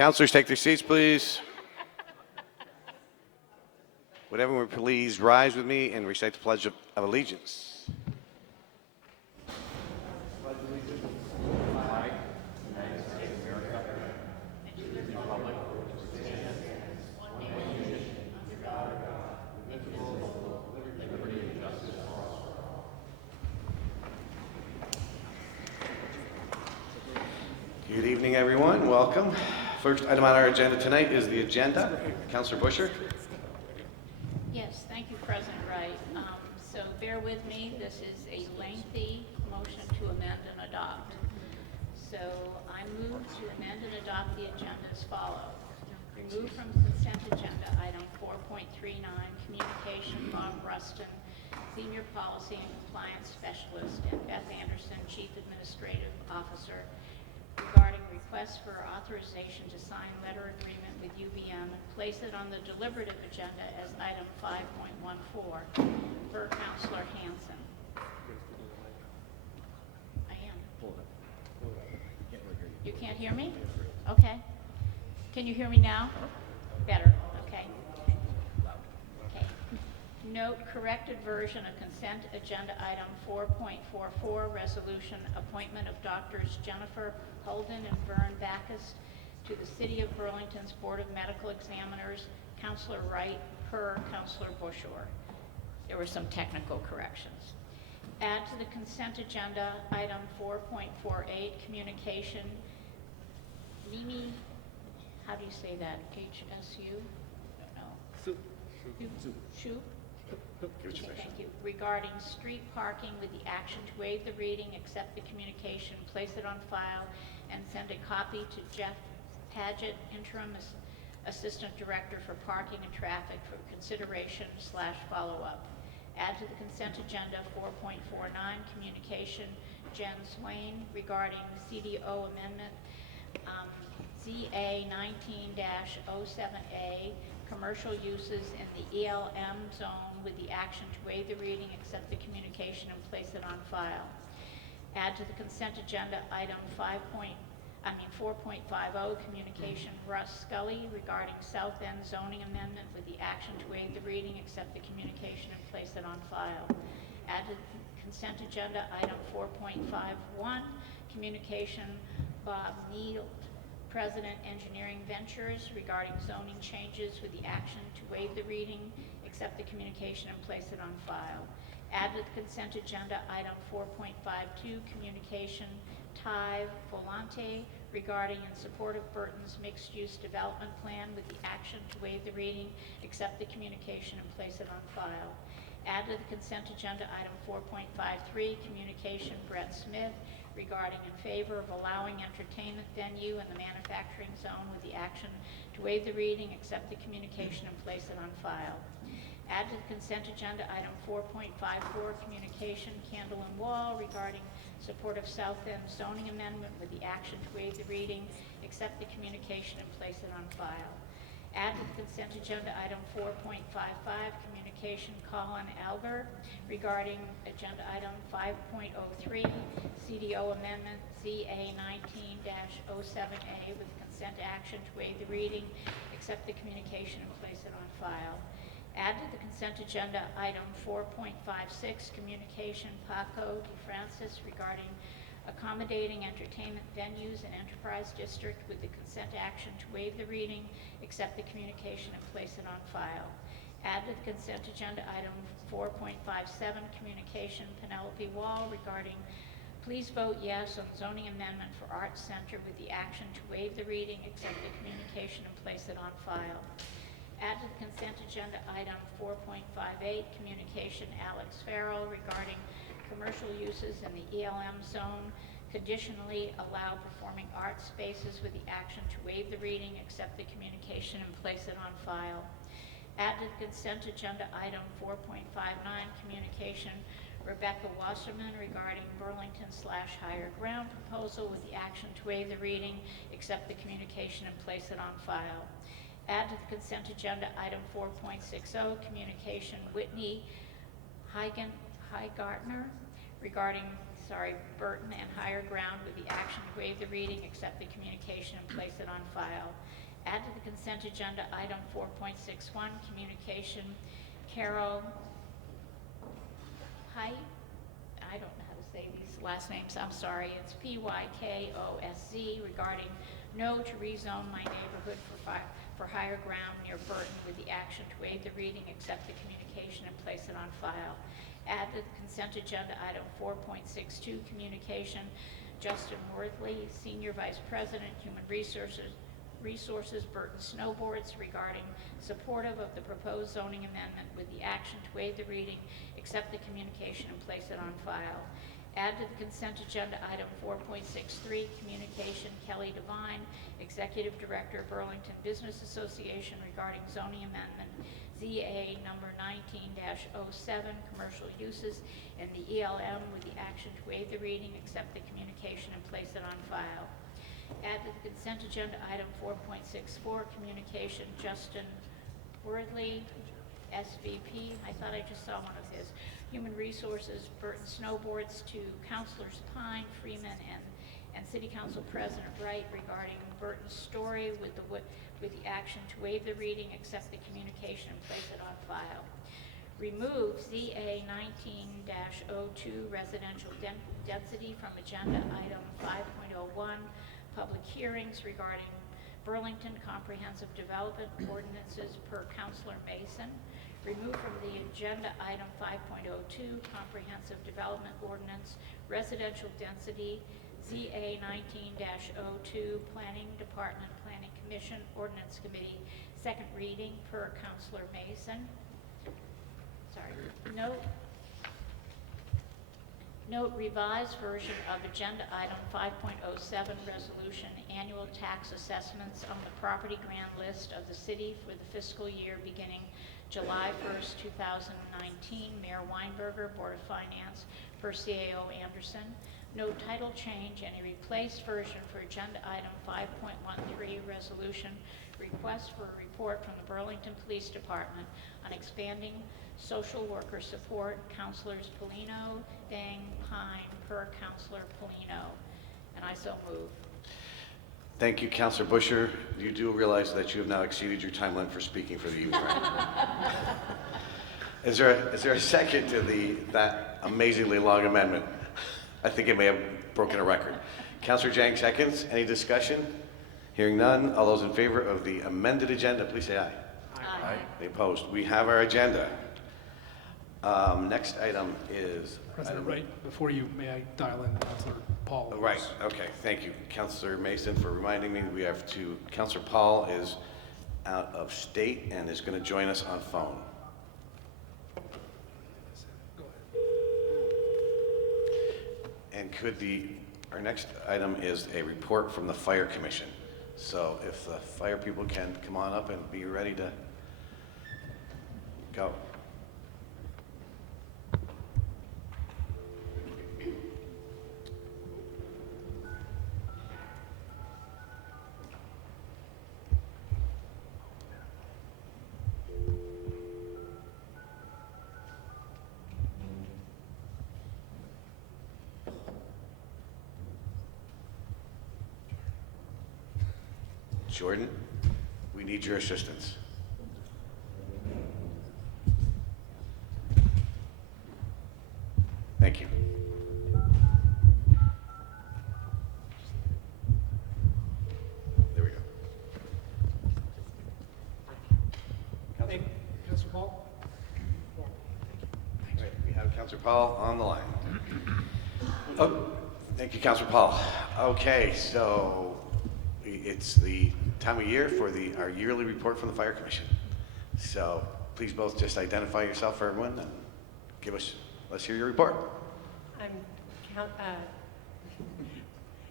Councilors, take their seats, please. Would everyone please rise with me and recite the Pledge of Allegiance? Good evening, everyone. Welcome. First item on our agenda tonight is the agenda. Councilor Busher. Yes, thank you, President Wright. So bear with me. This is a lengthy motion to amend and adopt. So I move to amend and adopt the agenda as follows. Remove from consent agenda item 4.39, communication, Bob Rustin, Senior Policy and Compliance Specialist, and Beth Anderson, Chief Administrative Officer, regarding request for authorization to sign letter agreement with UBM and place it on the deliberative agenda as item 5.14 per Councilor Hanson. I am. You can't hear me? Okay. Can you hear me now? Better. Okay. Okay. Note corrected version of consent agenda item 4.44, resolution appointment of doctors Jennifer Holden and Vern Backus to the City of Burlington's Board of Medical Examiners, Councilor Wright per Councilor Bushor. There were some technical corrections. Add to the consent agenda item 4.48, communication, Mimi, how do you say that? HSU? No. Shu? Okay, thank you. Regarding street parking with the action to waive the reading, accept the communication, place it on file, and send a copy to Jeff Paget, Interim Assistant Director for Parking and Traffic for consideration / follow-up. Add to the consent agenda 4.49, communication, Jen Swain regarding CDO amendment, ZA 19-07A, commercial uses in the ELM zone with the action to waive the reading, accept the communication, and place it on file. Add to the consent agenda item 4.50, communication, Russ Scully regarding South End zoning amendment with the action to waive the reading, accept the communication, and place it on file. Add to the consent agenda item 4.51, communication, Bob Neal, President, Engineering Ventures regarding zoning changes with the action to waive the reading, accept the communication, and place it on file. Add to the consent agenda item 4.52, communication, Ty Volante regarding in support of Burton's mixed-use development plan with the action to waive the reading, accept the communication, and place it on file. Add to the consent agenda item 4.53, communication, Brett Smith regarding in favor of allowing entertainment venue in the manufacturing zone with the action to waive the reading, accept the communication, and place it on file. Add to the consent agenda item 4.54, communication, Candle and Wall regarding support of South End zoning amendment with the action to waive the reading, accept the communication, and place it on file. Add to the consent agenda item 4.55, communication, Colin Alger regarding agenda item 5.03, CDO amendment ZA 19-07A with consent action to waive the reading, accept the communication, and place it on file. Add to the consent agenda item 4.56, communication, Paco DeFrancis regarding accommodating entertainment venues in Enterprise District with the consent action to waive the reading, accept the communication, and place it on file. Add to the consent agenda item 4.57, communication, Penelope Wall regarding please vote yes on zoning amendment for Arts Center with the action to waive the reading, accept the communication, and place it on file. Add to the consent agenda item 4.58, communication, Alex Farrell regarding commercial uses in the ELM zone, conditionally allow performing arts spaces with the action to waive the reading, accept the communication, and place it on file. Add to the consent agenda item 4.59, communication, Rebecca Wasserman regarding Burlington / higher ground proposal with the action to waive the reading, accept the communication, and place it on file. Add to the consent agenda item 4.60, communication, Whitney Highgartner regarding Burton and Higher Ground with the action to waive the reading, accept the communication, and place it on file. Add to the consent agenda item 4.61, communication, Carol Pike. I don't know how to say these last names, I'm sorry. It's P-Y-K-O-S-Z regarding no to rezone my neighborhood for higher ground near Burton with the action to waive the reading, accept the communication, and place it on file. Add to the consent agenda item 4.62, communication, Justin Worthley, Senior Vice President, Human Resources, Burton Snowboards regarding supportive of the proposed zoning amendment with the action to waive the reading, accept the communication, and place it on file. Add to the consent agenda item 4.63, communication, Kelly Devine, Executive Director, Burlington Business Association regarding zoning amendment ZA number 19-07, commercial uses in the ELM with the action to waive the reading, accept the communication, and place it on file. Add to the consent agenda item 4.64, communication, Justin Wordley, SVP, I thought I just saw one of his, Human Resources, Burton Snowboards, to Councilors Pine, Freeman, and City Council President Wright regarding Burton's story with the action to waive the reading, accept the communication, and place it on file. Remove ZA 19-02 residential density from agenda item 5.01, public hearings regarding Burlington Comprehensive Development Ordinances per Councilor Mason. Remove from the agenda item 5.02, Comprehensive Development Ordinance, Residential Density, ZA 19-02, Planning Department, Planning Commission, Ordinance Committee, second reading per Councilor Mason. Sorry. Note revised version of agenda item 5.07, resolution, annual tax assessments on the property grand list of the city for the fiscal year beginning July 1st, 2019. Mayor Weinberger, Board of Finance, per CAO Anderson. No title change, any replaced version for agenda item 5.13, resolution, request for a report from the Burlington Police Department on expanding social worker support, Councilors Polino, Dang, Pine, per Councilor Polino. And I so move. Thank you, Councilor Busher. You do realize that you have now exceeded your time limit for speaking for the evening, right? Is there a second to that amazingly long amendment? I think it may have broken a record. Councilor Jang seconds. Any discussion? Hearing none. All those in favor of the amended agenda, please say aye. Aye. Any opposed? We have our agenda. Next item is... President Wright, before you, may I dial in Councilor Paul? Right, okay, thank you. Councilor Mason for reminding me. We have Councilor Paul is out of state and is going to join us on phone. Go ahead. And our next item is a report from the Fire Commission. So if the fire people can come on up and be ready to go. Jordan, we need your assistance. Thank you. There we go. Hey, Councilor Paul? All right, we have Councilor Paul on the line. Oh, thank you, Councilor Paul. Okay, so it's the time of year for our yearly report from the Fire Commission. So please both just identify yourself for everyone and let's hear your report. I'm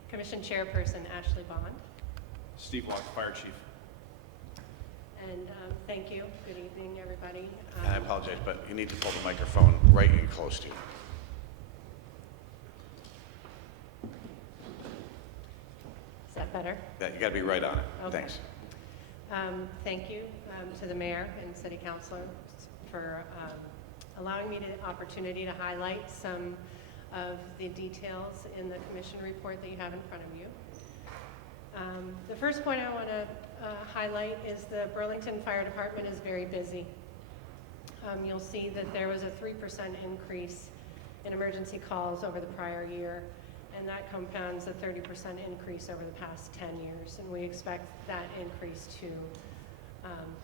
Commission Chairperson Ashley Bond. Steve Walker, Fire Chief. And thank you. Good evening, everybody. And I apologize, but you need to pull the microphone right and close to you. Is that better? Yeah, you got to be right on it. Okay. Thanks. Thank you to the mayor and city councilor for allowing me the opportunity to highlight some of the details in the commission report that you have in front of you. The first point I want to highlight is the Burlington Fire Department is very busy. You'll see that there was a 3% increase in emergency calls over the prior year, and that compounds a 30% increase over the past 10 years, and we expect that increase to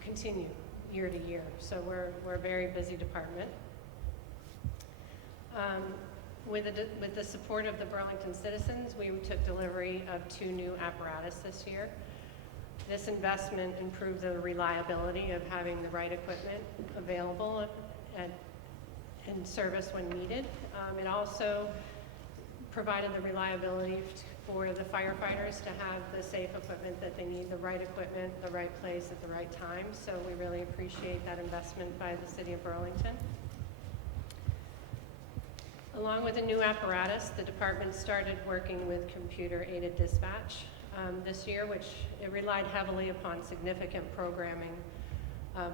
continue year to year. So we're a very busy department. With the support of the Burlington citizens, we took delivery of 2 new apparatus this year. This investment improved the reliability of having the right equipment available in service when needed. It also provided the reliability for the firefighters to have the safe equipment that they need, the right equipment, the right place at the right time. So we really appreciate that investment by the City of Burlington. Along with the new apparatus, the department started working with computer-aided dispatch this year, which it relied heavily upon significant programming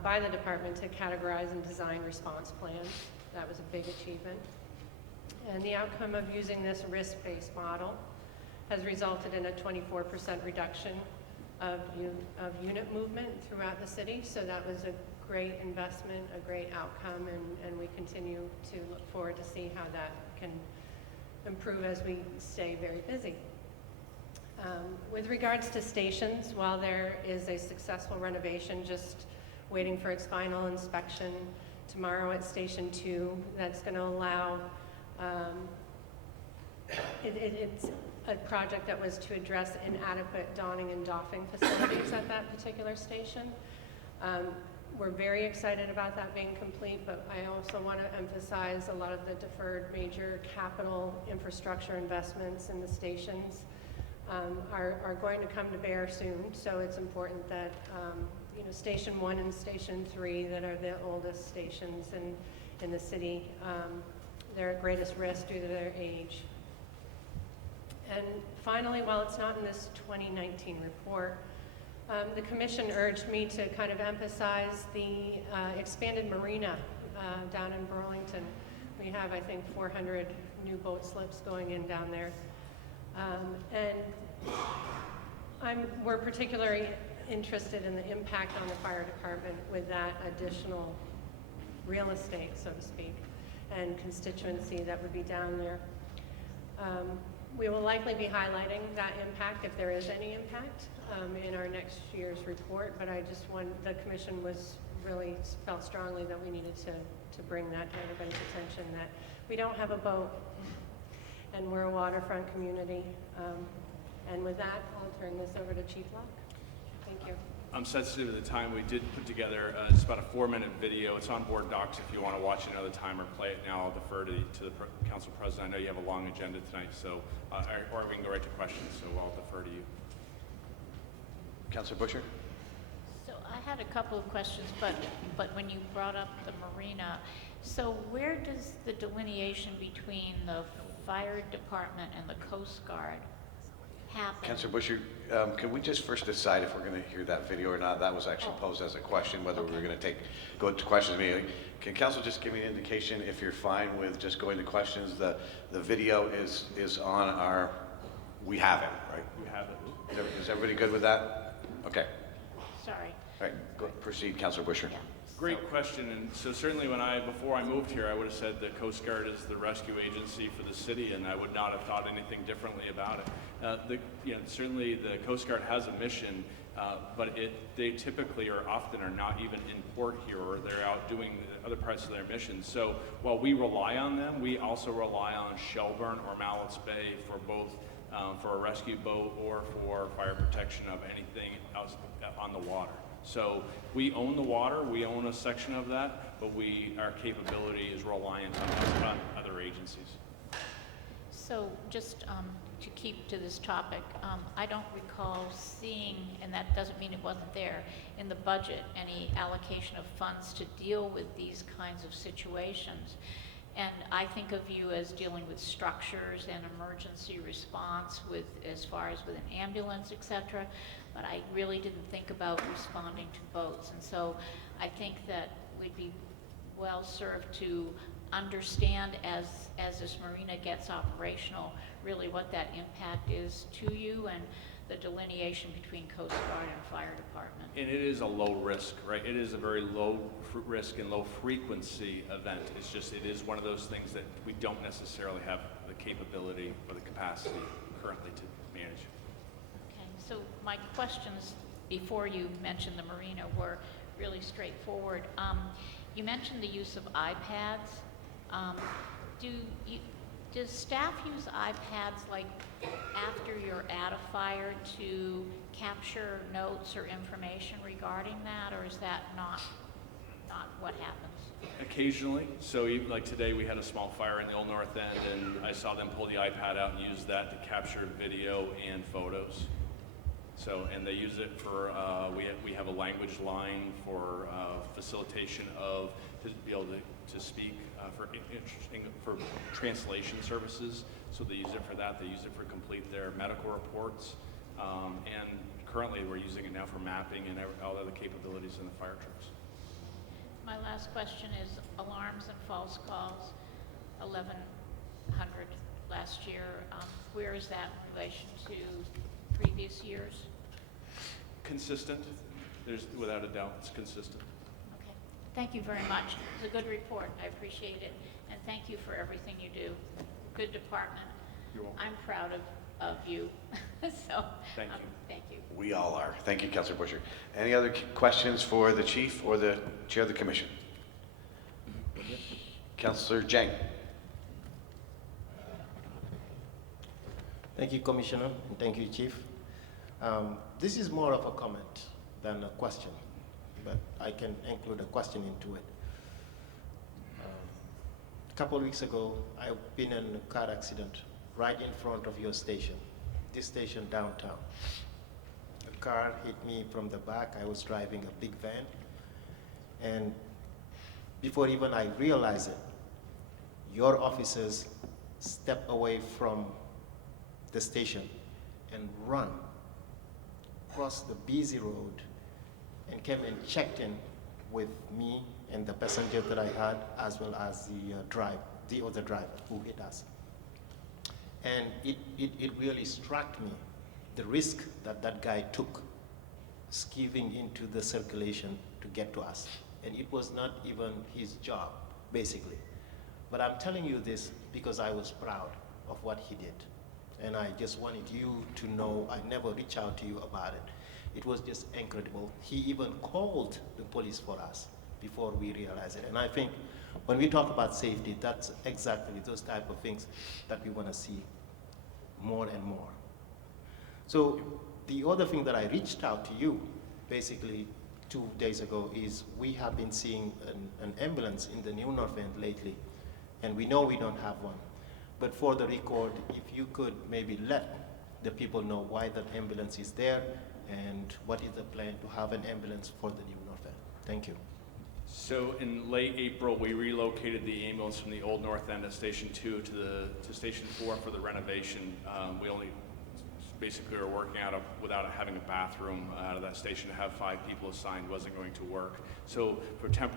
by the department to categorize and design response plans. That was a big achievement. And the outcome of using this risk-based model has resulted in a 24% reduction of unit movement throughout the city. So that was a great investment, a great outcome, and we continue to look forward to see how that can improve as we stay very busy. With regards to stations, while there is a successful renovation just waiting for its final inspection tomorrow at Station 2, that's going to allow, it's a project that was to address inadequate donning and doffing facilities at that particular station. We're very excited about that being complete, but I also want to emphasize a lot of the deferred major capital infrastructure investments in the stations are going to come to bear soon. So it's important that Station 1 and Station 3, that are the oldest stations in the city, they're at greatest risk due to their age. And finally, while it's not in this 2019 report, the commission urged me to kind of emphasize the expanded marina down in Burlington. We have, I think, 400 new boat slips going in down there. And we're particularly interested in the impact on the fire department with that additional real estate, so to speak, and constituency that would be down there. We will likely be highlighting that impact, if there is any impact, in our next year's report, but the commission really felt strongly that we needed to bring that to everybody's attention, that we don't have a boat, and we're a waterfront community. And with that, I'll turn this over to Chief Locke. Thank you. I'm sensitive to the time. We did put together it's about a 4-minute video. It's on board docs if you want to watch it another time or play it now. I'll defer to the council president. I know you have a long agenda tonight, so or we can go right to questions. So I'll defer to you. Councilor Busher? So I had a couple of questions, but when you brought up the marina, so where does the delineation between the fire department and the Coast Guard happen? Councilor Busher, can we just first decide if we're going to hear that video or not? That was actually posed as a question, whether we were going to go to questions immediately. Can council just give me an indication if you're fine with just going to questions? The video is on our, we have it, right? We have it. Is everybody good with that? Okay. Sorry. All right, go proceed, Councilor Busher. Yeah. Great question, and so certainly before I moved here, I would have said the Coast Guard is the rescue agency for the city, and I would not have thought anything differently about it. Certainly the Coast Guard has a mission, but they typically or often are not even in port here, or they're out doing the other parts of their mission. So while we rely on them, we also rely on Shelburne or Mallett's Bay for both for a rescue boat or for fire protection of anything else on the water. So we own the water, we own a section of that, but our capability is reliant on other agencies. So just to keep to this topic, I don't recall seeing, and that doesn't mean it wasn't there, in the budget any allocation of funds to deal with these kinds of situations. And I think of you as dealing with structures and emergency response as far as with an ambulance, etc. But I really didn't think about responding to boats. And so I think that we'd be well served to understand as this marina gets operational, really what that impact is to you and the delineation between Coast Guard and Fire Department. And it is a low risk, right? It is a very low risk and low frequency event. It's just, it is one of those things that we don't necessarily have the capability or the capacity currently to manage. Okay, so my questions before you mentioned the marina were really straightforward. You mentioned the use of iPads. Does staff use iPads like after you're at a fire to capture notes or information regarding that, or is that not what happens? Occasionally. So even like today, we had a small fire in the Old North End, and I saw them pull the iPad out and use that to capture video and photos. So, and they use it for, we have a language line for facilitation of, to be able to speak for translation services. So they use it for that. They use it for complete their medical reports. And currently we're using it now for mapping and all other capabilities in the fire trucks. My last question is alarms and false calls, 1,100 last year. Where is that in relation to previous years? Consistent. There's, without a doubt, it's consistent. Okay. Thank you very much. It's a good report. I appreciate it. And thank you for everything you do. Good department. You're welcome. I'm proud of you. So, Thank you. Thank you. We all are. Thank you, Councilor Busher. Any other questions for the chief or the chair of the commission? Councilor Jang. Thank you, Commissioner, and thank you, Chief. This is more of a comment than a question, but I can include a question into it. A couple of weeks ago, I've been in a car accident right in front of your station, this station downtown. A car hit me from the back. I was driving a big van, and before even I realized it, your officers stepped away from the station and run across the busy road and came and checked in with me and the passenger that I had, as well as the other driver who hit us. And it really struck me, the risk that that guy took, skiving into the circulation to get to us. And it was not even his job, basically. But I'm telling you this because I was proud of what he did. And I just wanted you to know I never reached out to you about it. It was just incredible. He even called the police for us before we realized it. And I think when we talk about safety, that's exactly those type of things that we want to see more and more. So the other thing that I reached out to you basically 2 days ago is we have been seeing an ambulance in the New North End lately, and we know we don't have one. But for the record, if you could maybe let the people know why that ambulance is there and what is the plan to have an ambulance for the New North End. Thank you. So in late April, we relocated the ambulance from the Old North End at Station 2 to Station 4 for the renovation. We only basically were working without having a bathroom out of that station. To have 5 people assigned wasn't going to work. So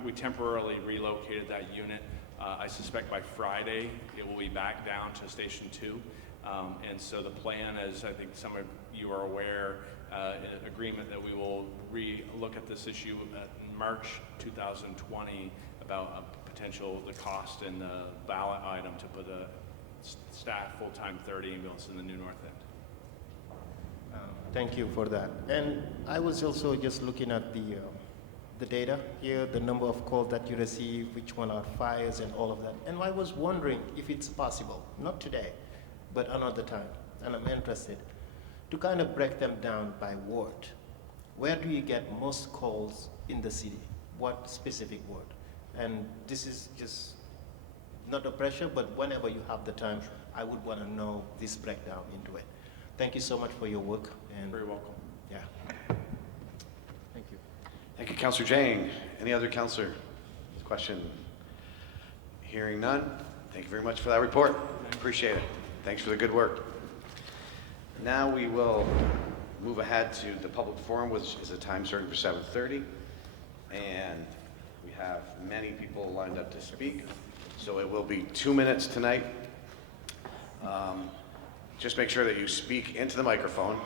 we temporarily relocated that unit. I suspect by Friday it will be back down to Station 2. And so the plan, as I think some of you are aware, an agreement that we will look at this issue in March 2020 about the cost and the ballot item to put a staff full-time 30 ambulance in the New North End. Thank you for that. And I was also just looking at the data here, the number of calls that you receive, which one are fires and all of that. And I was wondering if it's possible, not today, but another time, and I'm interested, to kind of break them down by ward. Where do you get most calls in the city? What specific ward? And this is just not a pressure, but whenever you have the time, I would want to know this breakdown into it. Thank you so much for your work. And Very welcome. yeah. Thank you. Thank you, Councilor Jang. Any other councilor? Question? Hearing none. Thank you very much for that report. Appreciate it. Thanks for the good work. Now we will move ahead to the public forum, which is a time certain for 7:30. And we have many people lined up to speak. So it will be 2 minutes tonight. Just make sure that you speak into the microphone.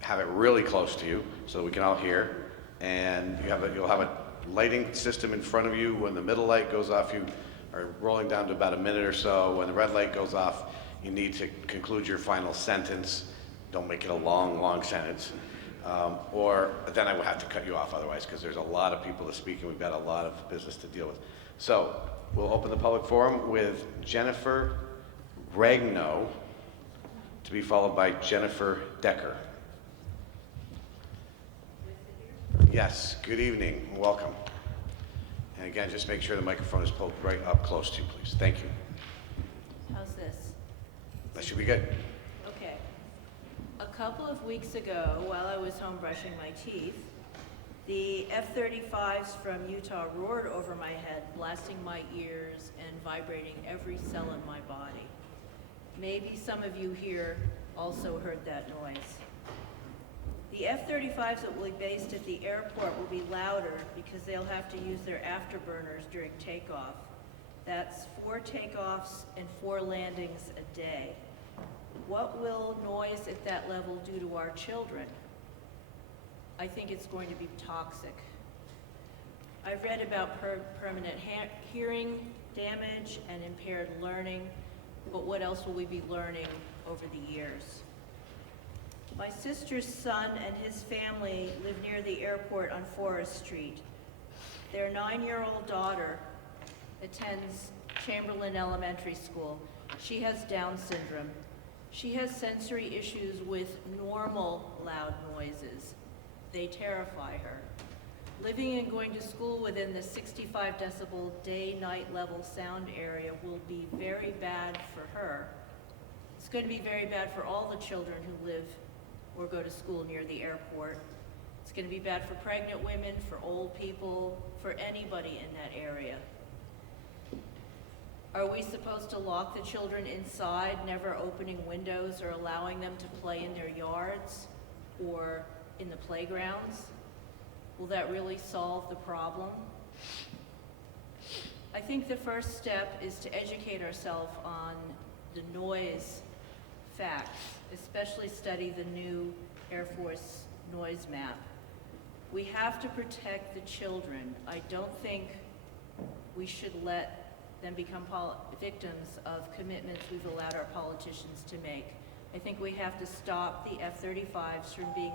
Have it really close to you so that we can all hear. And you'll have a lighting system in front of you. When the middle light goes off, you are rolling down to about a minute or so. When the red light goes off, you need to conclude your final sentence. Don't make it a long, long sentence. Or then I will have to cut you off otherwise, because there's a lot of people to speak and we've got a lot of business to deal with. So we'll open the public forum with Jennifer Regno, to be followed by Jennifer Decker. Yes, good evening, welcome. And again, just make sure the microphone is pulled right up close to you, please. Thank you. How's this? That should be good. Okay. A couple of weeks ago, while I was home brushing my teeth, the F-35s from Utah roared over my head, blasting my ears and vibrating every cell in my body. Maybe some of you here also heard that noise. The F-35s that will be based at the airport will be louder because they'll have to use their afterburners during takeoff. That's 4 takeoffs and 4 landings a day. What will noise at that level do to our children? I think it's going to be toxic. I've read about permanent hearing damage and impaired learning, but what else will we be learning over the years? My sister's son and his family live near the airport on Forest Street. Their 9-year-old daughter attends Chamberlain Elementary School. She has Down syndrome. She has sensory issues with normal loud noises. They terrify her. Living and going to school within the 65 decibel day-night level sound area will be very bad for her. It's going to be very bad for all the children who live or go to school near the airport. It's going to be bad for pregnant women, for old people, for anybody in that area. Are we supposed to lock the children inside, never opening windows or allowing them to play in their yards or in the playgrounds? Will that really solve the problem? I think the first step is to educate ourselves on the noise facts, especially study the new Air Force noise map. We have to protect the children. I don't think we should let them become victims of commitments we've allowed our politicians to make. I think we have to stop the F-35s from being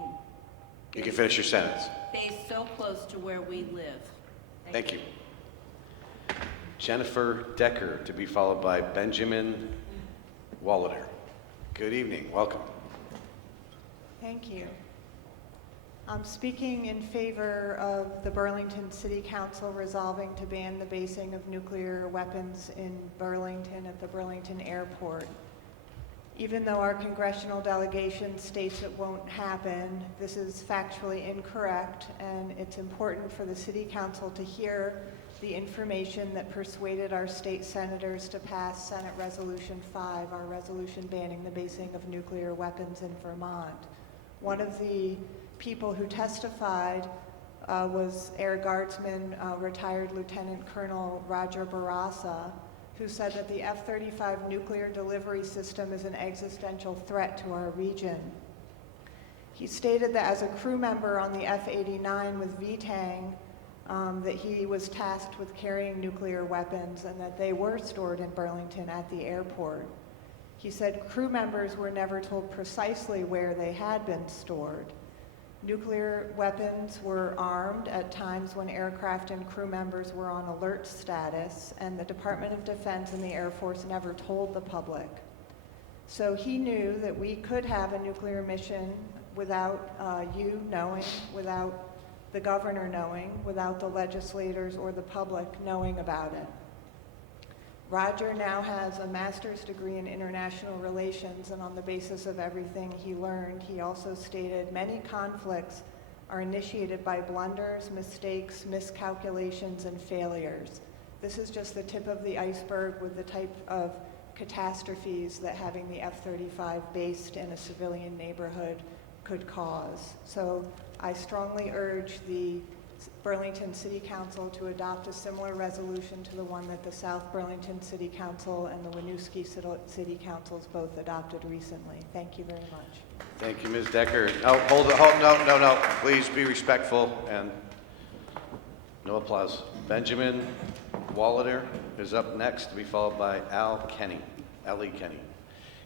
You can finish your sentence. based so close to where we live. Thank you. Jennifer Decker, to be followed by Benjamin Wallader. Good evening, welcome. Thank you. I'm speaking in favor of the Burlington City Council resolving to ban the basing of nuclear weapons in Burlington at the Burlington Airport. Even though our congressional delegation states it won't happen, this is factually incorrect, and it's important for the City Council to hear the information that persuaded our state senators to pass Senate Resolution 5, our resolution banning the basing of nuclear weapons in Vermont. One of the people who testified was Air Guardsman, retired Lieutenant Colonel Roger Barassa, who said that the F-35 nuclear delivery system is an existential threat to our region. He stated that as a crew member on the F-89 with VTANG, that he was tasked with carrying nuclear weapons and that they were stored in Burlington at the airport. He said crew members were never told precisely where they had been stored. Nuclear weapons were armed at times when aircraft and crew members were on alert status, and the Department of Defense and the Air Force never told the public. So he knew that we could have a nuclear mission without you knowing, without the governor knowing, without the legislators or the public knowing about it. Roger now has a master's degree in international relations, and on the basis of everything he learned, he also stated many conflicts are initiated by blunders, mistakes, miscalculations, and failures. This is just the tip of the iceberg with the type of catastrophes that having the F-35 based in a civilian neighborhood could cause. So I strongly urge the Burlington City Council to adopt a similar resolution to the one that the South Burlington City Council and the Winooski City Councils both adopted recently. Thank you very much. Thank you, Ms. Decker. Oh, hold it, no. Please be respectful and no applause. Benjamin Wallader is up next, to be followed by Ellie Kenny.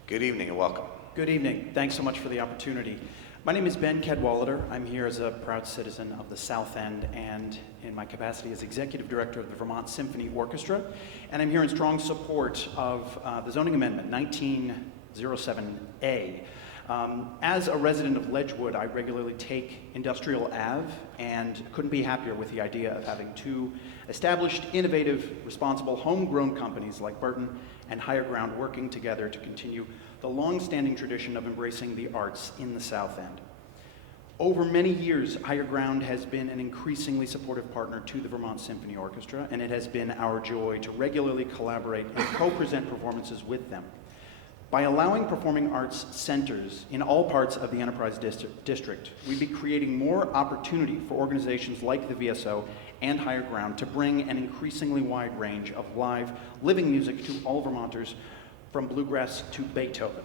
Good evening and welcome. Good evening. Thanks so much for the opportunity. My name is Ben Cadwallader. I'm here as a proud citizen of the South End and in my capacity as Executive Director of the Vermont Symphony Orchestra. And I'm here in strong support of the zoning amendment 1907A. As a resident of Ledgewood, I regularly take Industrial Ave and couldn't be happier with the idea of having two established, innovative, responsible, homegrown companies like Burton and Higher Ground working together to continue the long-standing tradition of embracing the arts in the South End. Over many years, Higher Ground has been an increasingly supportive partner to the Vermont Symphony Orchestra, and it has been our joy to regularly collaborate and co-present performances with them. By allowing performing arts centers in all parts of the Enterprise District, we'd be creating more opportunity for organizations like the VSO and Higher Ground to bring an increasingly wide range of live, living music to all Vermonters, from bluegrass to Beethoven.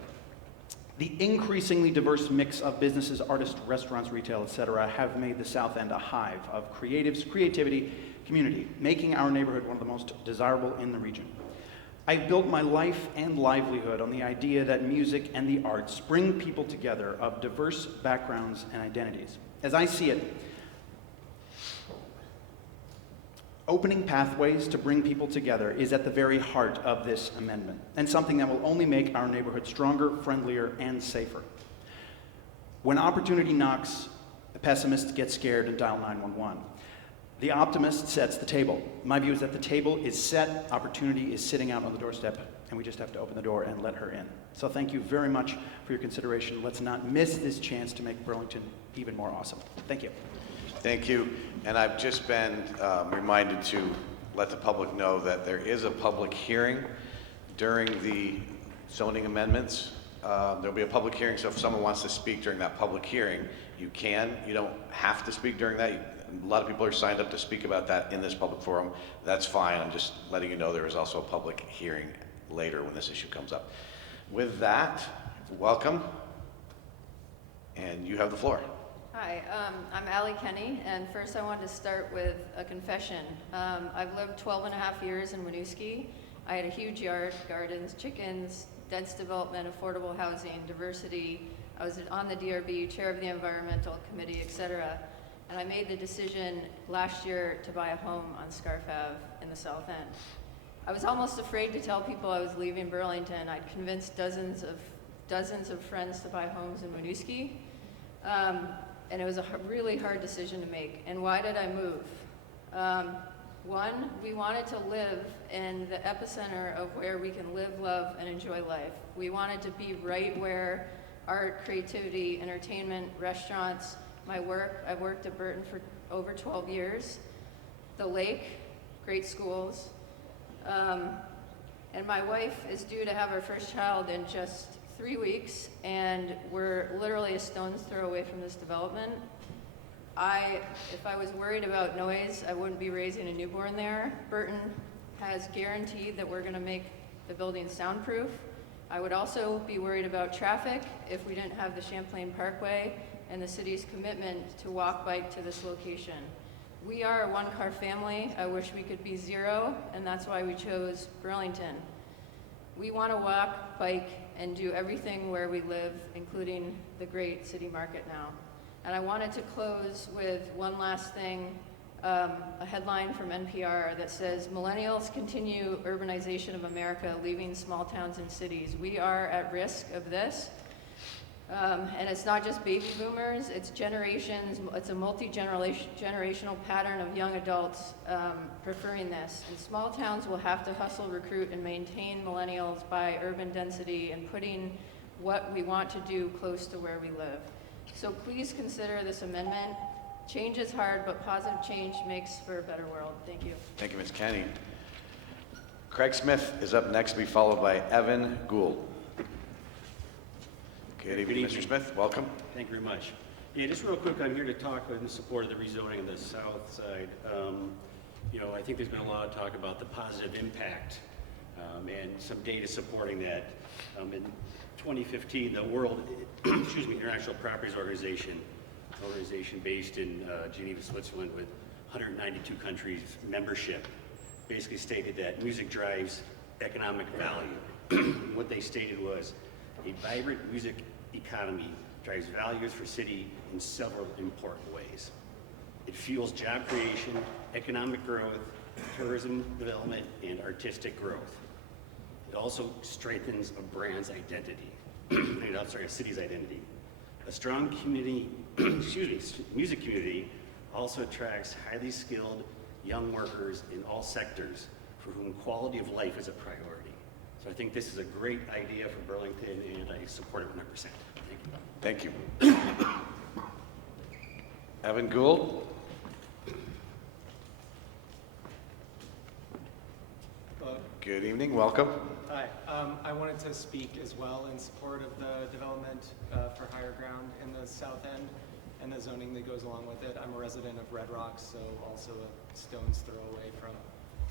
The increasingly diverse mix of businesses, artists, restaurants, retail, etc., have made the South End a hive of creatives, creativity, community, making our neighborhood one of the most desirable in the region. I've built my life and livelihood on the idea that music and the arts bring people together of diverse backgrounds and identities. As I see it, opening pathways to bring people together is at the very heart of this amendment, and something that will only make our neighborhood stronger, friendlier, and safer. When opportunity knocks, the pessimists get scared and dial 911. The optimist sets the table. My view is that the table is set, opportunity is sitting out on the doorstep, and we just have to open the door and let her in. So thank you very much for your consideration. Let's not miss this chance to make Burlington even more awesome. Thank you. Thank you. And I've just been reminded to let the public know that there is a public hearing during the zoning amendments. There'll be a public hearing, so if someone wants to speak during that public hearing, you can. You don't have to speak during that. A lot of people are signed up to speak about that in this public forum. That's fine. I'm just letting you know there is also a public hearing later when this issue comes up. With that, welcome, and you have the floor. Hi, I'm Allie Kenny, and first I wanted to start with a confession. I've lived 12 and a half years in Winooski. I had a huge yard, gardens, chickens, dense development, affordable housing, diversity. I was on the DRB, chair of the environmental committee, etc. And I made the decision last year to buy a home on Scarf Ave in the South End. I was almost afraid to tell people I was leaving Burlington. I'd convinced dozens of friends to buy homes in Winooski. And it was a really hard decision to make. And why did I move? One, we wanted to live in the epicenter of where we can live, love, and enjoy life. We wanted to be right where art, creativity, entertainment, restaurants, my work. I've worked at Burton for over 12 years. The lake, great schools. And my wife is due to have her first child in just 3 weeks, and we're literally a stone's throw away from this development. If I was worried about noise, I wouldn't be raising a newborn there. Burton has guaranteed that we're going to make the building soundproof. I would also be worried about traffic if we didn't have the Champlain Parkway and the city's commitment to walk bike to this location. We are a one-car family. I wish we could be zero, and that's why we chose Burlington. We want to walk, bike, and do everything where we live, including the great city market now. And I wanted to close with one last thing, a headline from NPR that says, "Millennials continue urbanization of America, leaving small towns and cities. We are at risk of this." And it's not just baby boomers, it's generations, it's a multi-generational pattern of young adults preferring this. And small towns will have to hustle, recruit, and maintain millennials by urban density and putting what we want to do close to where we live. So please consider this amendment. Change is hard, but positive change makes for a better world. Thank you. Thank you, Ms. Kenny. Craig Smith is up next, to be followed by Evan Gould. Good evening, Mr. Smith. Welcome. Thank you very much. Yeah, just real quick, I'm here to talk in support of the rezoning of the south side. I think there's been a lot of talk about the positive impact and some data supporting that. In 2015, the World International Properties Organization based in Geneva, Switzerland, with 192 countries membership, basically stated that music drives economic value. What they stated was a vibrant music economy drives values for city in several important ways. It fuels job creation, economic growth, tourism development, and artistic growth. It also strengthens a brand's identity, a city's identity. A strong community, music community also attracts highly skilled young workers in all sectors for whom quality of life is a priority. So I think this is a great idea for Burlington, and I support it 100%. Thank you. Thank you. Evan Gould? Hello. Good evening, welcome. Hi. I wanted to speak as well in support of the development for higher ground in the south end and the zoning that goes along with it. I'm a resident of Red Rocks, so also a stone's throw away from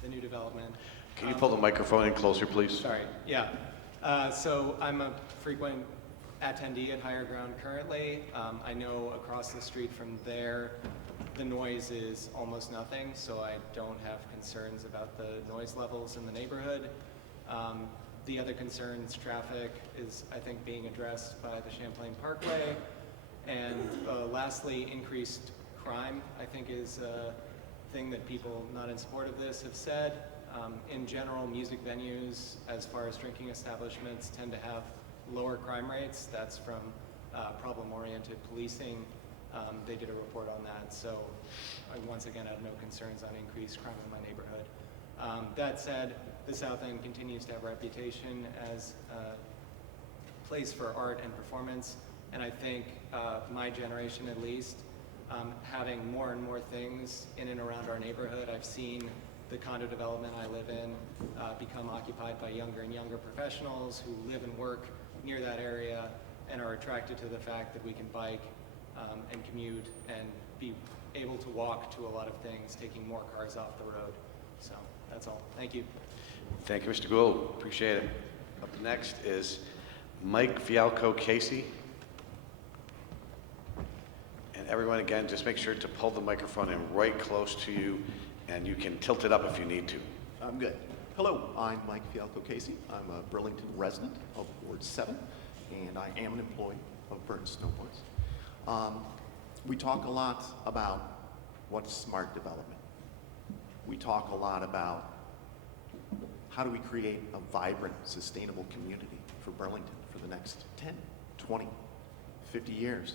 the new development. Can you pull the microphone in closer, please? Sorry, yeah. So I'm a frequent attendee at Higher Ground currently. I know across the street from there, the noise is almost nothing, so I don't have concerns about the noise levels in the neighborhood. The other concerns, traffic, is I think being addressed by the Champlain Parkway. And lastly, increased crime, I think, is a thing that people not in support of this have said. In general, music venues, as far as drinking establishments, tend to have lower crime rates. That's from problem-oriented policing. They did a report on that. So I, once again, have no concerns on increased crime in my neighborhood. That said, the South End continues to have a reputation as a place for art and performance. And I think my generation, at least, having more and more things in and around our neighborhood. I've seen the condo development I live in become occupied by younger and younger professionals who live and work near that area and are attracted to the fact that we can bike and commute and be able to walk to a lot of things, taking more cars off the road. So that's all. Thank you. Thank you, Mr. Gould. Appreciate it. Up next is Mike Fialco Casey. And everyone, again, just make sure to pull the microphone in right close to you, and you can tilt it up if you need to. I'm good. Hello, I'm Mike Fialco Casey. I'm a Burlington resident of Ward 7, and I am an employee of Burton Snowboards. We talk a lot about what's smart development. We talk a lot about how do we create a vibrant, sustainable community for Burlington for the next 10, 20, 50 years.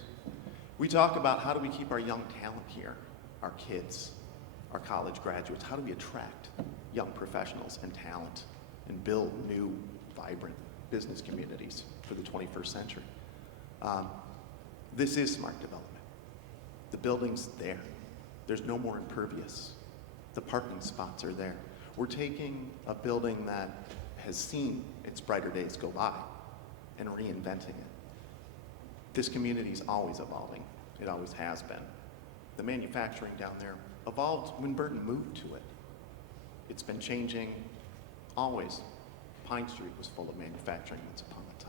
We talk about how do we keep our young talent here, our kids, our college graduates. How do we attract young professionals and talent and build new, vibrant business communities for the 21st century? This is smart development. The building's there. There's no more impervious. The parking spots are there. We're taking a building that has seen its brighter days go by and reinventing it. This community is always evolving. It always has been. The manufacturing down there evolved when Burton moved to it. It's been changing always. Pine Street was full of manufacturing once upon a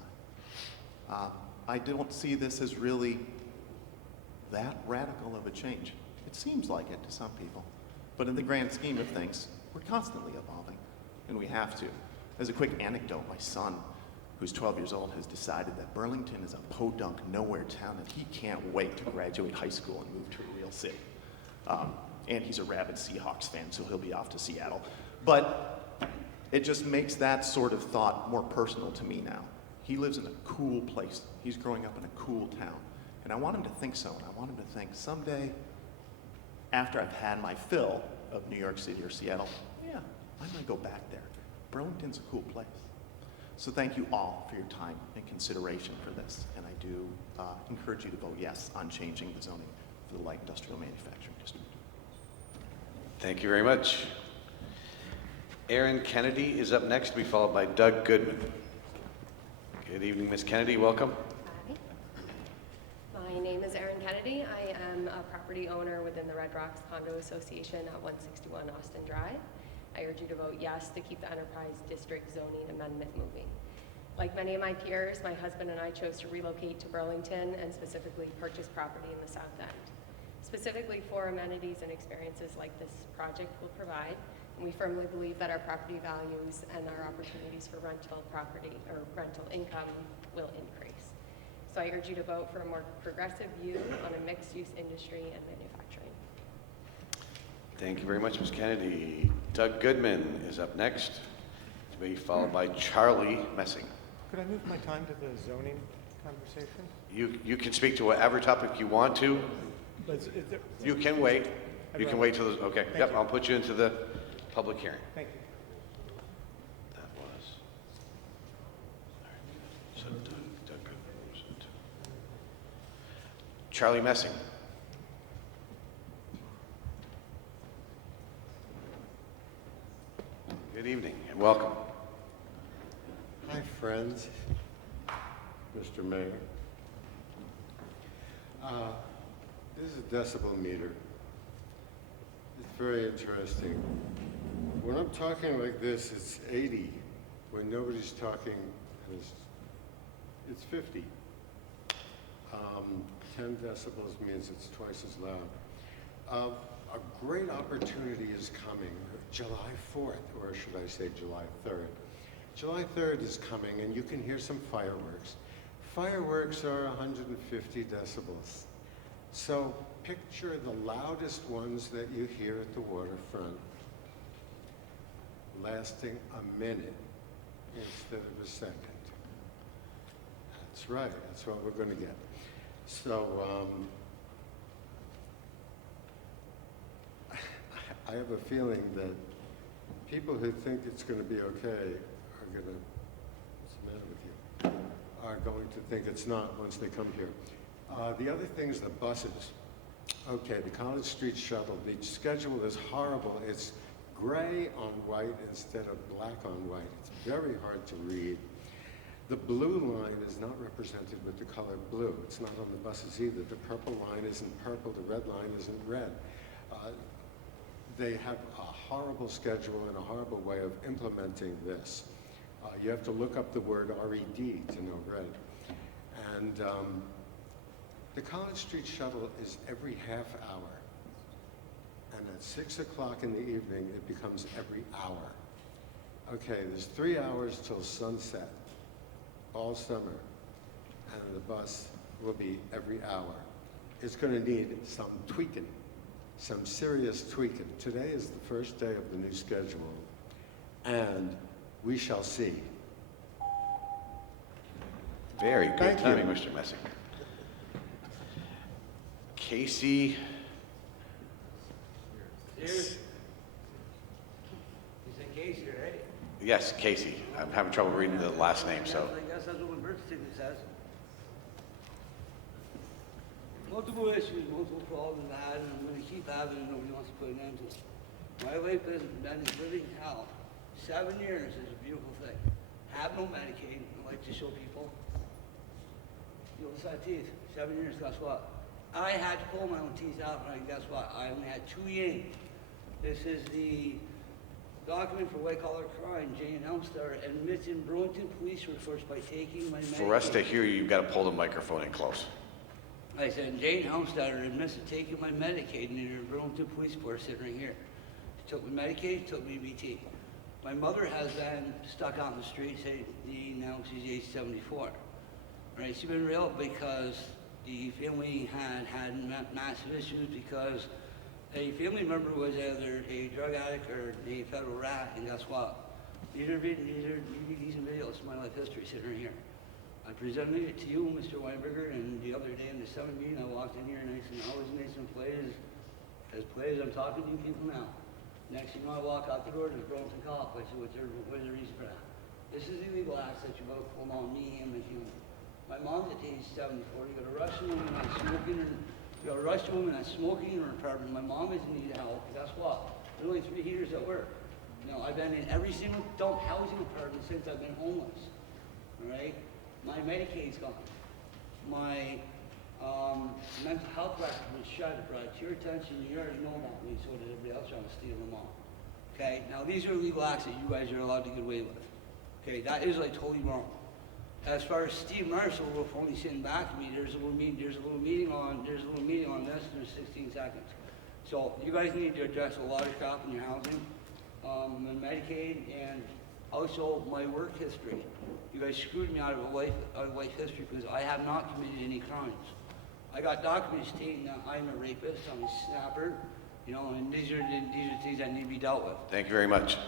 time. I don't see this as really that radical of a change. It seems like it to some people, but in the grand scheme of things, we're constantly evolving, and we have to. As a quick anecdote, my son, who's 12 years old, has decided that Burlington is a podunk nowhere town, and he can't wait to graduate high school and move to a real city. And he's a rabid Seahawks fan, so he'll be off to Seattle. But it just makes that sort of thought more personal to me now. He lives in a cool place. He's growing up in a cool town. And I want him to think so, and I want him to think someday, after I've had my fill of New York City or Seattle, yeah, I might go back there. Burlington's a cool place. So thank you all for your time and consideration for this, and I do encourage you to vote yes on changing the zoning for the light industrial manufacturing district. Thank you very much. Erin Kennedy is up next, to be followed by Doug Goodman. Good evening, Ms. Kennedy. Welcome. Hi. My name is Erin Kennedy. property owner within the Red Rocks Condo Association at 161 Austin Drive. I urge you to vote yes to keep the Enterprise District zoning amendment moving. Like many of my peers, my husband and I chose to relocate to Burlington and specifically purchase property in the South End, specifically for amenities and experiences like this project will provide. And we firmly believe that our property values and our opportunities for rental property or rental income will increase. So I urge you to vote for a more progressive view on a mixed-use industry and manufacturing. Thank you very much, Ms. Kennedy. Doug Goodman is up next, to be followed by Charlie Messing. Could I move my time to the zoning conversation? You can speak to whatever topic you want to. You can wait. You can wait till the, okay. Yep, I'll put you into the public hearing. Thank you. That was. So Doug Goodman. Charlie Messing. Good evening and welcome. Hi, friends. Mr. Mayor. This is a decibel meter. It's very interesting. When I'm talking like this, it's 80. When nobody's talking, it's 50. 10 decibels means it's twice as loud. A great opportunity is coming, July 4th, or should I say July 3rd. July 3rd is coming, and you can hear some fireworks. Fireworks are 150 decibels. So picture the loudest ones that you hear at the waterfront lasting a minute instead of a second. That's right, that's what we're going to get. So I have a feeling that people who think it's going to be okay are going to, what's the matter with you, are going to think it's not once they come here. The other thing is the buses. Okay, the College Street Shuttle, the schedule is horrible. It's gray on white instead of black on white. It's very hard to read. The blue line is not represented with the color blue. It's not on the buses either. The purple line isn't purple, the red line isn't red. They have a horrible schedule and a horrible way of implementing this. You have to look up the word RED to know red. And the College Street Shuttle is every half hour. And at 6 o'clock in the evening, it becomes every hour. Okay, there's 3 hours till sunset all summer, and the bus will be every hour. It's going to need some tweaking, some serious tweaking. Today is the first day of the new schedule, and we shall see. Very good timing, Mr. Messing. Casey. You said Casey, right? Yes, Casey. I'm having trouble reading the last name, so. I guess that's what my birth certificate says. Multiple issues, multiple problems I had, and I'm going to keep having it. Nobody wants to put an end to it. My life has been in living hell. 7 years is a beautiful thing. Have no Medicaid. I like to show people. You know, side teeth. 7 years, guess what? I had to pull my own teeth out, and guess what? I only had 2 yin. This is the document for white-collar crime. Jane Elmstar admits in Burlington police force by taking my Medicaid. For us to hear you, you've got to pull the microphone in close. I said, Jane Helmstetter admits to taking my Medicaid in the Burlington Police Force sitting right here. She took my Medicaid, she took me BT. My mother has been stuck out in the street, now she's age 74. Right, she's been real because the family had massive issues because a family member was either a drug addict or a federal rat, and guess what? These are videos of my life history sitting right here. I presented it to you, Mr. Weinberger, and the other day in the Senate meeting, I walked in here and I said, I always made some plays, as plays I'm talking to you people now. Next thing you know, I walk out the door, there's Burlington Cop. I said, what's the reason for that? This is illegal acts that you both pulled on me and my human. My mom's at age 74. You got to rush a woman that's smoking, in her apartment. My mom is in need of help. Guess what? There's only 3 heaters at work. You know, I've been in every single dump housing apartment since I've been homeless. All right? My Medicaid's gone. My Mental health record was shut, brought to your attention, you already know that, we so did everybody else trying to steal them all. Okay, now these are illegal acts that you guys are allowed to get away with. Okay, that is like totally wrong. As far as Steve Marshall, we're only sitting back to me, there's a little meeting on this, there's 16 seconds. So you guys need to address a lot of crap in your housing, and Medicaid, and also my work history. You guys screwed me out of life history because I have not committed any crimes. I got documents stating that I'm a rapist, I'm a snapper, you know, and these are things that need to be dealt with. Thank you very much.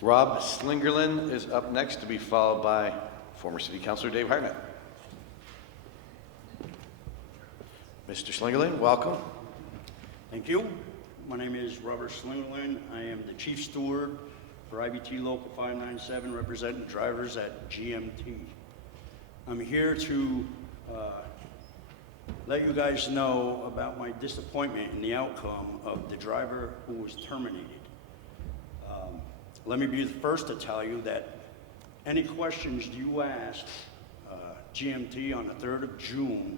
Rob Slingerland is up next, to be followed by former City Councilor Dave Hartnett. Mr. Slingerland, welcome. Thank you. My name is Robert Slingerland. I am the Chief Steward for IBT Local 597, representing drivers at GMT. I'm here to let you guys know about my disappointment in the outcome of the driver who was terminated. Let me be the first to tell you that any questions you asked GMT on the 3rd of June,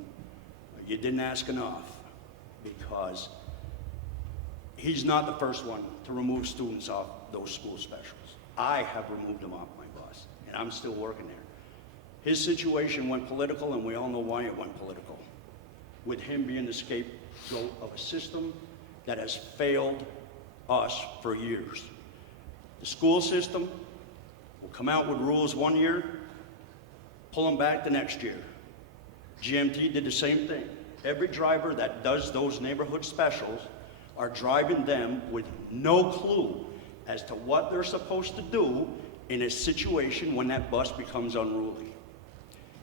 you didn't ask enough, because he's not the first one to remove students off those school specials. I have removed them off my bus, and I'm still working there. His situation went political, and we all know why it went political, with him being the scapegoat of a system that has failed us for years. The school system will come out with rules one year, pull them back the next year. GMT did the same thing. Every driver that does those neighborhood specials are driving them with no clue as to what they're supposed to do in a situation when that bus becomes unruly.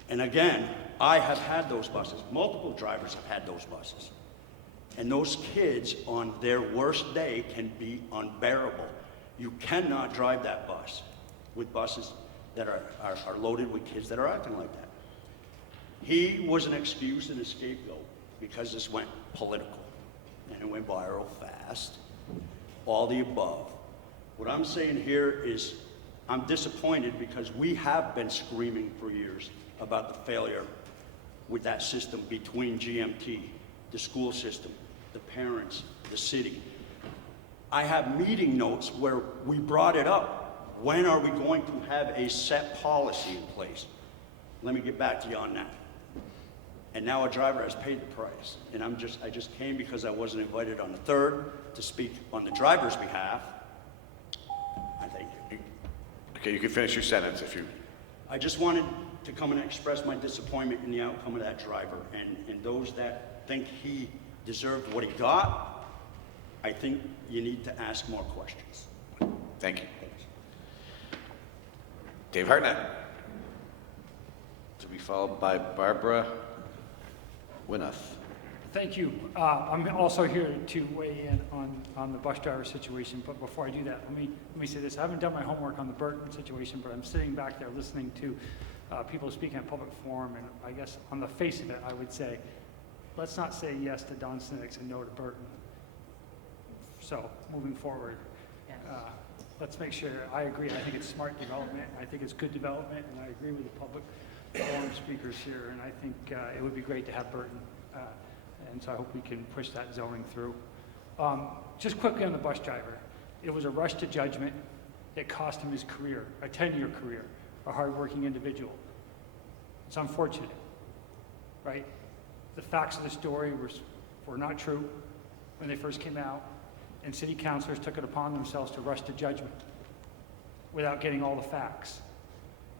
And again, I have had those buses. Multiple drivers have had those buses. And those kids on their worst day can be unbearable. You cannot drive that bus with buses that are loaded with kids that are acting like that. He was an excuse and a scapegoat because this went political and it went viral fast, all the above. What I'm saying here is I'm disappointed because we have been screaming for years about the failure with that system between GMT, the school system, the parents, the city. I have meeting notes where we brought it up. When are we going to have a set policy in place? Let me get back to you on that. And now a driver has paid the price. And I just came because I wasn't invited on the 3rd to speak on the driver's behalf. I thank you. Okay, you can finish your sentence if you... I just wanted to come and express my disappointment in the outcome of that driver. And those that think he deserved what he got, I think you need to ask more questions. Thank you. Dave Hartnett, to be followed by Barbara Winnoth. Thank you. I'm also here to weigh in on the bus driver situation, but before I do that, let me say this. I haven't done my homework on the Burton situation, but I'm sitting back there listening to people speaking at public forum, and I guess on the face of it, I would say, let's not say yes to Don Sniddix and no to Burton. So, moving forward, let's make sure, I agree, I think it's smart development, I think it's good development, and I agree with the public forum speakers here, and I think it would be great to have Burton, and so I hope we can push that zoning through. Just quickly on the bus driver, it was a rush to judgment. It cost him his career, a 10-year career, a hardworking individual. It's unfortunate, right? The facts of the story were not true when they first came out, and city councilors took it upon themselves to rush to judgment without getting all the facts.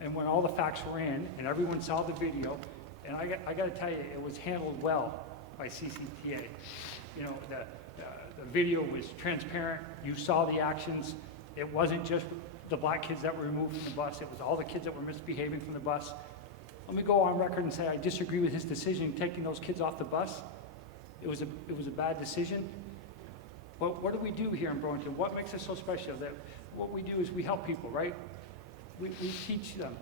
And when all the facts were in, and everyone saw the video, and I got to tell you, it was handled well by CCTA. You know, the video was transparent. You saw the actions. It wasn't just the black kids that were removed from the bus. It was all the kids that were misbehaving from the bus. Let me go on record and say I disagree with his decision taking those kids off the bus. It was a bad decision. But what do we do here in Burlington? What makes us so special? That what we do is we help people, right? We teach them.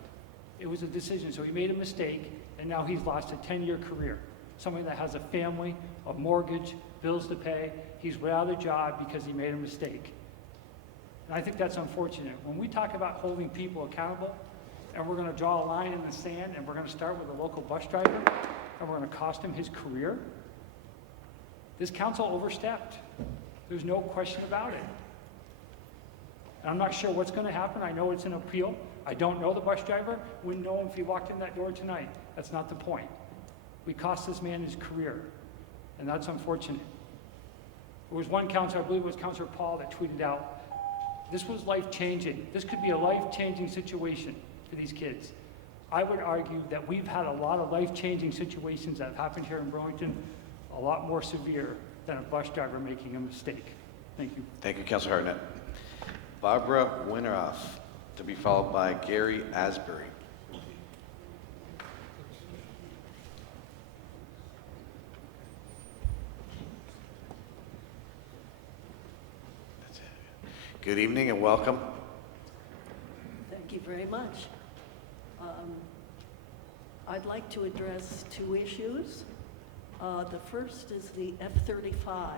It was a decision. So he made a mistake, and now he's lost a 10-year career. Somebody that has a family, a mortgage, bills to pay. He's without a job because he made a mistake. And I think that's unfortunate. When we talk about holding people accountable, and we're going to draw a line in the sand, and we're going to start with a local bus driver, and we're going to cost him his career? This council overstepped. There's no question about it. And I'm not sure what's going to happen. I know it's an appeal. I don't know the bus driver. Wouldn't know him if he walked in that door tonight. That's not the point. We cost this man his career, and that's unfortunate. There was one counselor, I believe it was Counselor Paul, that tweeted out, this was life-changing. This could be a life-changing situation for these kids. I would argue that we've had a lot of life-changing situations that have happened here in Burlington, a lot more severe than a bus driver making a mistake. Thank you. Thank you, Councilor Hartnett. Barbara Winteroff, to be followed by Gary Asbury. Good evening and welcome. Thank you very much. I'd like to address two issues. The first is the F-35.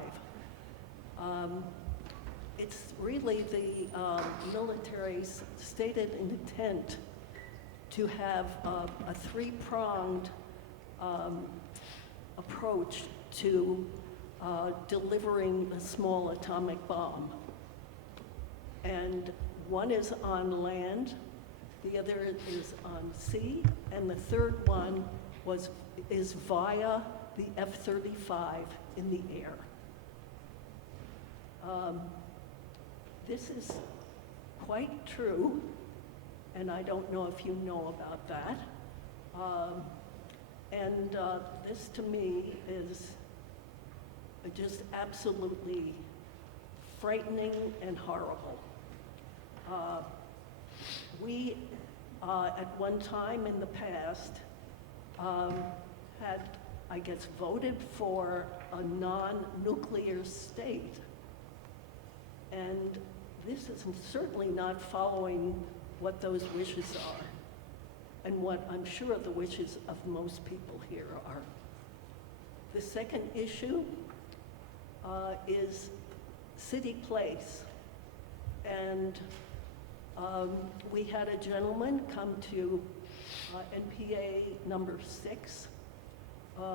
It's really the military's stated intent to have a three-pronged approach to delivering a small atomic bomb. And one is on land, the other is on sea, and the third one is via the F-35 in the air. This is quite true, and I don't know if you know about that. This to me is just absolutely frightening and horrible. We, at one time in the past, had, I guess, voted for a non-nuclear state. And this is certainly not following what those wishes are, and what I'm sure the wishes of most people here are. The second issue is City Place. And we had a gentleman come to NPA number 6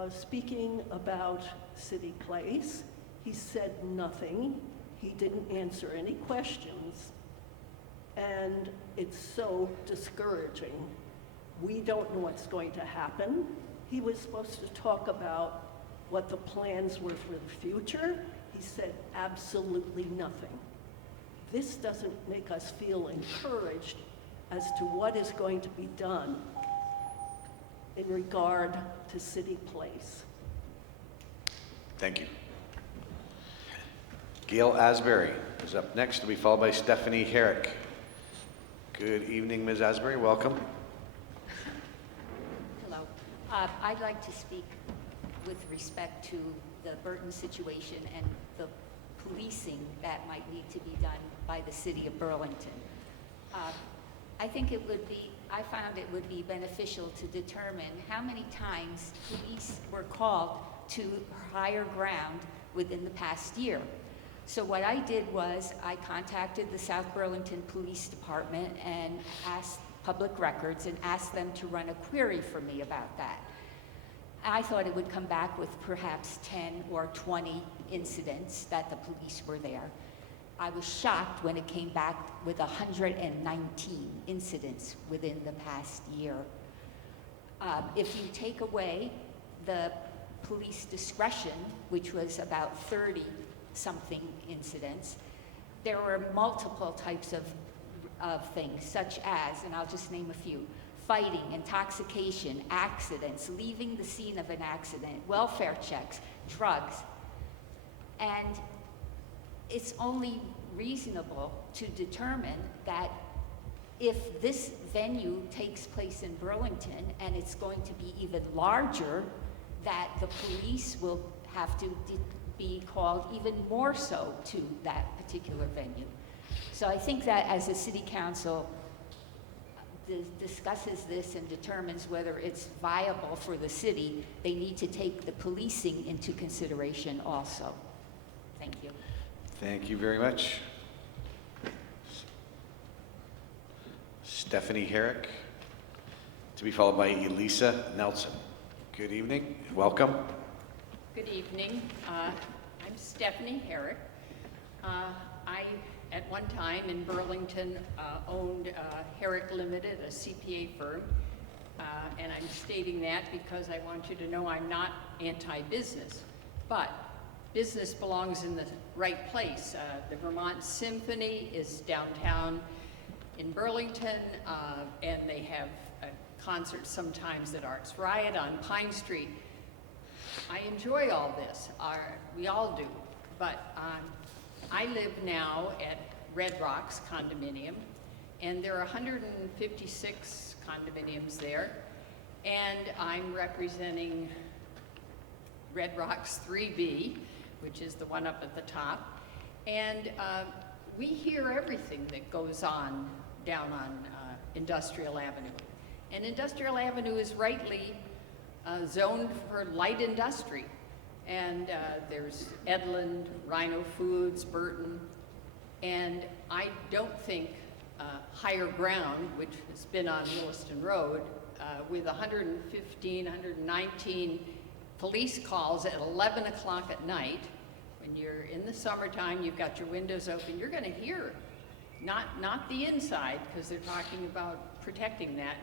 speaking about City Place. He said nothing. He didn't answer any questions. And it's so discouraging. We don't know what's going to happen. He was supposed to talk about what the plans were for the future. He said absolutely nothing. This doesn't make us feel encouraged as to what is going to be done in regard to City Place. Thank you. Gail Asbury is up next, to be followed by Stephanie Herrick. Good evening, Ms. Asbury. Welcome. Hello. I'd like to speak with respect to the Burton situation and the policing that might need to be done by the city of Burlington. I think I found it would be beneficial to determine how many times police were called to higher ground within the past year. So what I did was I contacted the South Burlington Police Department and asked Public Records and asked them to run a query for me about that. I thought it would come back with perhaps 10 or 20 incidents that the police were there. I was shocked when it came back with 119 incidents within the past year. If you take away the police discretion, which was about 30-something incidents, there were multiple types of things, such as, and I'll just name a few: fighting, intoxication, accidents, leaving the scene of an accident, welfare checks, drugs. And it's only reasonable to determine that if this venue takes place in Burlington and it's going to be even larger, that the police will have to be called even more so to that particular venue. So I think that as the city council discusses this and determines whether it's viable for the city, they need to take the policing into consideration also. Thank you. Thank you very much. Stephanie Herrick, to be followed by Elisa Nelson. Good evening. Welcome. Good evening. I'm Stephanie Herrick. I, at one time in Burlington, owned Herrick Limited, a CPA firm. And I'm stating that because I want you to know I'm not anti-business. But business belongs in the right place. The Vermont Symphony is downtown in Burlington, and they have concerts sometimes at Arts Riot on Pine Street. I enjoy all this, we all do, but I live now at Red Rocks condominium, and there are 156 condominiums there, and I'm representing Red Rocks 3B, which is the one up at the top, and we hear everything that goes on down on Industrial Avenue. And Industrial Avenue is rightly zoned for light industry. And there's Edland, Rhino Foods, Burton, and I don't think Higher Ground, which has been on Williston Road, with 115, 119 police calls at 11 o'clock at night, when you're in the summertime, you've got your windows open, you're gonna hear, not the inside, because they're talking about protecting that,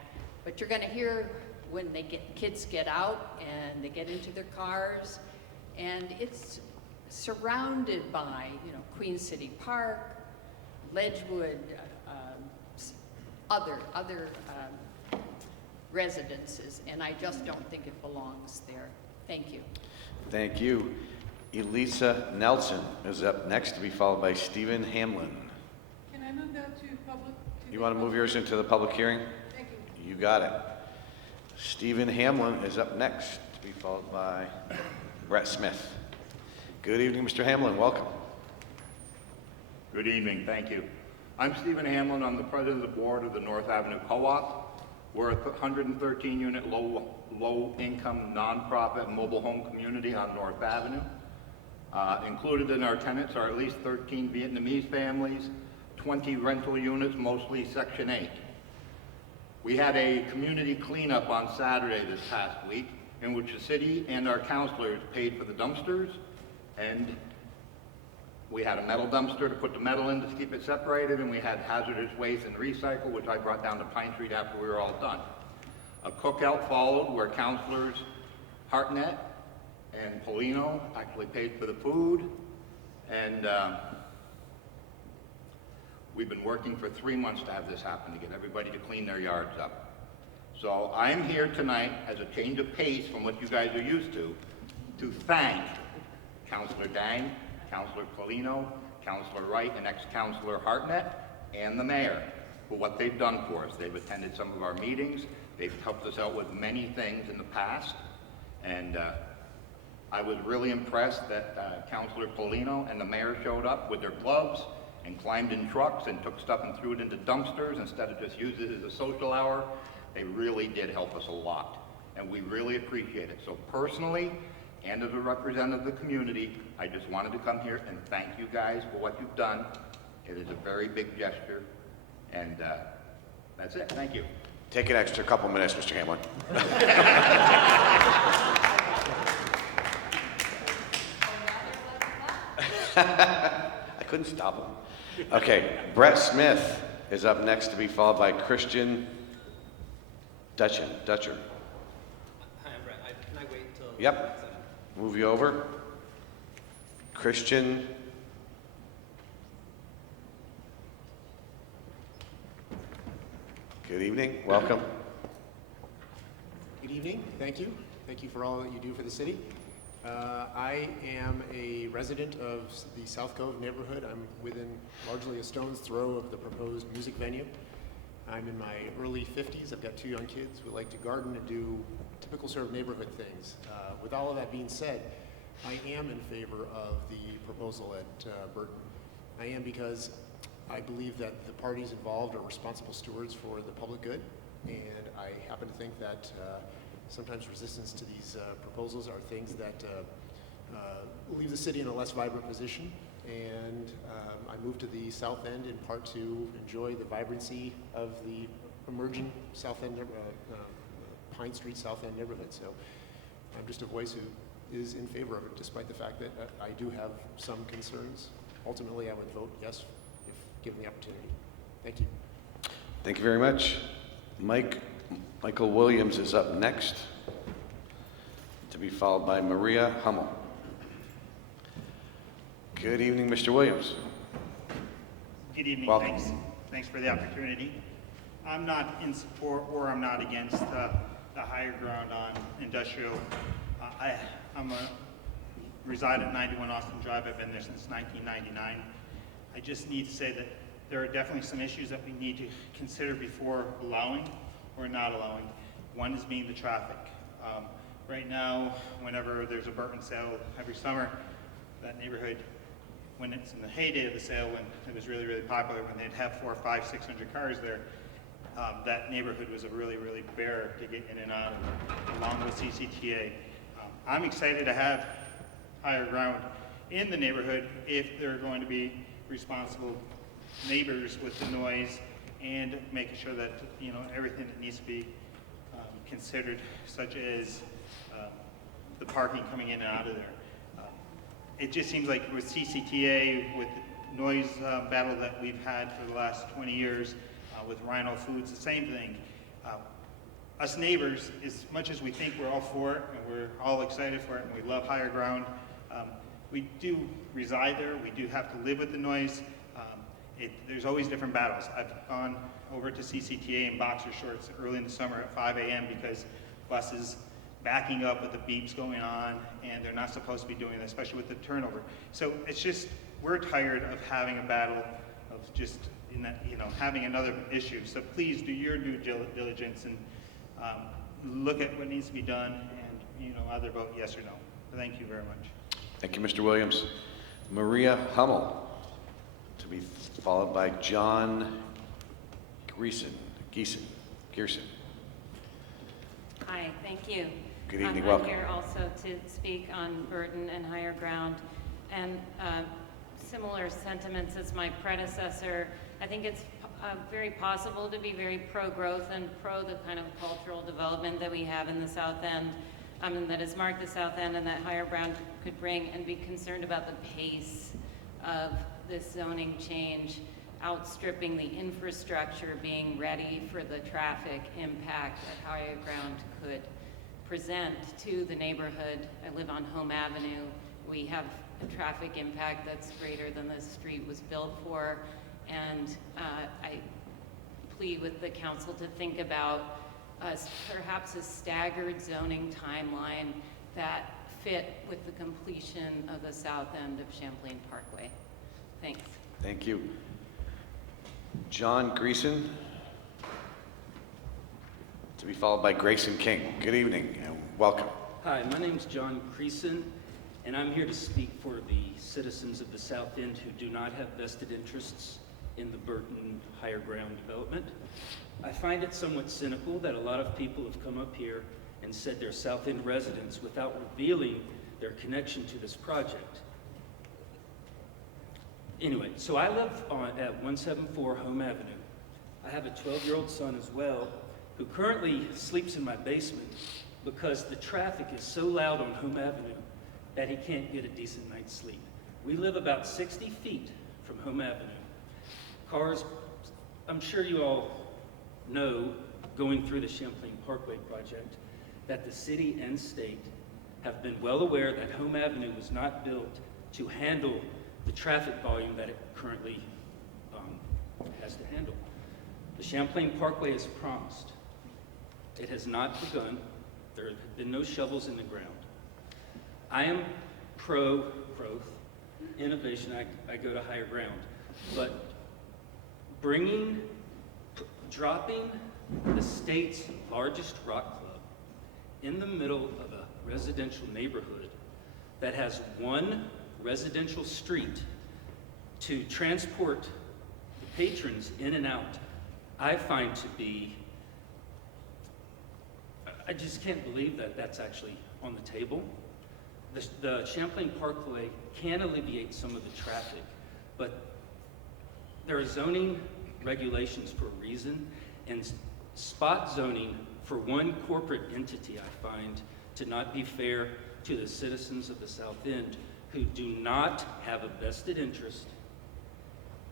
but you're gonna hear when kids get out and they get into their cars, and it's surrounded by, Queen City Park, Ledgewood, other residences, and I just don't think it belongs there. Thank you. Thank you. Elisa Nelson is up next, to be followed by Stephen Hamlin. Can I move that to public? You want to move yours into the public hearing? Thank you. You got it. Stephen Hamlin is up next, to be followed by Brett Smith. Good evening, Mr. Hamlin. Welcome. Good evening. Thank you. I'm Stephen Hamlin. I'm the president of the board of the North Avenue Co-op. We're a 113-unit low-income nonprofit mobile home community on North Avenue. Included in our tenants are at least 13 Vietnamese families, 20 rental units, mostly Section 8. We had a community cleanup on Saturday this past week, in which the city and our councilors paid for the dumpsters, and we had a metal dumpster to put the metal in to keep it separated, and we had hazardous waste and recycle, which I brought down to Pine Street after we were all done. A cookout followed where councilors Hartnett and Polino actually paid for the food, and we've been working for 3 months to have this happen, to get everybody to clean their yards up. So I'm here tonight as a change of pace from what you guys are used to thank Councilor Dang, Councilor Polino, Councilor Wright, and ex-Councilor Hartnett, and the mayor for what they've done for us. They've attended some of our meetings. They've helped us out with many things in the past, and I was really impressed that Councilor Polino and the mayor showed up with their gloves and climbed in trucks and took stuff and threw it into dumpsters instead of just use it as a social hour. They really did help us a lot, and we really appreciate it. So personally, and as a representative of the community, I just wanted to come here and thank you guys for what you've done. It is a very big gesture, and that's it. Thank you. Take an extra couple minutes, Mr. Hamlin. I couldn't stop him. Okay, Brett Smith is up next, to be followed by Christian Dutcher. Hi, I'm Brett. Can I wait until... Yep. Move you over. Christian. Good evening. Welcome. Good evening. Thank you. Thank you for all that you do for the city. I am a resident of the South Cove neighborhood. I'm within largely a stone's throw of the proposed music venue. I'm in my early 50s. I've got 2 young kids who like to garden and do typical sort of neighborhood things. With all of that being said, I am in favor of the proposal at Burton. I am because I believe that the parties involved are responsible stewards for the public good, and I happen to think that sometimes resistance to these proposals are things that leave the city in a less vibrant position. And I moved to the South End in part to enjoy the vibrancy of the emerging South End, Pine Street South End neighborhood. So I'm just a voice who is in favor of it, despite the fact that I do have some concerns. Ultimately, I would vote yes if given the opportunity. Thank you. Thank you very much. Michael Williams is up next, to be followed by Maria Hummel. Good evening, Mr. Williams. Good evening. Welcome. Thanks for the opportunity. I'm not in support or I'm not against the higher ground on industrial. Reside at 91 Austin Drive. I've been there since 1999. I just need to say that there are definitely some issues that we need to consider before allowing or not allowing. One is being the traffic. Right now, whenever there's a Burton sale every summer, that neighborhood, when it's in the heyday of the sale, when it was really, really popular, when they'd have 400, 500, 600 cars there, that neighborhood was a really, really bear to get in and out of, along with CCTA. I'm excited to have higher ground in the neighborhood if they're going to be responsible neighbors with the noise and making sure that, you know, everything that needs to be considered, such as the parking coming in and out of there. It just seems like with CCTA, with the noise battle that we've had for the last 20 years, with Rhino Foods, the same thing. Us neighbors, as much as we think we're all for it, and we're all excited for it, and we love higher ground, we do reside there, we do have to live with the noise. There's always different battles. I've gone over to CCTA in boxer shorts early in the summer at 5 a.m. because buses backing up with the beeps going on, and they're not supposed to be doing that, especially with the turnover. So it's just, we're tired of having a battle of just, having another issue. So please do your due diligence and look at what needs to be done and, either vote yes or no. Thank you very much. Thank you, Mr. Williams. Maria Hummel, to be followed by John Gearson. Hi, thank you. Good evening, I'm welcome. here also to speak on Burton and higher ground. And similar sentiments as my predecessor, I think it's very possible to be very pro-growth and pro the kind of cultural development that we have in the South End, and that has marked the South End and that higher ground could bring, and be concerned about the pace of this zoning change outstripping the infrastructure being ready for the traffic impact that higher ground could present to the neighborhood. I live on Home Avenue. We have a traffic impact that's greater than the street was built for, and I plead with the council to think about perhaps a staggered zoning timeline that fit with the completion of the south end of Champlain Parkway. Thanks. Thank you. John Gearson, to be followed by Grayson King. Good evening and welcome. Hi, my name's John Creason, and I'm here to speak for the citizens of the South End who do not have vested interests in the Burton higher ground development. I find it somewhat cynical that a lot of people have come up here and said they're South End residents without revealing their connection to this project. Anyway, so I live at 174 Home Avenue. I have a 12-year-old son as well, who currently sleeps in my basement because the traffic is so loud on Home Avenue that he can't get a decent night's sleep. We live about 60 feet from Home Avenue. Cars, I'm sure you all know, going through the Champlain Parkway project, that the city and state have been well aware that Home Avenue was not built to handle the traffic volume that it currently has to handle. The Champlain Parkway is promised. It has not begun. There have been no shovels in the ground. I am pro-growth, innovation. I go to higher ground. But dropping the state's largest rock club in the middle of a residential neighborhood that has one residential street to transport the patrons in and out, I find to be, I just can't believe that that's actually on the table. The Champlain Parkway can alleviate some of the traffic, but there are zoning regulations for a reason, and spot zoning for one corporate entity I find to not be fair to the citizens of the South End who do not have a vested interest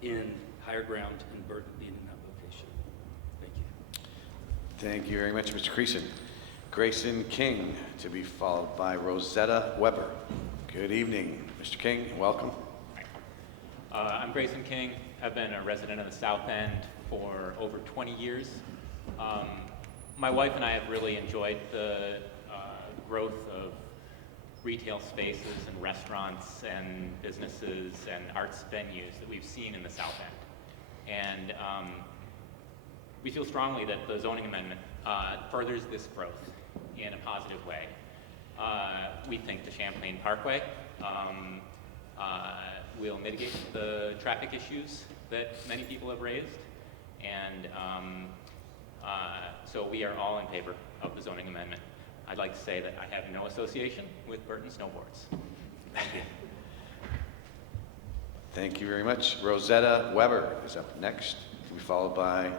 in higher ground and Burton being in that location. Thank you. Thank you very much, Mr. Creason. Grayson King, to be followed by Rosetta Weber. Good evening, Mr. King, welcome. I'm Grayson King. I've been a resident of the South End for over 20 years. My wife and I have really enjoyed the growth of retail spaces and restaurants and businesses and arts venues that we've seen in the South End. And we feel strongly that the zoning amendment furthers this growth in a positive way. We think the Champlain Parkway will mitigate the traffic issues that many people have raised. And so we are all in favor of the zoning amendment. I'd like to say that I have no association with Burton Snowboards. Thank you. Thank you very much. Rosetta Weber is up next, to be followed by...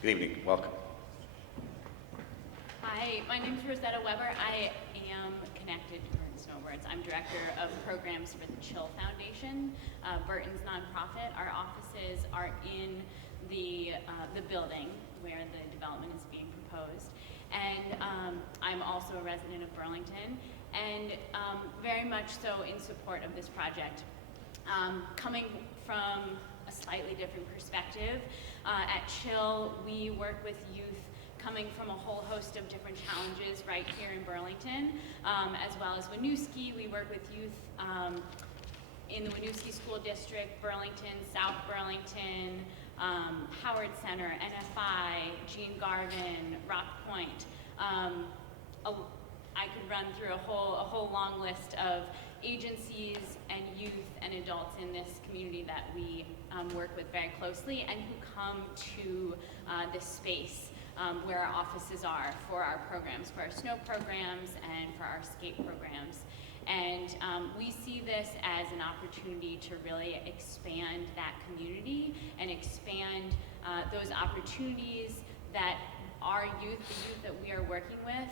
Good evening, welcome. Hi, my name is Rosetta Weber. I am connected to Burton Snowboards. I'm director of programs for the Chill Foundation, Burton's nonprofit. Our offices are in the building where the development is being proposed. And I'm also a resident of Burlington and very much so in support of this project. Coming from a slightly different perspective, at Chill, we work with youth coming from a whole host of different challenges right here in Burlington, as well as Winooski. We work with youth in the Winooski School District, Burlington, South Burlington, Howard Center, NFI, Gene Garvin, Rock Point. I could run through a whole long list of agencies and youth and adults in this community that we work with very closely and who come to this space where our offices are for our programs, for our snow programs and for our skate programs. And we see this as an opportunity to really expand that community and expand those opportunities that our youth, the youth that we are working with,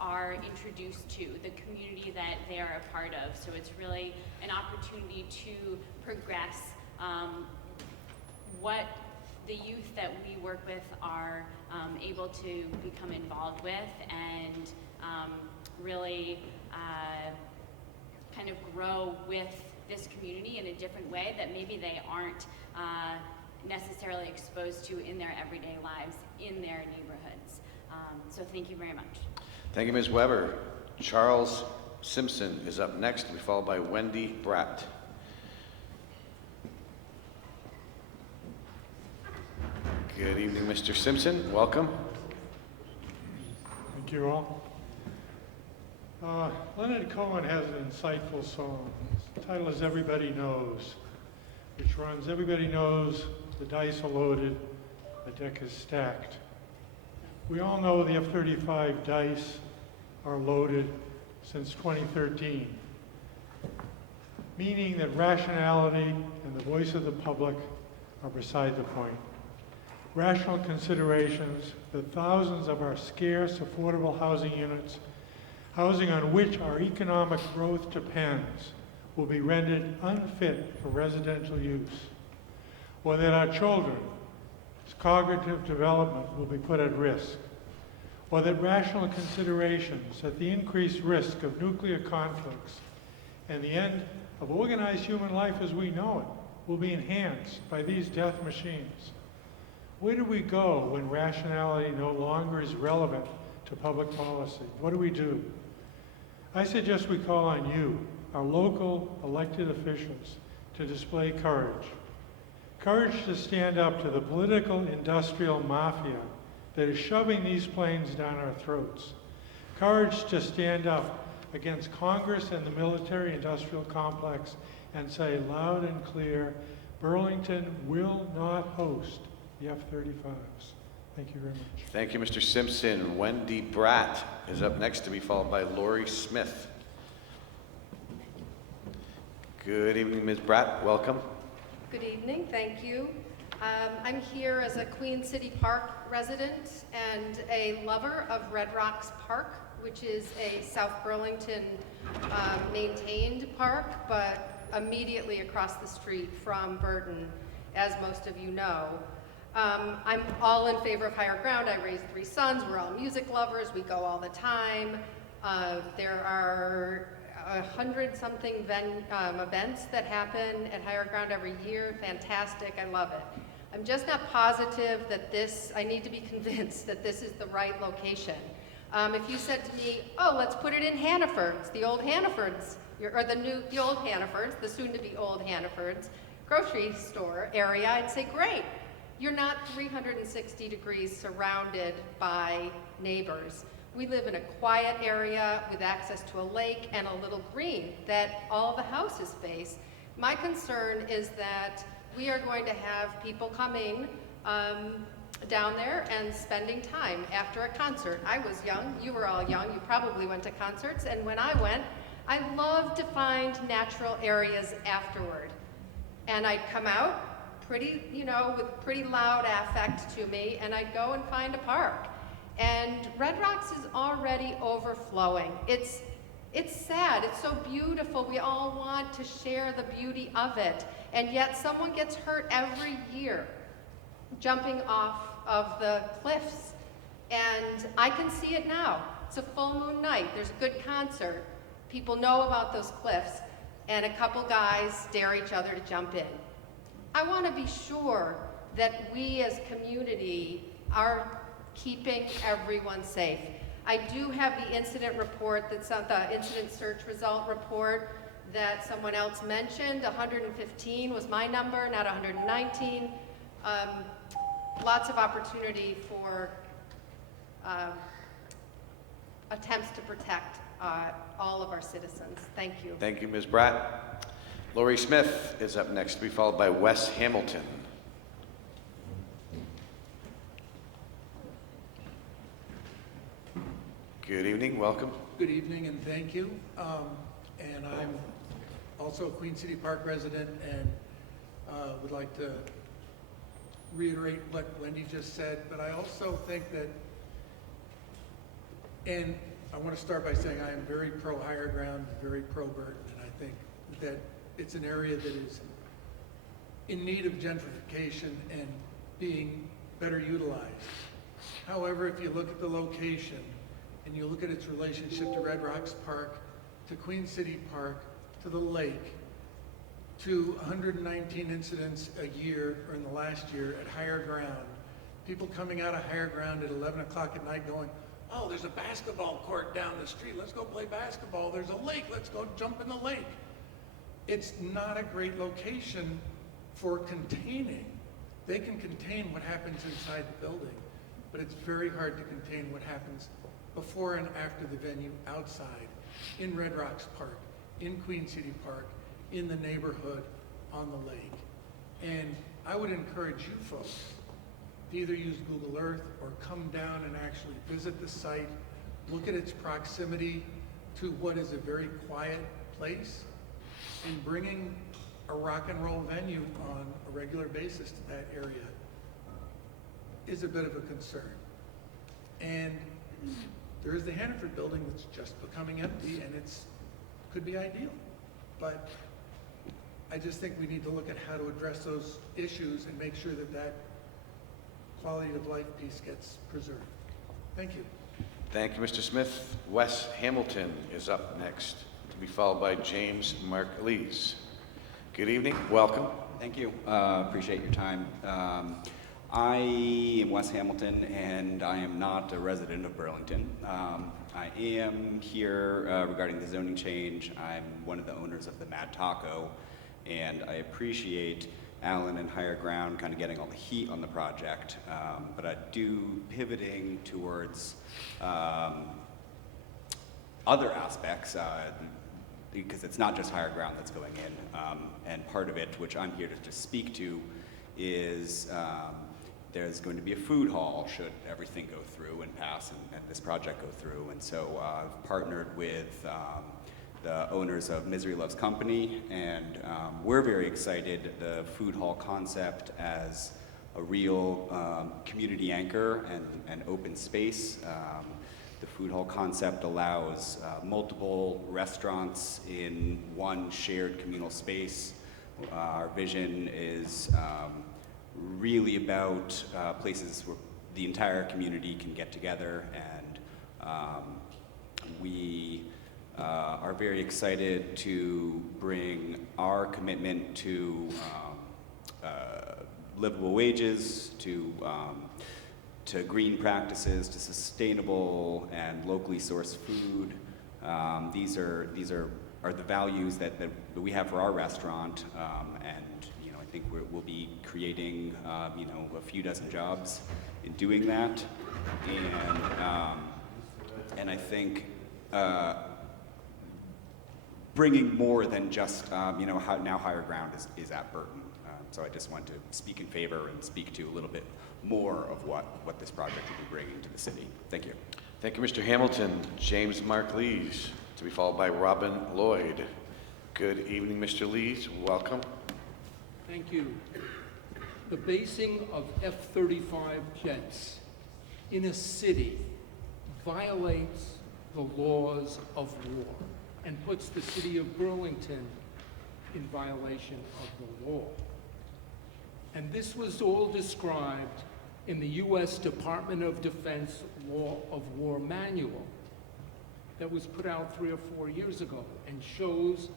are introduced to, the community that they are a part of. So it's really an opportunity to progress what the youth that we work with are able to become involved with and really kind of grow with this community in a different way that maybe they aren't necessarily exposed to in their everyday lives in their neighborhoods. So thank you very much. Thank you, Ms. Weber. Charles Simpson is up next, to be followed by Wendy Bratt. Good evening, Mr. Simpson. Welcome. Thank you all. Leonard Cohen has an insightful song. The title is Everybody Knows, which runs, everybody knows the dice are loaded, the deck is stacked. We all know the F-35 dice are loaded since 2013, meaning that rationality and the voice of the public are beside the point. Rational considerations that thousands of our scarce, affordable housing units, housing on which our economic growth depends, will be rendered unfit for residential use, or that our children's cognitive development will be put at risk, or that rational considerations that the increased risk of nuclear conflicts and the end of organized human life as we know it will be enhanced by these death machines. Where do we go when rationality no longer is relevant to public policy? What do? I suggest we call on you, our local elected officials, to display courage. Courage to stand up to the political industrial mafia that is shoving these planes down our throats. Courage to stand up against Congress and the military industrial complex and say loud and clear, Burlington will not host the F-35s. Thank you very much. Thank you, Mr. Simpson. Wendy Bratt is up next, to be followed by Lori Smith. Good evening, Ms. Bratt. Welcome. Good evening. Thank you. I'm here as a Queen City Park resident and a lover of Red Rocks Park, which is a South Burlington maintained park, but immediately across the street from Burton, as most of you know. I'm all in favor of higher ground. I raised 3 sons. We're all music lovers. We go all the time. There are 100-something events that happen at higher ground every year. Fantastic. I love it. I'm just not positive that I need to be convinced that this is the right location. If you said to me, oh, let's put it in Hannaford's, the old Hannaford's, or the old Hannaford's, the soon-to-be old Hannaford's grocery store area, I'd say, great. You're not 360 degrees surrounded by neighbors. We live in a quiet area with access to a lake and a little green that all the houses face. My concern is that we are going to have people coming down there and spending time after a concert. I was young, you were all young, you probably went to concerts, and when I went, I loved to find natural areas afterward. And I'd come out pretty, with pretty loud affect to me, and I'd go and find a park. And Red Rocks is already overflowing. It's sad, it's so beautiful. We all want to share the beauty of it. And yet someone gets hurt every year jumping off of the cliffs. And I can see it now. It's a full moon night, there's a good concert. People know about those cliffs, and a couple guys dare each other to jump in. I want to be sure that we as community are keeping everyone safe. I do have the incident report, the incident search result report that someone else mentioned. 115 was my number, not 119. Lots of opportunity for attempts to protect all of our citizens. Thank you. Thank you, Ms. Bratt. Lori Smith is up next, to be followed by Wes Hamilton. Good evening, welcome. Good evening and thank you. And I'm also a Queen City Park resident and would like to reiterate what Wendy just said, but I also think that, and I want to start by saying I am very pro higher ground, very pro Burton, and I think that it's an area that is in need of gentrification and being better utilized. However, if you look at the location and you look at its relationship to Red Rocks Park, to Queen City Park, to the lake, to 119 incidents a year, or in the last year, at higher ground, people coming out of higher ground at 11 o'clock at night going, oh, there's a basketball court down the street, let's go play basketball. There's a lake, let's go jump in the lake. It's not a great location for containing. They can contain what happens inside the building, but it's very hard to contain what happens before and after the venue outside, in Red Rocks Park, in Queen City Park, in the neighborhood, on the lake. And I would encourage you folks to either use Google Earth or come down and actually visit the site, look at its proximity to what is a very quiet place, and bringing a rock and roll venue on a regular basis to that area is a bit of a concern. And there is the Hannaford building that's just becoming empty, and could be ideal. But I just think we need to look at how to address those issues and make sure that that quality of life piece gets preserved. Thank you. Thank you, Mr. Smith. Wes Hamilton is up next, to be followed by James Mark-Lees. Good evening, welcome. Thank you, appreciate your time. I am Wes Hamilton, and I am not a resident of Burlington. I am here regarding the zoning change. I'm one of the owners of the Mad Taco, and I appreciate Alan and Higher Ground kind of getting all the heat on the project, but I do pivoting towards other aspects, because it's not just Higher Ground that's going in, and part of it, which I'm here to speak to, is there's going to be a food hall should everything go through and pass and this project go through. And so I've partnered with the owners of Misery Loves Company, and we're very excited. The food hall concept as a real community anchor and open space. The food hall concept allows multiple restaurants in one shared communal space. Our vision is really about places where the entire community can get together, and we are very excited to bring our commitment to livable wages, to green practices, to sustainable and locally sourced food. These are the values that we have for our restaurant, and I think we'll be creating a few dozen jobs in doing that, and I think bringing more than just now Higher Ground is at Burton. So I just want to speak in favor and speak to a little bit more of what this project will be bringing to the city. Thank you. Thank you, Mr. Hamilton. James Mark Lees, to be followed by Robin Lloyd. Good evening, Mr. Lees. Welcome. Thank you. The basing of F-35 jets in a city violates the laws of war and puts the city of Burlington in violation of the law. And this was all described in the U.S. Department of Defense Law of War Manual that was put out 3 or 4 years ago, and shows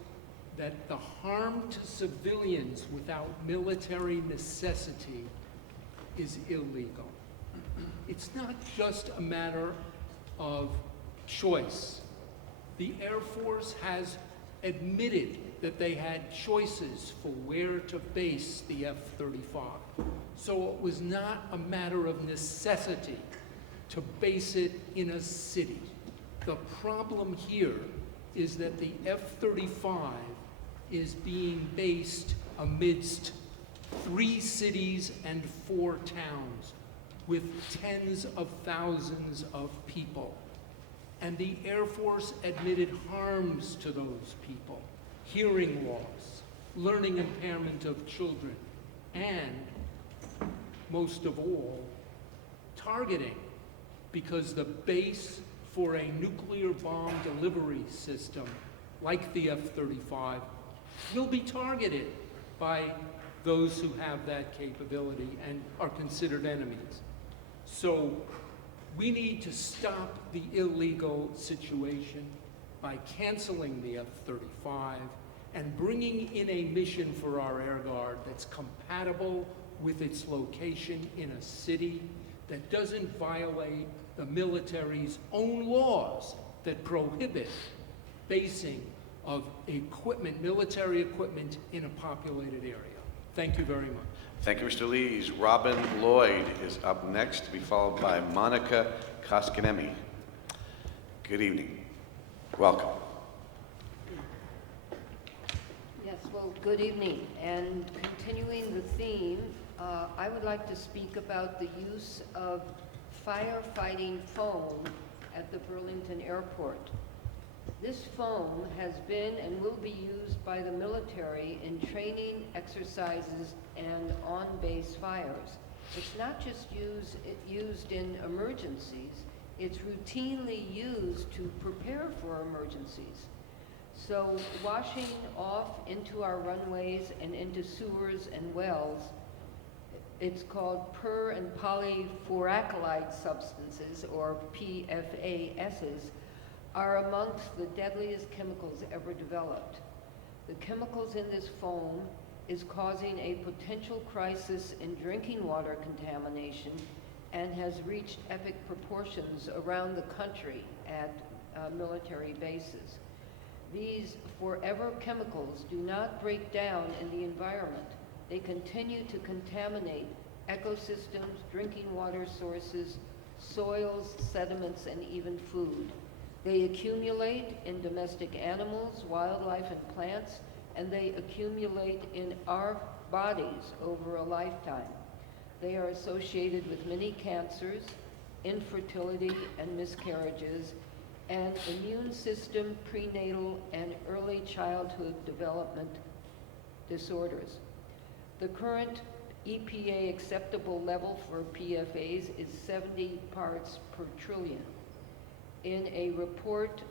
that the harm to civilians without military necessity is illegal. It's not just a matter of choice. The Air Force has admitted that they had choices for where to base the F-35. So it was not a matter of necessity to base it in a city. The problem here is that the F-35 is being based amidst 3 cities and 4 towns with tens of thousands of people. And the Air Force admitted harms to those people: hearing loss, learning impairment of children, and, most of all, targeting, because the base for a nuclear bomb delivery system, like the F-35, will be targeted by those who have that capability and are considered enemies. So we need to stop the illegal situation by canceling the F-35 and bringing in a mission for our Air Guard that's compatible with its location in a city, that doesn't violate the military's own laws that prohibit basing of equipment, military equipment, in a populated area. Thank you very much. Thank you, Mr. Lees. Robin Lloyd is up next, to be followed by Monica Koskanemi. Good evening. Welcome. Yes, well, good evening. And continuing the theme, I would like to speak about the use of firefighting foam at the Burlington Airport. This foam has been and will be used by the military in training, exercises, and on-base fires. It's not just used in emergencies, it's routinely used to prepare for emergencies. So washing off into our runways and into sewers and wells, it's called per and polyfluoroalkyl substances, or PFASs, are amongst the deadliest chemicals ever developed. The chemicals in this foam is causing a potential crisis in drinking water contamination and has reached epic proportions around the country at military bases. These forever chemicals do not break down in the environment. They continue to contaminate ecosystems, drinking water sources, soils, sediments, and even food. They accumulate in domestic animals, wildlife, and plants, and they accumulate in our bodies over a lifetime. They are associated with many cancers, infertility and miscarriages, and immune system, prenatal, and early childhood development disorders. The current EPA acceptable level for PFAS is 70 parts per trillion. In a report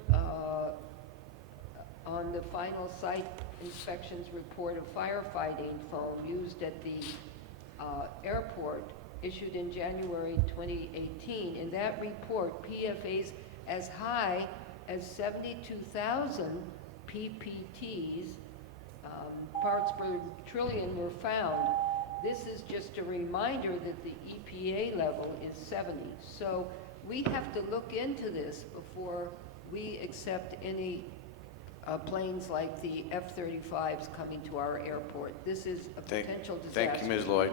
on the final site inspections report of firefighting foam used at the airport, issued in January 2018, in that report, PFAS as high as 72,000 ppts, parts per trillion, were found. This is just a reminder that the EPA level is 70. So we have to look into this before we accept any planes like the F-35s coming to our airport. This is a potential disaster. Thank you, Ms. Lloyd.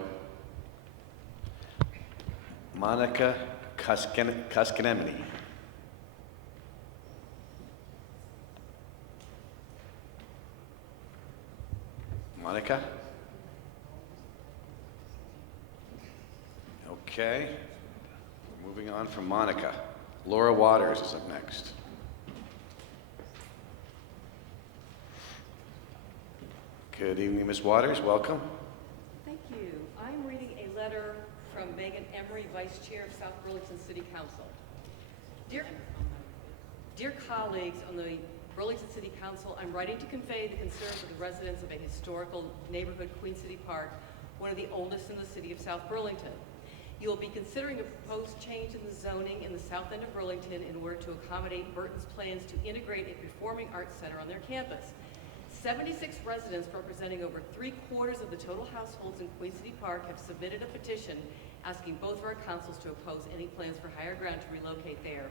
Monica Koskinemny. Monica? Okay. Moving on from Monica. Laura Waters is up next. Good evening, Ms. Waters. Welcome. Thank you. I'm reading a letter from Megan Emery, Vice Chair of South Burlington City Council. Dear colleagues on the Burlington City Council, I'm writing to convey the concerns of the residents of a historical neighborhood, Queen City Park, one of the oldest in the city of South Burlington. You will be considering a proposed change in the zoning in the south end of Burlington in order to accommodate Burton's plans to integrate a performing arts center on their campus. 76 residents representing over 3/4 of the total households in Queen City Park have submitted a petition asking both of our councils to oppose any plans for higher ground to relocate there.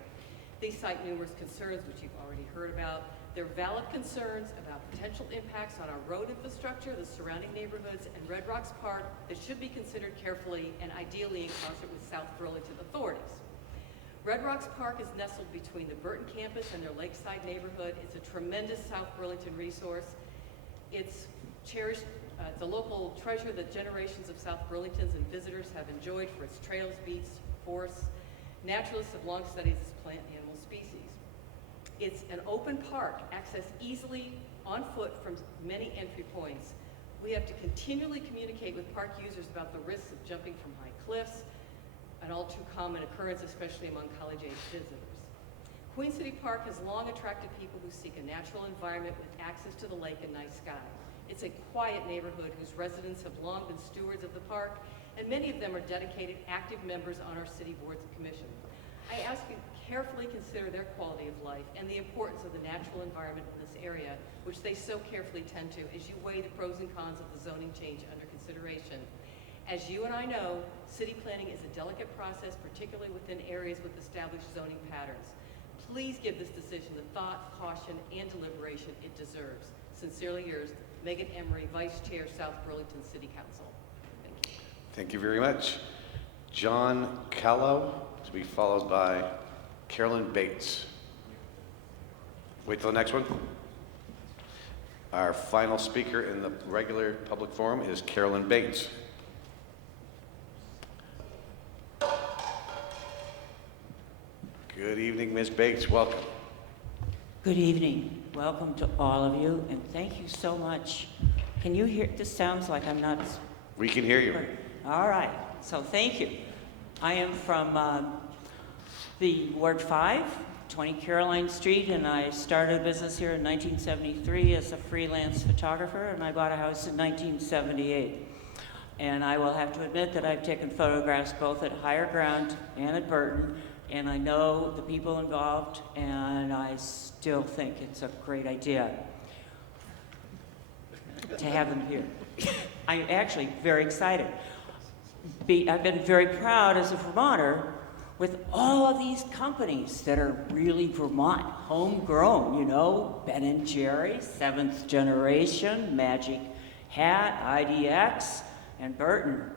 They cite numerous concerns, which you've already heard about. They're valid concerns about potential impacts on our road infrastructure, the surrounding neighborhoods, and Red Rocks Park that should be considered carefully and ideally in concert with South Burlington authorities. Red Rocks Park is nestled between the Burton campus and their lakeside neighborhood. It's a tremendous South Burlington resource. It's cherished, it's a local treasure that generations of South Burlingtons and visitors have enjoyed for its trails, beats, forests. Naturalists have long studied this plant and animal species. It's an open park, accessed easily on foot from many entry points. We have to continually communicate with park users about the risks of jumping from high cliffs, an all too common occurrence, especially among college-age visitors. Queen City Park has long attracted people who seek a natural environment with access to the lake and night sky. It's a quiet neighborhood whose residents have long been stewards of the park, and many of them are dedicated, active members on our city boards and commissions. I ask you to carefully consider their quality of life and the importance of the natural environment in this area, which they so carefully tend to, as you weigh the pros and cons of the zoning change under consideration. As you and I know, city planning is a delicate process, particularly within areas with established zoning patterns. Please give this decision the thought, caution, and deliberation it deserves. Sincerely yours, Megan Emery, Vice Chair, South Burlington City Council. Thank you. Thank you very much. John Callow, to be followed by Carolyn Bates. Wait till the next one. Our final speaker in the regular public forum is Carolyn Bates. Good evening, Ms. Bates. Welcome. Good evening. Welcome to all of you, and thank you so much. Can you hear? This sounds like I'm not. We can hear you. All right. So thank you. I am from the Ward 5, 20 Caroline Street, and I started a business here in 1973 as a freelance photographer, and I bought a house in 1978. And I will have to admit that I've taken photographs both at Higher Ground and at Burton, and I know the people involved, and I still think it's a great idea to have them here. I'm actually very excited. I've been very proud as a Vermonter with all of these companies that are really Vermont, homegrown, you know, Ben & Jerry's, 7th Generation, Magic Hat, IDX, and Burton.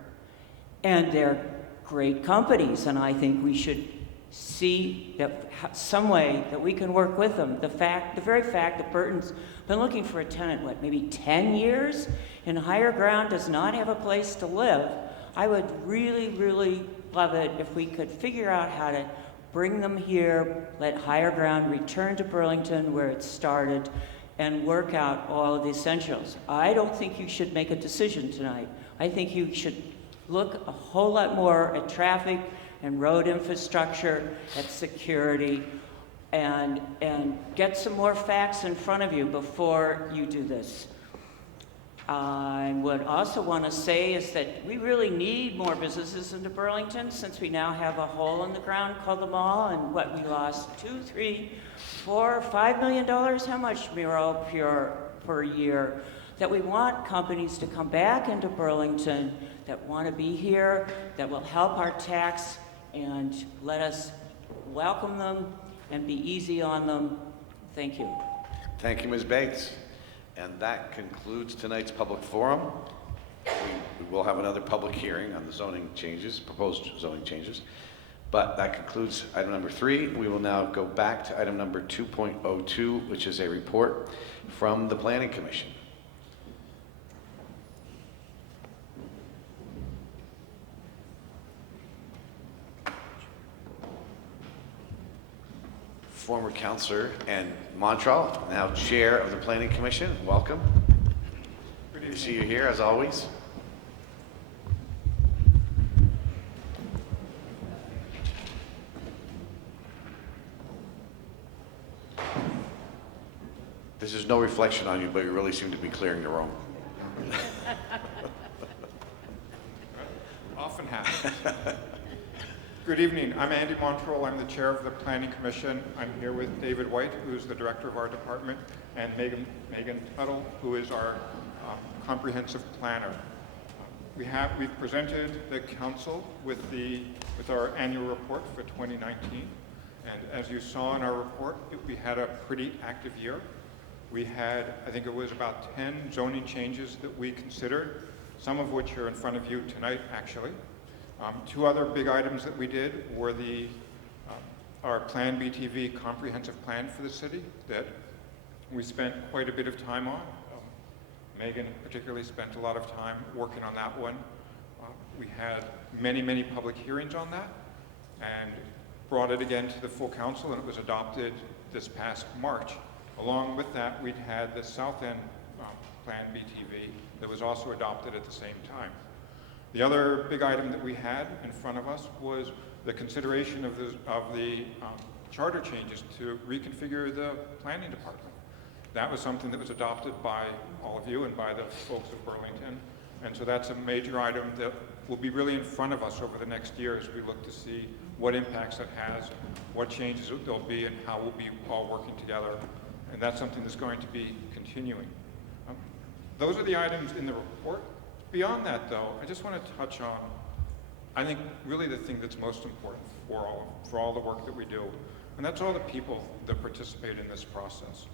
And they're great companies, and I think we should see that some way that we can work with them. The very fact that Burton's been looking for a tenant, what, maybe 10 years, and Higher Ground does not have a place to live, I would really, really love it if we could figure out how to bring them here, let Higher Ground return to Burlington where it started, and work out all of the essentials. I don't think you should make a decision tonight. I think you should look a whole lot more at traffic and road infrastructure, at security, and get some more facts in front of you before you do this. I would also want to say is that we really need more businesses into Burlington, since we now have a hole in the ground called the mall, and what we lost $2, $3, $4, $5 million, how much, Miro, per year, that we want companies to come back into Burlington that want to be here, that will help our tax, and let us welcome them and be easy on them. Thank you. Thank you, Ms. Bates. And that concludes tonight's public forum. We will have another public hearing on the zoning changes, proposed zoning changes. But that concludes item number 3. We will now go back to item number 2.02, which is a report from the Planning Commission. Former councilor and Montrell, now chair of the Planning Commission. Welcome. Good to see you here, as always. This is no reflection on you, but you really seem to be clearing the room. Often happens. Good evening. I'm Andy Montrell. I'm the chair of the Planning Commission. I'm here with David White, who's the director of our department, and Megan Tuttle, who is our comprehensive planner. We've presented the council with our annual report for 2019, and as you saw in our report, we had a pretty active year. We had, I think it was about 10 zoning changes that we considered, some of which are in front of you tonight, actually. 2 other big items that we did were our Plan BTV comprehensive plan for the city that we spent quite a bit of time on. Megan particularly spent a lot of time working on that one. We had many, many public hearings on that and brought it again to the full council, and it was adopted this past March. Along with that, we'd had the South End Plan BTV that was also adopted at the same time. The other big item that we had in front of us was the consideration of the charter changes to reconfigure the planning department. That was something that was adopted by all of you and by the folks of Burlington. And so that's a major item that will be really in front of us over the next year as we look to see what impacts it has, what changes there'll be, and how we'll be all working together. And that's something that's going to be continuing. Those are the items in the report. Beyond that, though, I just want to touch on, I think, really the thing that's most important for all the work that we do, and that's all the people that participate in this process.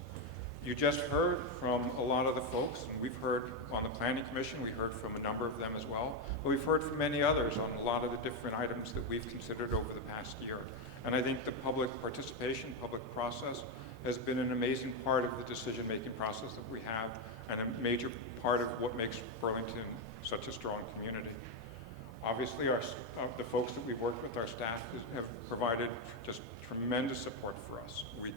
You just heard from a lot of the folks, and we've heard on the Planning Commission, we heard from a number of them as well, but we've heard from many others on a lot of the different items that we've considered over the past year. And I think the public participation, public process, has been an amazing part of the decision-making process that we have, and a major part of what makes Burlington such a strong community. Obviously, the folks that we've worked with, our staff, have provided just tremendous support for us. We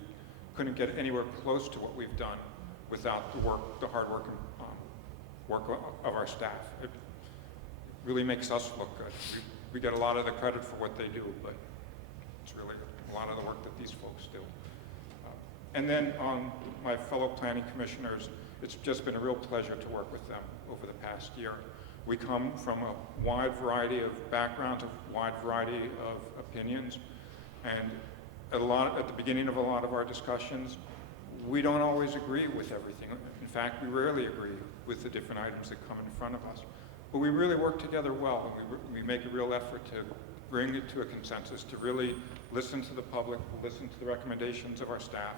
couldn't get anywhere close to what we've done without the hard work of our staff. It really makes us look good. We get a lot of the credit for what they do, but it's really a lot of the work that these folks do. And then on my fellow planning commissioners, it's just been a real pleasure to work with them over the past year. We come from a wide variety of backgrounds, a wide variety of opinions, and at the beginning of a lot of our discussions, we don't always agree with everything. In fact, we rarely agree with the different items that come in front of us. But we really work together well, and we make a real effort to bring it to a consensus, to really listen to the public, listen to the recommendations of our staff,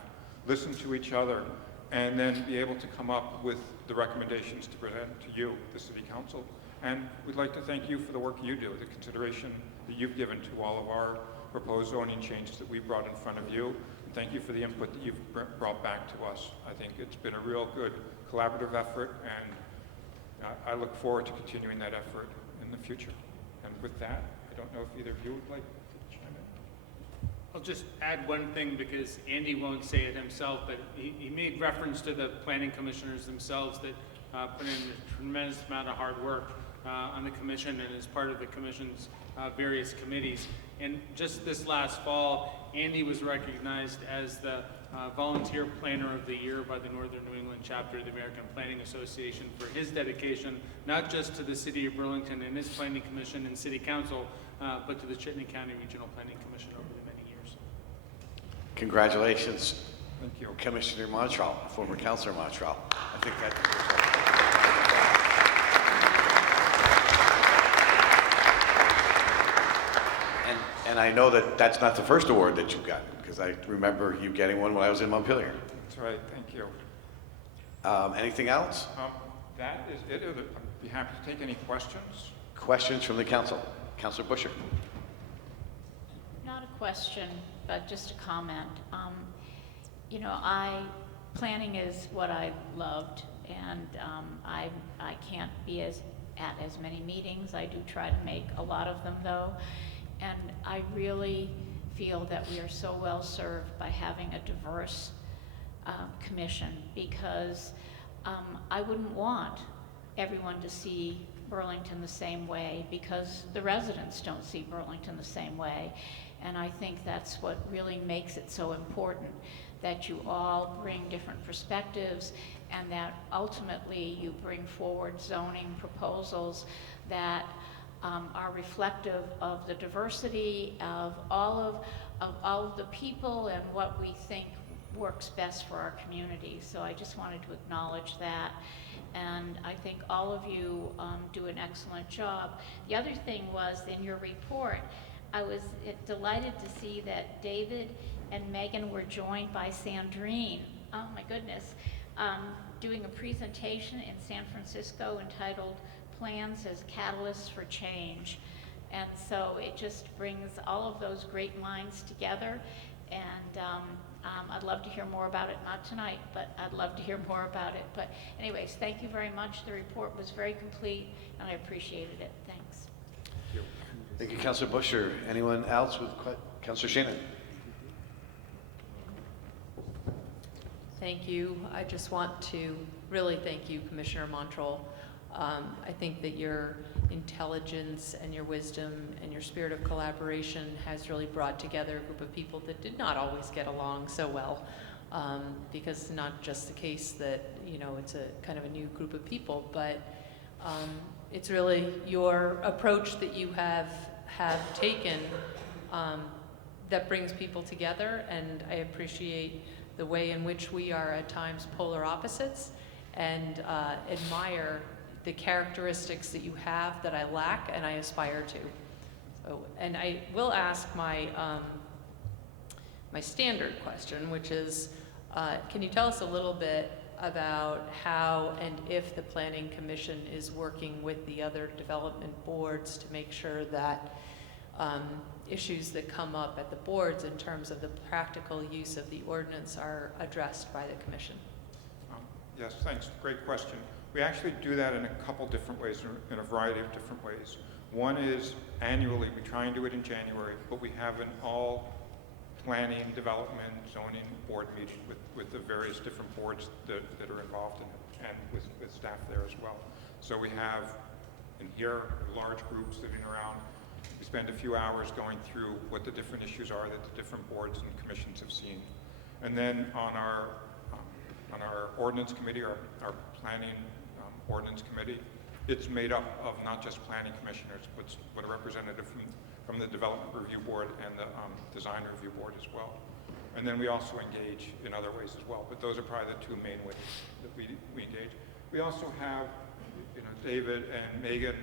listen to each other, and then be able to come up with the recommendations to present to you, the City Council. And we'd like to thank you for the work you do, the consideration that you've given to all of our proposed zoning changes that we brought in front of you. And thank you for the input that you've brought back to us. I think it's been a real good collaborative effort, and I look forward to continuing that effort in the future. And with that, I don't know if either of you would like to chime in. I'll just add one thing, because Andy won't say it himself, but he made reference to the planning commissioners themselves that put in a tremendous amount of hard work on the commission and is part of the commission's various committees. And just this last fall, Andy was recognized as the Volunteer Planner of the Year by the Northern New England chapter of the American Planning Association for his dedication, not just to the City of Burlington and its Planning Commission and City Council, but to the Chittenden County Regional Planning Commission over the many years. Congratulations. Thank you. Commissioner Montrell, former Councilor Montrell. I think that and I know that that's not the first award that you've gotten, because I remember you getting one when I was in Montpelier. That's right. Thank you. Anything else? That is it. I'd be happy to take any questions. Questions from the council? Councilor Busher. Not a question, but just a comment. You know, planning is what I loved, and I can't be at as many meetings. I do try to make a lot of them, though, and I really feel that we are so well served by having a diverse commission, because I wouldn't want everyone to see Burlington the same way, because the residents don't see Burlington the same way. And I think that's what really makes it so important, that you all bring different perspectives, and that ultimately you bring forward zoning proposals that are reflective of the diversity of all of the people and what we think works best for our community. So I just wanted to acknowledge that. And I think all of you do an excellent job. The other thing was, in your report, I was delighted to see that David and Megan were joined by Sandrine, oh my goodness, doing a presentation in San Francisco entitled Plans as Catalysts for Change. And so it just brings all of those great minds together. And I'd love to hear more about it, not tonight, but I'd love to hear more about it. But anyways, thank you very much. The report was very complete, and I appreciated it. Thanks. Thank you, Councilor Busher. Anyone else with Councilor Shannon? Thank you. I just want to really thank you, Commissioner Montrell. I think that your intelligence and your wisdom and your spirit of collaboration has really brought together a group of people that did not always get along so well, because it's not just the case that, you know, it's a kind of a new group of people, but it's really your approach that you have taken that brings people together, and I appreciate the way in which we are at times polar opposites, and admire the characteristics that you have that I lack and I aspire to. So, and I will ask my my standard question, which is, can you tell us a little bit about how and if the Planning Commission is working with the other development boards to make sure that issues that come up at the boards in terms of the practical use of the ordinance are addressed by the Commission? Yes, thanks. Great question. We actually do that in a couple different ways, in a variety of different ways. One is annually, we try and do it in January, but we have an all planning, development, zoning board meeting with the various different boards that are involved in it, and with staff there as well. So we have in here a large group sitting around. We spend a few hours going through what the different issues are that the different boards and commissions have seen. And then on our ordinance committee, our planning ordinance committee, it's made up of not just planning commissioners, but a representative from the development review board and the design review board as well. And then we also engage in other ways as well, but those are probably the two main ways that we engage. We also have, you know, David and Megan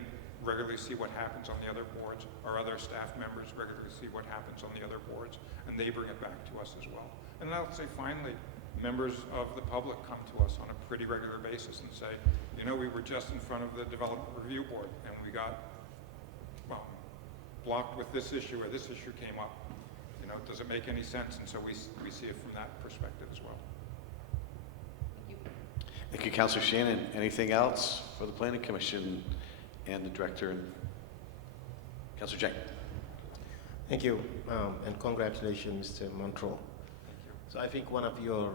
regularly see what happens on the other boards. Our other staff members regularly see what happens on the other boards, and they bring it back to us as well. And I'll say finally, members of the public come to us on a pretty regular basis and say, you know, we were just in front of the development review board and we got blocked with this issue, or this issue came up. You know, does it make any sense? And so we see it from that perspective as well. Thank you, Councilor Shannon. Anything else for the Planning Commission and the Director? Councilor Jang. Thank you, and congratulations, Mr. Montrell. So I think one of your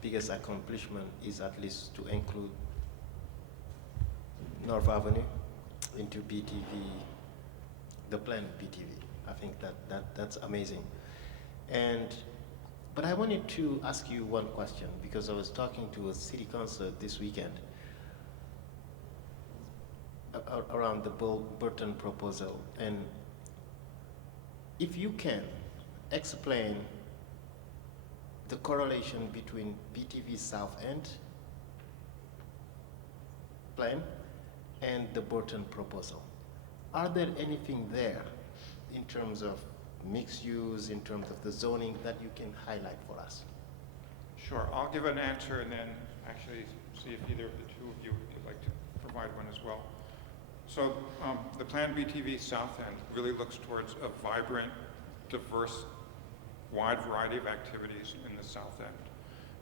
biggest accomplishment is at least to include North Avenue into BTV, the planned BTV. I think that's amazing. But I wanted to ask you one question because I was talking to a city councilor this weekend around the Burton proposal, and if you can explain the correlation between BTV South End plan and the Burton proposal. Are there anything there in terms of mixed use, in terms of the zoning that you can highlight for us? Sure, I'll give an answer and then actually see if either of the two of you would like to provide one as well. So the planned BTV South End really looks towards a vibrant, diverse, wide variety of activities in the South End.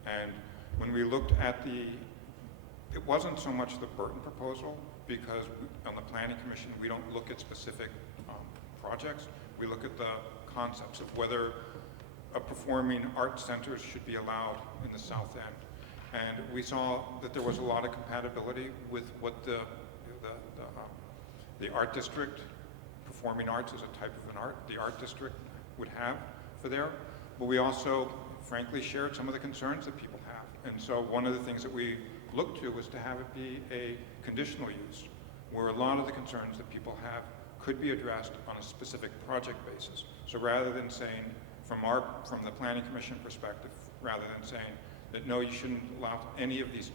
And when we looked at it wasn't so much the Burton proposal, because on the Planning Commission, we don't look at specific projects. We look at the concepts of whether a performing arts centers should be allowed in the South End. And we saw that there was a lot of compatibility with what the art district, performing arts as a type of an art, the art district would have for there. But we also, frankly, shared some of the concerns that people have. And so one of the things that we looked to was to have it be a conditional use, where a lot of the concerns that people have could be addressed on a specific project basis. So rather than saying, from the Planning Commission perspective, rather than saying that no, you shouldn't allow any of these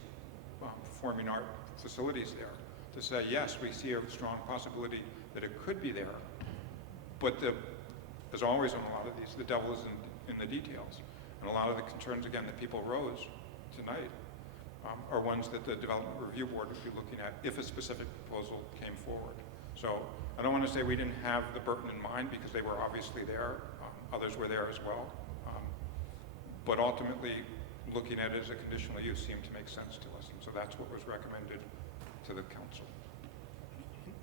performing art facilities there, to say, yes, we see a strong possibility that it could be there, but as always on a lot of these, the devil is in the details. And a lot of the concerns, again, that people rose tonight are ones that the Development Review Board would be looking at if a specific proposal came forward. So I don't want to say we didn't have the Burton in mind because they were obviously there. Others were there as well. But ultimately, looking at it as a conditional use seemed to make sense to us. And so that's what was recommended to the council.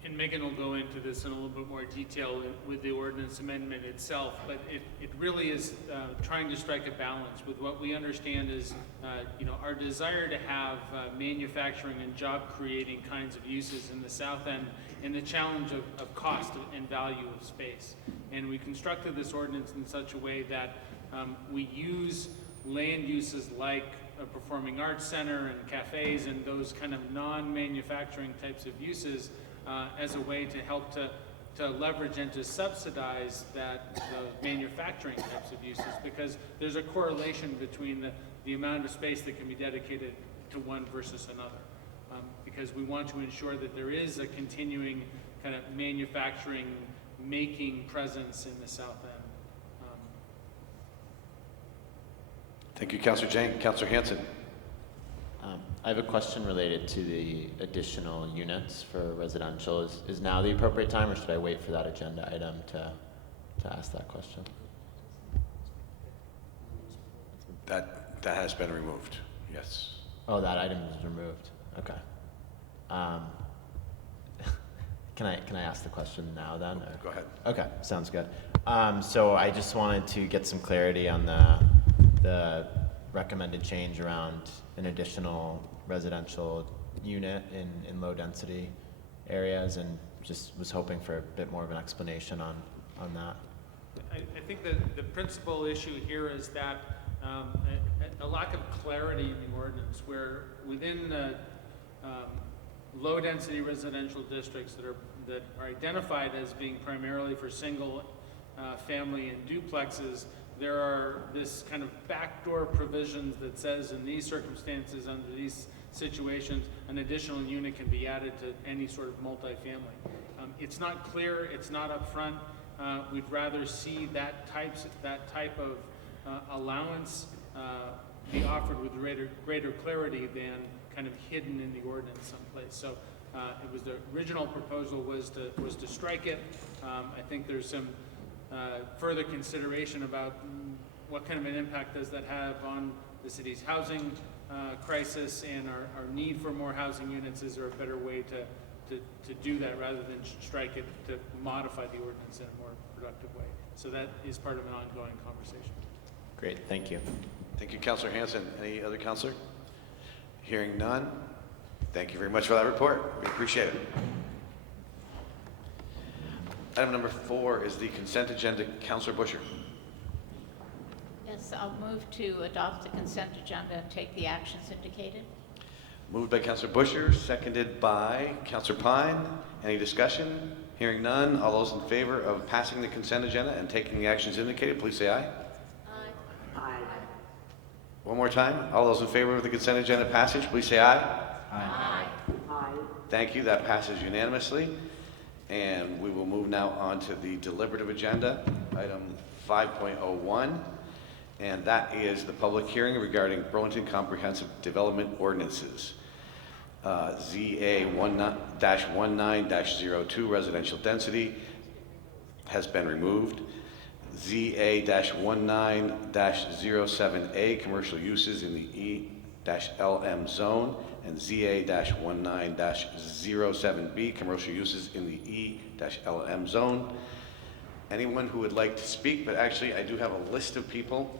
And Megan will go into this in a little bit more detail with the ordinance amendment itself, but it really is trying to strike a balance with what we understand is, our desire to have manufacturing and job-creating kinds of uses in the South End, and the challenge of cost and value of space. And we constructed this ordinance in such a way that we use land uses like a performing arts center and cafes and those kind of non-manufacturing types of uses as a way to help to leverage and to subsidize the manufacturing types of uses, because there's a correlation between the amount of space that can be dedicated to one versus another. Because we want to ensure that there is a continuing kind of manufacturing, making presence in the South End. Thank you, Councilor Jane. Councilor Hanson. I have a question related to the additional units for residential. Is now the appropriate time, or should I wait for that agenda item to ask that question? That has been removed, yes. Oh, that item is removed. Okay. Can I ask the question now then? Or? Go ahead. Okay, sounds good. So I just wanted to get some clarity on the recommended change around an additional residential unit in low density areas, and just was hoping for a bit more of an explanation on that. I think that the principal issue here is that a lack of clarity in the ordinance, where within the low density residential districts that are identified as being primarily for single family and duplexes, there are this kind of backdoor provisions that says in these circumstances, under these situations, an additional unit can be added to any sort of multifamily. It's not clear, it's not upfront. We'd rather see that type of allowance be offered with greater clarity than kind of hidden in the ordinance someplace. So it was the original proposal was to strike it. I think there's some further consideration about what kind of an impact does that have on the city's housing crisis and our need for more housing units. Is there a better way to do that rather than strike it, to modify the ordinance in a more productive way? So that is part of an ongoing conversation. Great, thank you. Thank you, Councilor Hanson. Any other councilor? Hearing none, thank you very much for that report. We appreciate it. Item number 4 is the consent agenda. Councilor Busher. Yes, I'll move to adopt the consent agenda and take the actions indicated. Moved by Councilor Busher, seconded by Councilor Pine. Any discussion? Hearing none. All those in favor of passing the consent agenda and taking the actions indicated, please say aye. Aye. One more time. All those in favor of the consent agenda passage, please say aye. Aye. Thank you. That passes unanimously. And we will move now on to the deliberative agenda, item 5.01. And that is the public hearing regarding Burlington Comprehensive Development Ordinances. ZA-19-02 residential density has been removed. ZA-19-07A commercial uses in the E-LM zone, and ZA-19-07B commercial uses in the E-LM zone. Anyone who would like to speak, but actually I do have a list of people.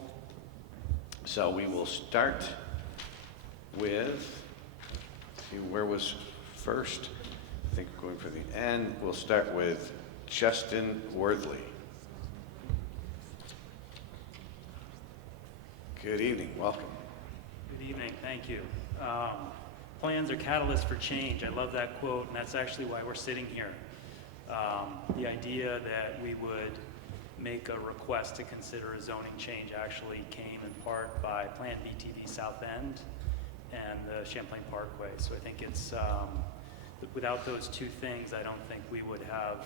So we will start with, let's see, where was first? I think going for the end, we'll start with Justin Worthley. Good evening, welcome. Good evening, thank you. Plans are catalysts for change. I love that quote, and that's actually why we're sitting here. The idea that we would make a request to consider a zoning change actually came in part by Plant BTV South End and the Champlain Parkway. So I think it's, without those two things, I don't think we would have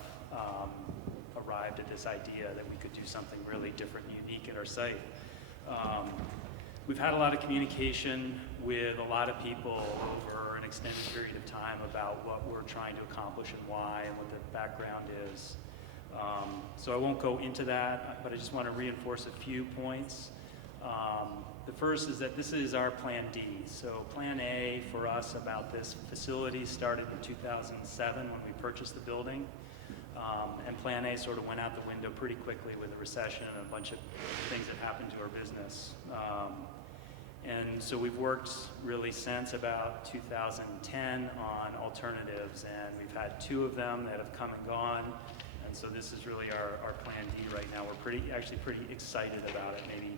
arrived at this idea that we could do something really different and unique at our site. We've had a lot of communication with a lot of people over an extended period of time about what we're trying to accomplish and why and what the background is. So I won't go into that, but I just want to reinforce a few points. The first is that this is our Plan D. So Plan A for us about this facility started in 2007 when we purchased the building. And Plan A sort of went out the window pretty quickly with the recession and a bunch of things that happened to our business. And so we've worked really since about 2010 on alternatives, and we've had 2 of them that have come and gone. And so this is really our Plan D right now. We're actually pretty excited about it. Maybe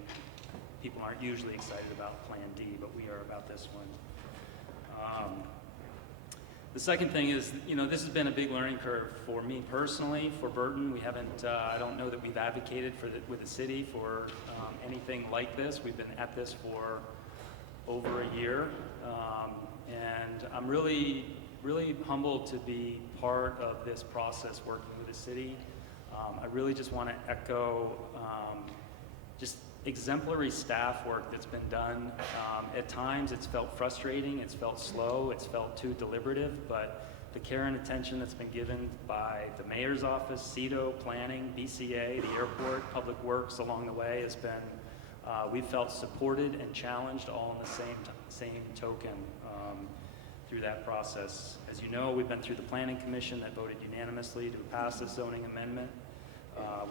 people aren't usually excited about Plan D, but we are about this one. The second thing is, this has been a big learning curve for me personally, for Burton. We haven't, I don't know that we've advocated with the city for anything like this. We've been at this for over a year. And I'm really humbled to be part of this process working with the city. I really just want to echo just exemplary staff work that's been done. At times it's felt frustrating, it's felt slow, it's felt too deliberative, but the care and attention that's been given by the mayor's office, CEDO, planning, BCA, the airport, Public Works along the way has been, we've felt supported and challenged all in the same token through that process. As you know, we've been through the Planning Commission that voted unanimously to pass the zoning amendment.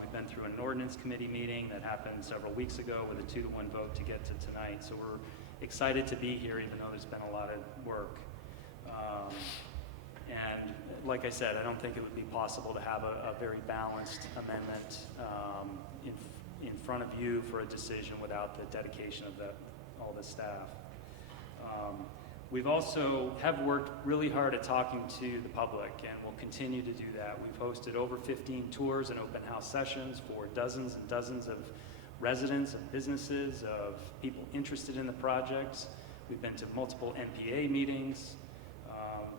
We've been through an ordinance committee meeting that happened several weeks ago with a 2-to-1 vote to get to tonight. So we're excited to be here, even though there's been a lot of work. And like I said, I don't think it would be possible to have a very balanced amendment in front of you for a decision without the dedication of all the staff. We've also have worked really hard at talking to the public, and we'll continue to do that. We've hosted over 15 tours and open house sessions for dozens and dozens of residents, of businesses, of people interested in the projects. We've been to multiple NPA meetings.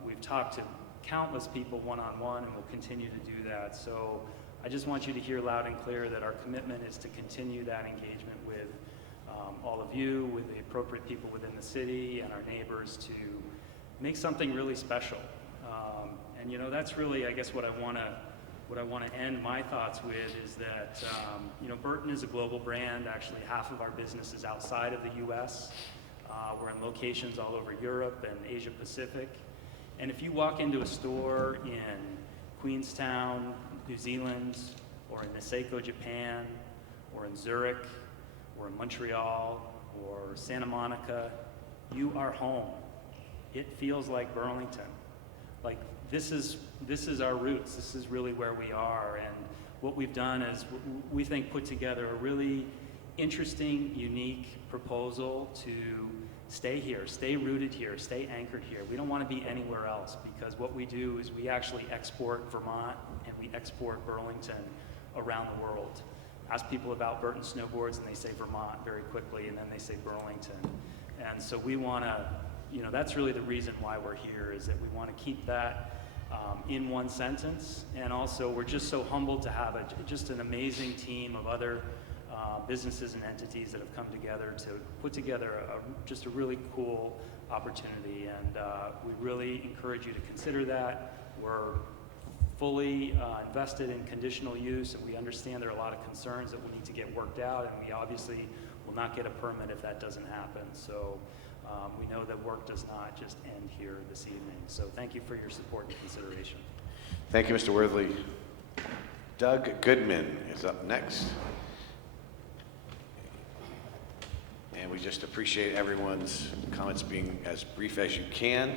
We've talked to countless people one-on-one, and we'll continue to do that. So I just want you to hear loud and clear that our commitment is to continue that engagement with all of you, with the appropriate people within the city and our neighbors to make something really special. And that's really, I guess, what I want to end my thoughts with is that, Burton is a global brand. Actually, half of our business is outside of the U.S. We're in locations all over Europe and Asia Pacific. And if you walk into a store in Queenstown, New Zealand, or in Niseko, Japan, or in Zurich, or in Montreal, or Santa Monica, you are home. It feels like Burlington. like, this is our roots. This is really where we are. And what we've done is we think put together a really interesting, unique proposal to stay here, stay rooted here, stay anchored here. We don't want to be anywhere else, because what we do is we actually export Vermont and we export Burlington around the world. Ask people about Burton snowboards and they say Vermont very quickly, and then they say Burlington. And so we want to, that's really the reason why we're here, is that we want to keep that in one sentence. And also we're just so humbled to have just an amazing team of other businesses and entities that have come together to put together just a really cool opportunity. And we really encourage you to consider that. We're fully invested in conditional use, and we understand there are a lot of concerns that will need to get worked out, and we obviously will not get a permit if that doesn't happen. So we know that work does not just end here this evening. So thank you for your support and consideration. Thank you, Mr. Worthley. Doug Goodman is up next. And we just appreciate everyone's comments being as brief as you can.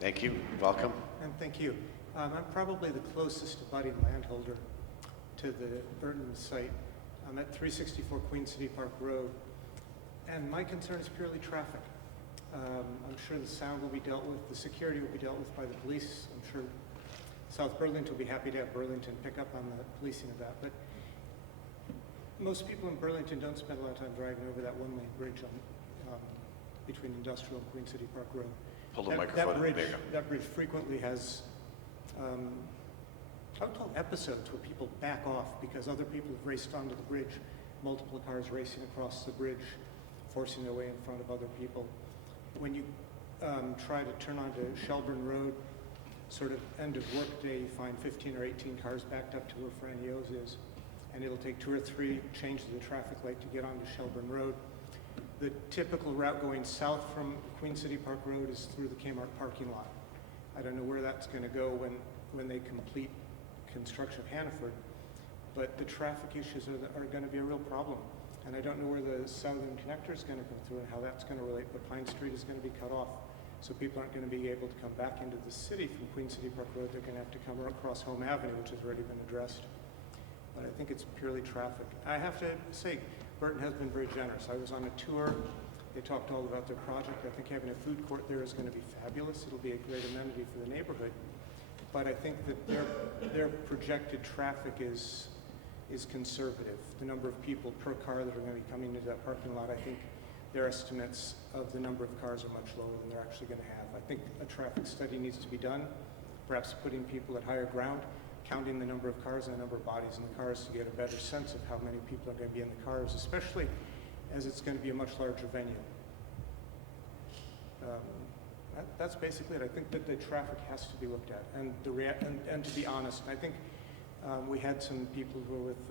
Thank you. Welcome. And thank you. I'm probably the closest abutting landholder to the Burton site. I'm at 364 Queen City Park Road, and my concern is purely traffic. I'm sure the sound will be dealt with, the security will be dealt with by the police. I'm sure South Burlington will be happy to have Burlington pick up on the policing of that. But most people in Burlington don't spend a lot of time driving over that one-lane bridge between Industrial and Queen City Park Road. Pull the microphone in bigger. That bridge frequently has, I would call episodes where people back off because other people have raced onto the bridge, multiple cars racing across the bridge, forcing their way in front of other people. When you try to turn onto Shelburne Road, sort of end of work day, you find 15 or 18 cars backed up to where Franio's is. And it'll take 2 or 3 changes of the traffic light to get onto Shelburne Road. The typical route going south from Queen City Park Road is through the Kmart parking lot. I don't know where that's going to go when they complete construction of Hannaford, but the traffic issues are going to be a real problem. And I don't know where the southern connector is going to come through and how that's going to relate, but Pine Street is going to be cut off. So people aren't going to be able to come back into the city from Queen City Park Road. They're going to have to come across Home Avenue, which has already been addressed. But I think it's purely traffic. I have to say, Burton has been very generous. I was on a tour. They talked all about their project. I think having a food court there is going to be fabulous. It'll be a great amenity for the neighborhood. But I think that their projected traffic is conservative. The number of people per car that are going to be coming into that parking lot, I think their estimates of the number of cars are much lower than they're actually going to have. I think a traffic study needs to be done, perhaps putting people at higher ground, counting the number of cars and the number of bodies in the cars to get a better sense of how many people are going to be in the cars, especially as it's going to be a much larger venue. That's basically it. I think that the traffic has to be looked at, and and to be honest, I think we had some people who were with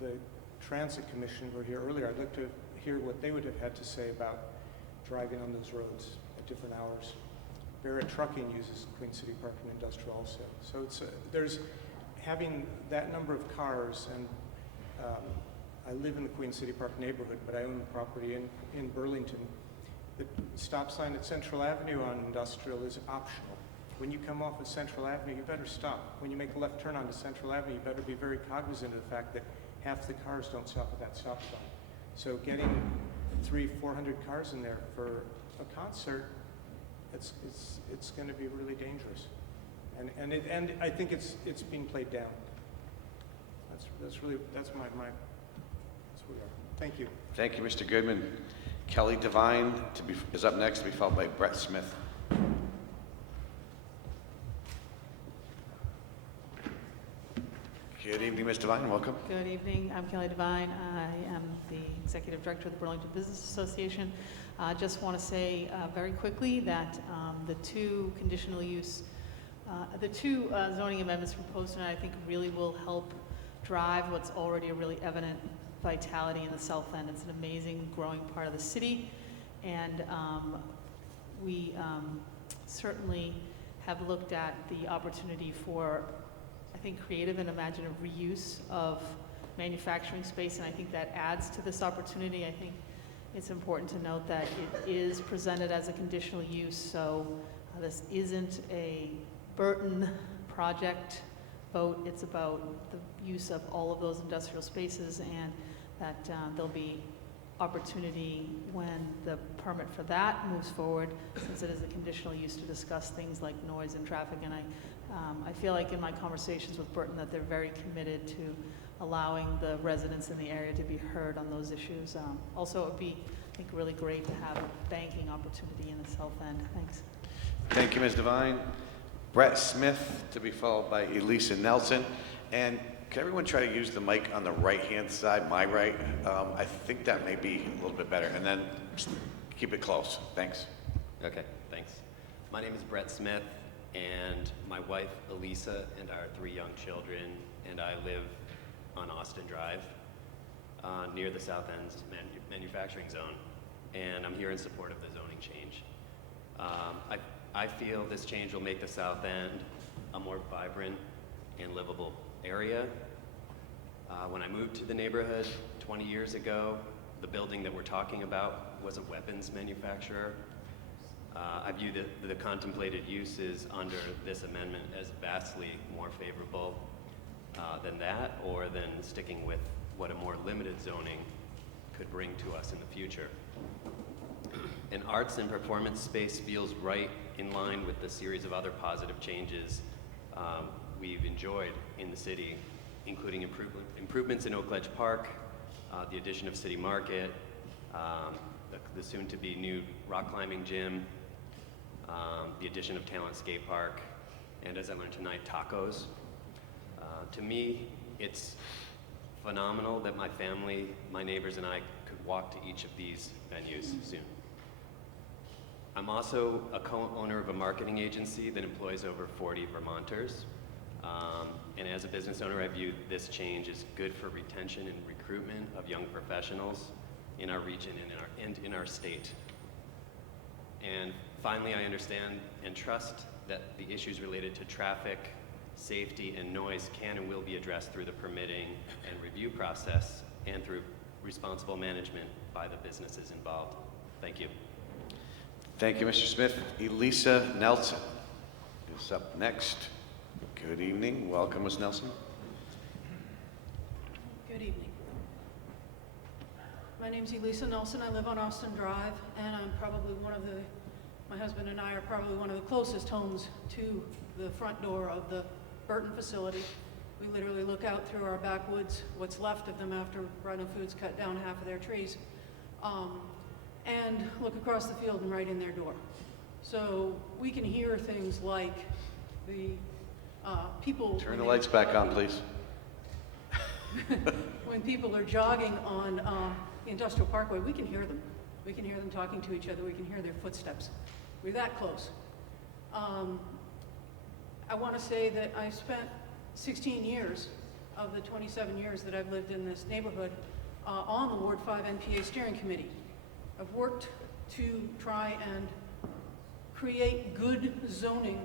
the Transit Commission who were here earlier. I'd like to hear what they would have had to say about driving on those roads at different hours. Barrett Trucking uses Queen City Park and Industrial also. So it's there's having that number of cars, and I live in the Queen City Park neighborhood, but I own property in Burlington. The stop sign at Central Avenue on Industrial is optional. When you come off of Central Avenue, you better stop. When you make a left turn onto Central Avenue, you better be very cognizant of the fact that half the cars don't stop at that stop sign. So getting 300-400 cars in there for a concert, it's going to be really dangerous, and I think it's being played down. That's my that's where we are. Thank you. Thank you, Mr. Goodman. Kelly Devine is up next, to be followed by Brett Smith. Good evening, Ms. Devine. Welcome. Good evening. I'm Kelly Devine. I am the Executive Director of the Burlington Business Association. I just want to say very quickly that the two conditional use, zoning amendments proposed tonight, I think really will help drive what's already a really evident vitality in the South End. It's an amazing growing part of the city, and we certainly have looked at the opportunity for, I think, creative and imaginative reuse of manufacturing space, and I think that adds to this opportunity. I think it's important to note that it is presented as a conditional use, so This isn't a Burton project vote. It's about the use of all of those industrial spaces, and that there'll be opportunity when the permit for that moves forward, since it is a conditional use, to discuss things like noise and traffic. And I feel like in my conversations with Burton that they're very committed to allowing the residents in the area to be heard on those issues. Also, it would be, I think, really great to have a banking opportunity in the south end. Thanks. Thank you, Ms. Devine. Brett Smith, to be followed by Elisa Nelson. And can everyone try to use the mic on the right-hand side, my right? I think that may be a little bit better. And then just keep it close. Thanks. Okay, thanks. My name is Brett Smith, and my wife, Elisa, and our 3 young children, and I live on Austin Drive, near the South End's manufacturing zone. And I'm here in support of the zoning change. I feel this change will make the South End a more vibrant and livable area. When I moved to the neighborhood 20 years ago, the building that we're talking about was a weapons manufacturer. I view the contemplated uses under this amendment as vastly more favorable than that, or than sticking with what a more limited zoning could bring to us in the future. An arts and performance space feels right in line with the series of other positive changes we've enjoyed in the city, including improvements in Oak Ledge Park, the addition of City Market, the soon-to-be new rock climbing gym, the addition of Talent Skate Park, and as I learned tonight, tacos. To me, it's phenomenal that my family, my neighbors, and I could walk to each of these venues soon. I'm also a co-owner of a marketing agency that employs over 40 Vermonters. And as a business owner, I view this change as good for retention and recruitment of young professionals in our region and in our state. And finally, I understand and trust that the issues related to traffic, safety, and noise can and will be addressed through the permitting and review process and through responsible management by the businesses involved. Thank you. Thank you, Mr. Smith. Elisa Nelson is up next. Good evening. Welcome, Ms. Nelson. Good evening. My name's Elisa Nelson. I live on Austin Drive, and I'm probably my husband and I are probably one of the closest homes to the front door of the Burton facility. We literally look out through our backwoods, what's left of them after Rhino Foods cut down half of their trees, and look across the field and right in their door. So we can hear things like the people... Turn the lights back on, please. When people are jogging on the Industrial Parkway, we can hear them. We can hear them talking to each other. We can hear their footsteps. We're that close. I want to say that I spent 16 years of the 27 years that I've lived in this neighborhood on the Ward 5 NPA Steering Committee. I've worked to try and create good zoning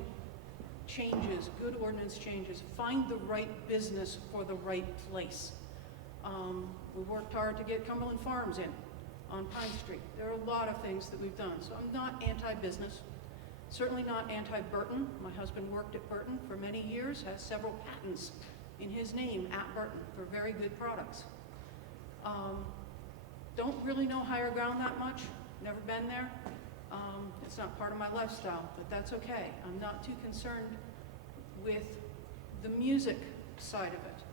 changes, good ordinance changes, find the right business for the right place. We've worked hard to get Cumberland Farms in on Pine Street. There are a lot of things that we've done. So I'm not anti-business, certainly not anti-Burton. My husband worked at Burton for many years, has several patents in his name at Burton for very good products. Don't really know Higher Ground that much, never been there. It's not part of my lifestyle, but that's okay. I'm not too concerned with the music side of it.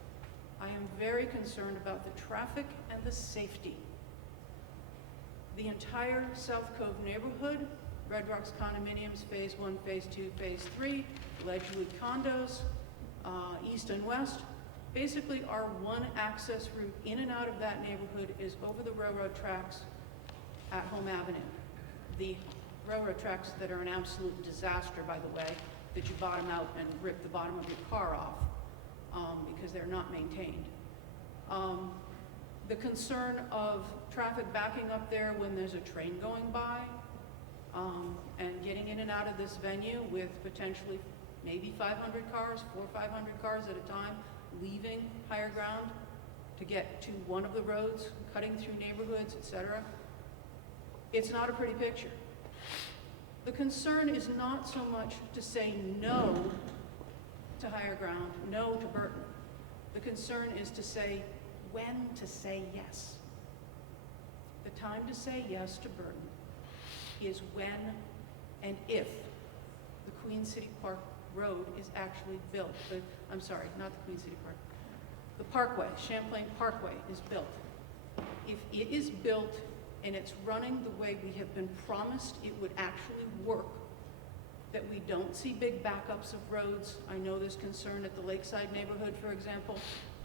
I am very concerned about the traffic and the safety. The entire South Cove neighborhood, Red Rocks condominiums, phase 1, phase 2, phase 3, Ledgewood condos, east and west, basically our one access route in and out of that neighborhood is over the railroad tracks at Home Avenue. The railroad tracks that are an absolute disaster, by the way, that you bottom out and rip the bottom of your car off because they're not maintained. The concern of traffic backing up there when there's a train going by and getting in and out of this venue with potentially maybe 500 cars, 400 or 500 cars at a time, leaving Higher Ground to get to one of the roads, cutting through neighborhoods, etc. It's not a pretty picture. The concern is not so much to say no to higher ground, no to Burton. The concern is to say when to say yes. The time to say yes to Burton is when and if the Queen City Park Road is actually built. I'm sorry, not the Queen City Park. The Parkway, Champlain Parkway is built. If it is built and it's running the way we have been promised it would actually work, that we don't see big backups of roads. I know there's concern at the Lakeside neighborhood, for example.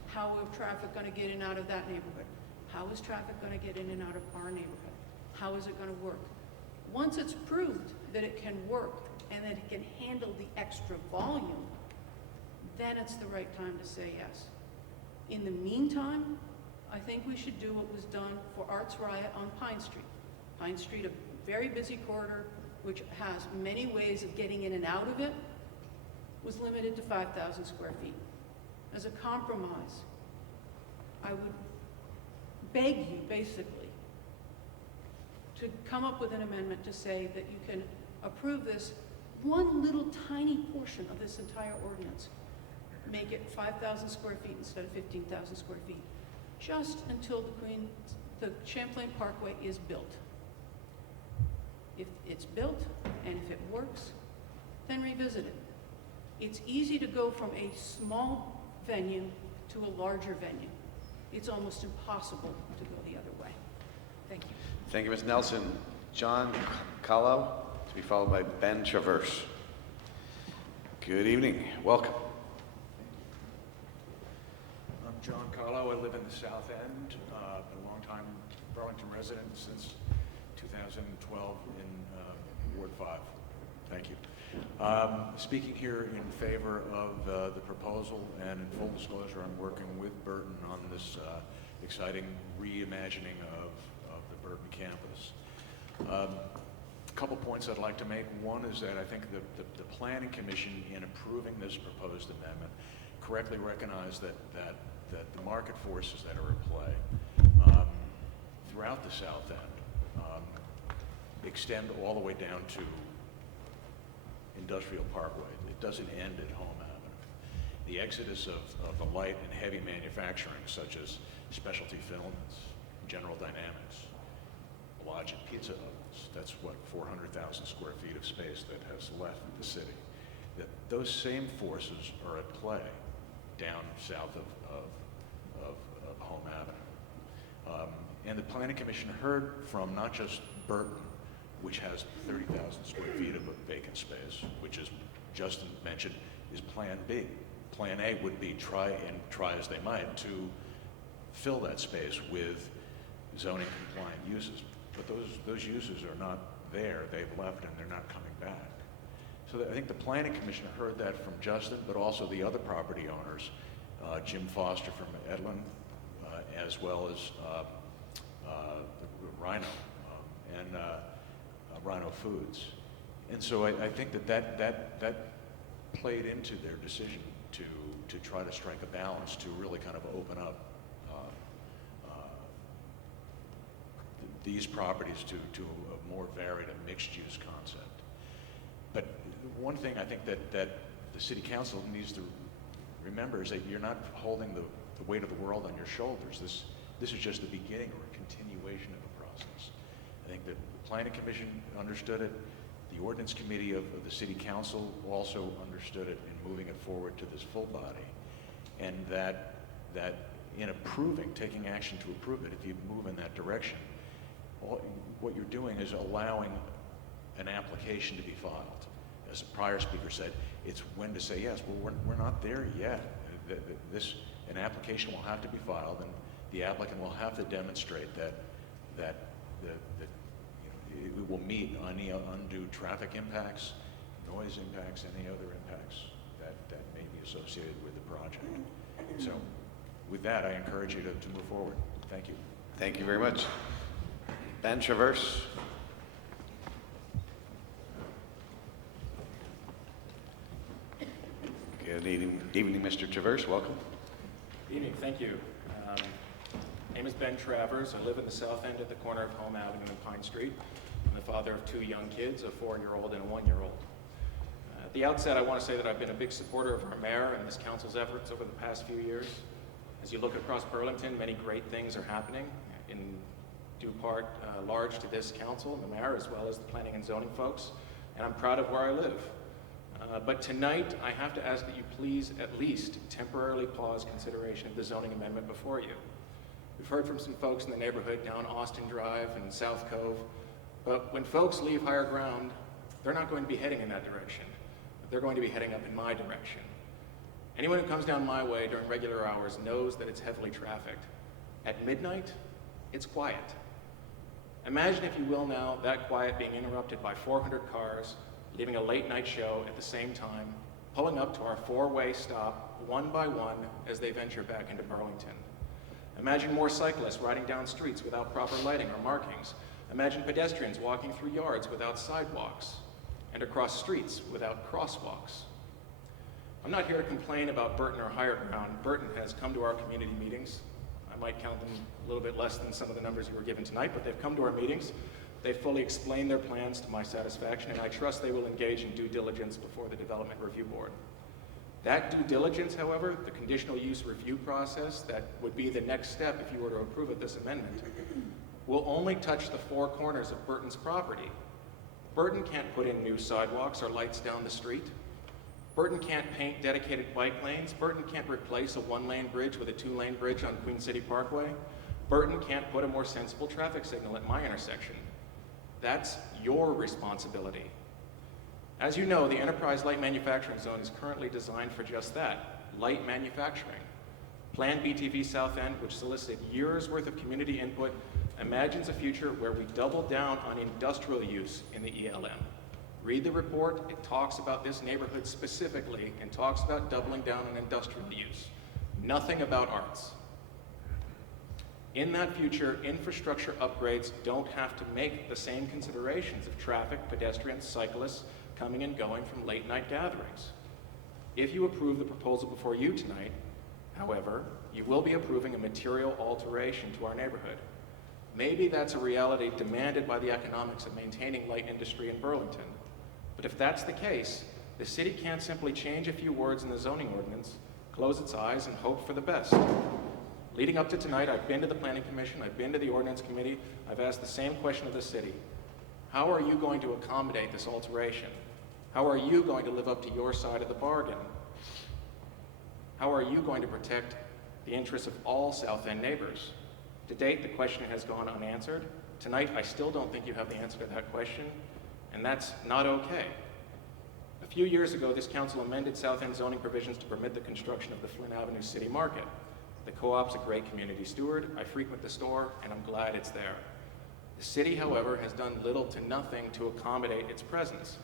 How is traffic going to get in and out of that neighborhood? How is traffic going to get in and out of our neighborhood? How is it going to work? Once it's proved that it can work and that it can handle the extra volume, then it's the right time to say yes. In the meantime, I think we should do what was done for Arts Riot on Pine Street. Pine Street, a very busy corridor, which has many ways of getting in and out of it, was limited to 5,000 square feet. As a compromise, I would beg you, basically, to come up with an amendment to say that you can approve this one little tiny portion of this entire ordinance. Make it 5,000 square feet instead of 15,000 square feet, just until the Champlain Parkway is built. If it's built and if it works, then revisit it. It's easy to go from a small venue to a larger venue. It's almost impossible to go the other way. Thank you. Thank you, Ms. Nelson. John Callow, to be followed by Ben Traverse. Good evening. Welcome. I'm John Carlo. I live in the South End. Been a long-time Burlington resident since 2012 in Ward 5. Thank you. Speaking here in favor of the proposal, and in full disclosure, I'm working with Burton on this exciting reimagining of the Burton campus. A couple points I'd like to make. One is that I think the Planning Commission, in approving this proposed amendment, correctly recognized that the market forces that are at play throughout the South End extend all the way down to Industrial Parkway. It doesn't end at Home Avenue. The exodus of the light and heavy manufacturing, such as specialty filaments, General Dynamics, Logic pizza ovens, that's what, 400,000 square feet of space that has left the city. That those same forces are at play down south of Home Avenue. And the Planning Commission heard from not just Burton, which has 30,000 square feet of vacant space, which, as Justin mentioned, is Plan B. Plan A would be try as they might to fill that space with zoning compliant uses. But those uses are not there. They've left and they're not coming back. So I think the Planning Commission heard that from Justin, but also the other property owners, Jim Foster from Edlin, as well as Rhino and Rhino Foods. And so I think that played into their decision to try to strike a balance to really kind of open up these properties to a more varied and mixed-use concept. But one thing I think that the City Council needs to remember is that you're not holding the weight of the world on your shoulders. This is just the beginning or a continuation of a process. I think that the Planning Commission understood it. The Ordinance Committee of the City Council also understood it in moving it forward to this full body. And that in approving, taking action to approve it, if you move in that direction, what you're doing is allowing an application to be filed. As the prior speaker said, it's when to say yes. Well, we're not there yet. An application will have to be filed, and the applicant will have to demonstrate that it will meet any undue traffic impacts, noise impacts, any other impacts that may be associated with the project. So with that, I encourage you to move forward. Thank you. Thank you very much. Ben Traverse. Good evening, Mr. Traverse. Welcome. Good evening. Thank you. My name is Ben Travers. I live in the south end at the corner of Home Avenue and Pine Street. I'm the father of 2 young kids, a 4-year-old and a 1-year-old. At the outset, I want to say that I've been a big supporter of our mayor and this council's efforts over the past few years. As you look across Burlington, many great things are happening, in due part large to this council and the mayor, as well as the planning and zoning folks, and I'm proud of where I live. But tonight, I have to ask that you please at least temporarily pause consideration of the zoning amendment before you. We've heard from some folks in the neighborhood down Austin Drive and South Cove, but when folks leave higher ground, they're not going to be heading in that direction. They're going to be heading up in my direction. Anyone who comes down my way during regular hours knows that it's heavily trafficked. At midnight, it's quiet. Imagine, if you will now, that quiet being interrupted by 400 cars leaving a late night show at the same time, pulling up to our 4-way stop one by one as they venture back into Burlington. Imagine more cyclists riding down streets without proper lighting or markings. Imagine pedestrians walking through yards without sidewalks and across streets without crosswalks. I'm not here to complain about Burton or Higher Ground. Burton has come to our community meetings. I might count them a little bit less than some of the numbers you were given tonight, but they've come to our meetings. They've fully explained their plans to my satisfaction, and I trust they will engage in due diligence before the Development Review Board. That due diligence, however, the conditional use review process that would be the next step if you were to approve of this amendment, will only touch the 4 corners of Burton's property. Burton can't put in new sidewalks or lights down the street. Burton can't paint dedicated bike lanes. Burton can't replace a 1-lane bridge with a 2-lane bridge on Queen City Parkway. Burton can't put a more sensible traffic signal at my intersection. That's your responsibility. As you know, the Enterprise Light Manufacturing Zone is currently designed for just that, light manufacturing. Plan BTV South End, which solicited years' worth of community input, imagines a future where we double down on industrial use in the ELM. Read the report. It talks about this neighborhood specifically and talks about doubling down on industrial use. Nothing about arts. In that future, infrastructure upgrades don't have to make the same considerations of traffic, pedestrians, cyclists coming and going from late-night gatherings. If you approve the proposal before you tonight, however, you will be approving a material alteration to our neighborhood. Maybe that's a reality demanded by the economics of maintaining light industry in Burlington. But if that's the case, the city can't simply change a few words in the zoning ordinance, close its eyes, and hope for the best. Leading up to tonight, I've been to the Planning Commission, I've been to the Ordinance Committee, I've asked the same question of the city. How are you going to accommodate this alteration? How are you going to live up to your side of the bargain? How are you going to protect the interests of all South End neighbors? To date, the question has gone unanswered. Tonight, I still don't think you have the answer to that question, and that's not okay. A few years ago, this council amended South End zoning provisions to permit the construction of the Flynn Avenue City Market. The co-op's a great community steward. I frequent the store, and I'm glad it's there. The city, however, has done little to nothing to accommodate its presence.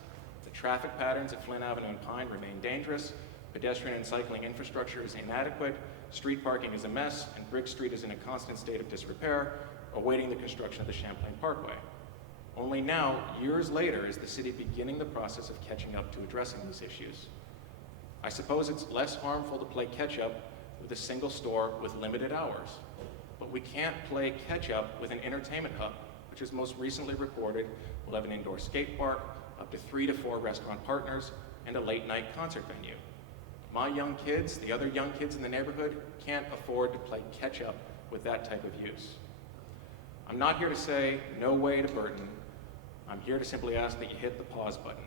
The traffic patterns at Flynn Avenue and Pine remain dangerous. Pedestrian and cycling infrastructure is inadequate. Street parking is a mess, and Brick Street is in a constant state of disrepair, awaiting the construction of the Champlain Parkway. Only now, years later, is the city beginning the process of catching up to addressing these issues. I suppose it's less harmful to play catch-up with a single store with limited hours, but we can't play catch-up with an entertainment hub, which is most recently reported will have an indoor skate park, up to 3 to 4 restaurant partners, and a late-night concert venue. My young kids, the other young kids in the neighborhood, can't afford to play catch-up with that type of use. I'm not here to say no way to Burton. I'm here to simply ask that you hit the pause button.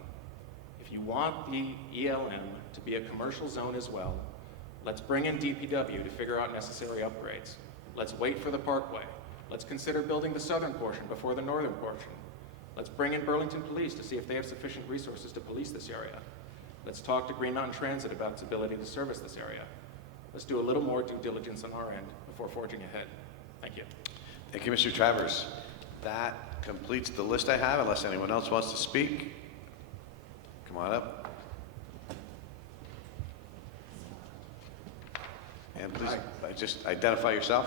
If you want the ELM to be a commercial zone as well, let's bring in DPW to figure out necessary upgrades. Let's wait for the parkway. Let's consider building the southern portion before the northern portion. Let's bring in Burlington Police to see if they have sufficient resources to police this area. Let's talk to Green Mountain Transit about its ability to service this area. Let's do a little more due diligence on our end before forging ahead. Thank you. Thank you, Mr. Travers. That completes the list I have, unless anyone else wants to speak. Come on up. And please, just identify yourself.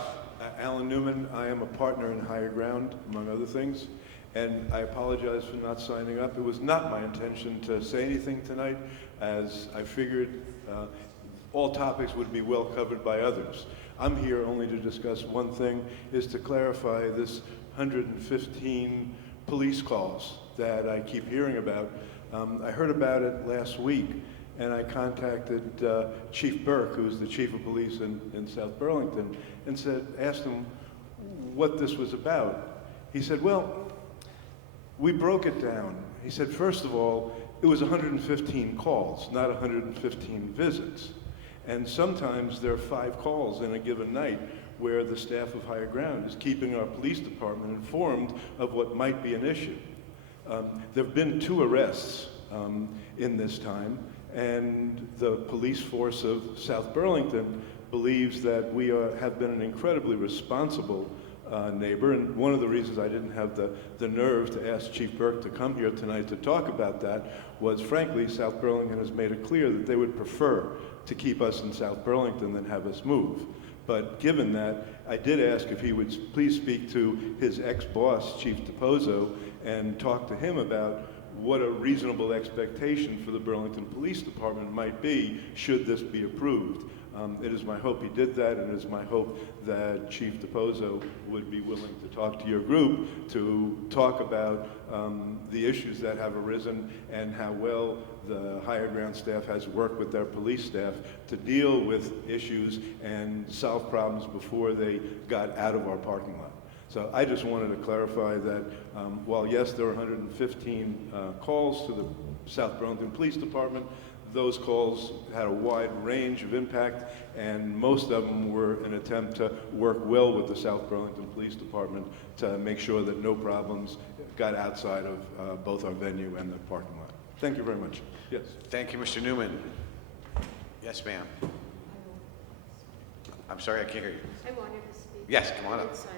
Alan Newman, I am a partner in Higher Ground, among other things, and I apologize for not signing up. It was not my intention to say anything tonight, as I figured all topics would be well covered by others. I'm here only to discuss one thing, is to clarify this 115 police calls that I keep hearing about. I heard about it last week, and I contacted Chief Burke, who's the chief of police in South Burlington, and asked him what this was about. He said, well, we broke it down. He said, first of all, it was 115 calls, not 115 visits. And sometimes there are 5 calls in a given night where the staff of Higher Ground is keeping our police department informed of what might be an issue. There have been 2 arrests in this time, and the police force of South Burlington believes that we have been an incredibly responsible neighbor, and one of the reasons I didn't have the nerve to ask Chief Burke to come here tonight to talk about that was, frankly, South Burlington has made it clear that they would prefer to keep us in South Burlington than have us move. But given that, I did ask if he would please speak to his ex-boss, Chief DePozo, and talk to him about what a reasonable expectation for the Burlington Police Department might be should this be approved. It is my hope he did that, and it is my hope that Chief DePozo would be willing to talk to your group to talk about the issues that have arisen and how well the Higher Ground staff has worked with their police staff to deal with issues and solve problems before they got out of our parking lot. So I just wanted to clarify that while yes, there were 115 calls to the South Burlington Police Department, those calls had a wide range of impact, and most of them were an attempt to work well with the South Burlington Police Department to make sure that no problems got outside of both our venue and the parking lot. Thank you very much. Yes. Thank you, Mr. Newman. Yes, ma'am. I'm sorry, I can't hear you. I wanted to speak. Yes, come on I up. didn't sign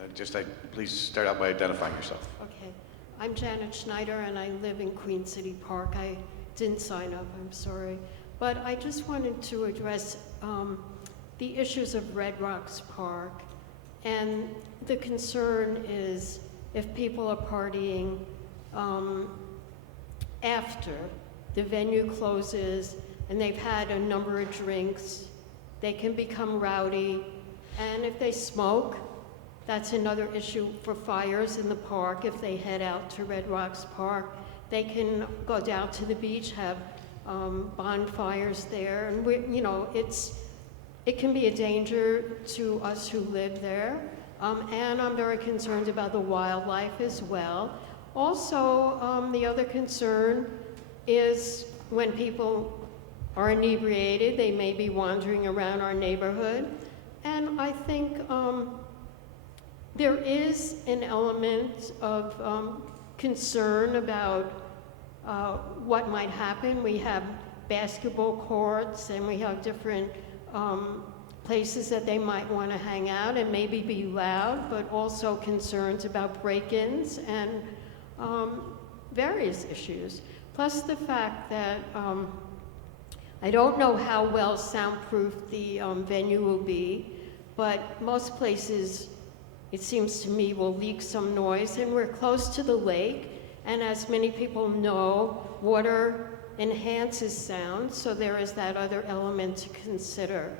up, I'm sorry. Please start out by identifying yourself. Okay. I'm Janet Schneider, and I live in Queen City Park. I didn't sign up, I'm sorry. But I just wanted to address the issues of Red Rocks Park. And the concern is if people are partying after the venue closes and they've had a number of drinks, they can become rowdy. And if they smoke, that's another issue for fires in the park. If they head out to Red Rocks Park, they can go down to the beach, have bonfires there. And it can be a danger to us who live there. And I'm very concerned about the wildlife as well. Also, the other concern is when people are inebriated, they may be wandering around our neighborhood. And I think there is an element of concern about what might happen. We have basketball courts and we have different places that they might want to hang out and maybe be loud, but also concerns about break-ins and various issues. Plus the fact that I don't know how well soundproof the venue will be, but most places, it seems to me, will leak some noise, and we're close to the lake, and as many people know, water enhances sound, so there is that other element to consider.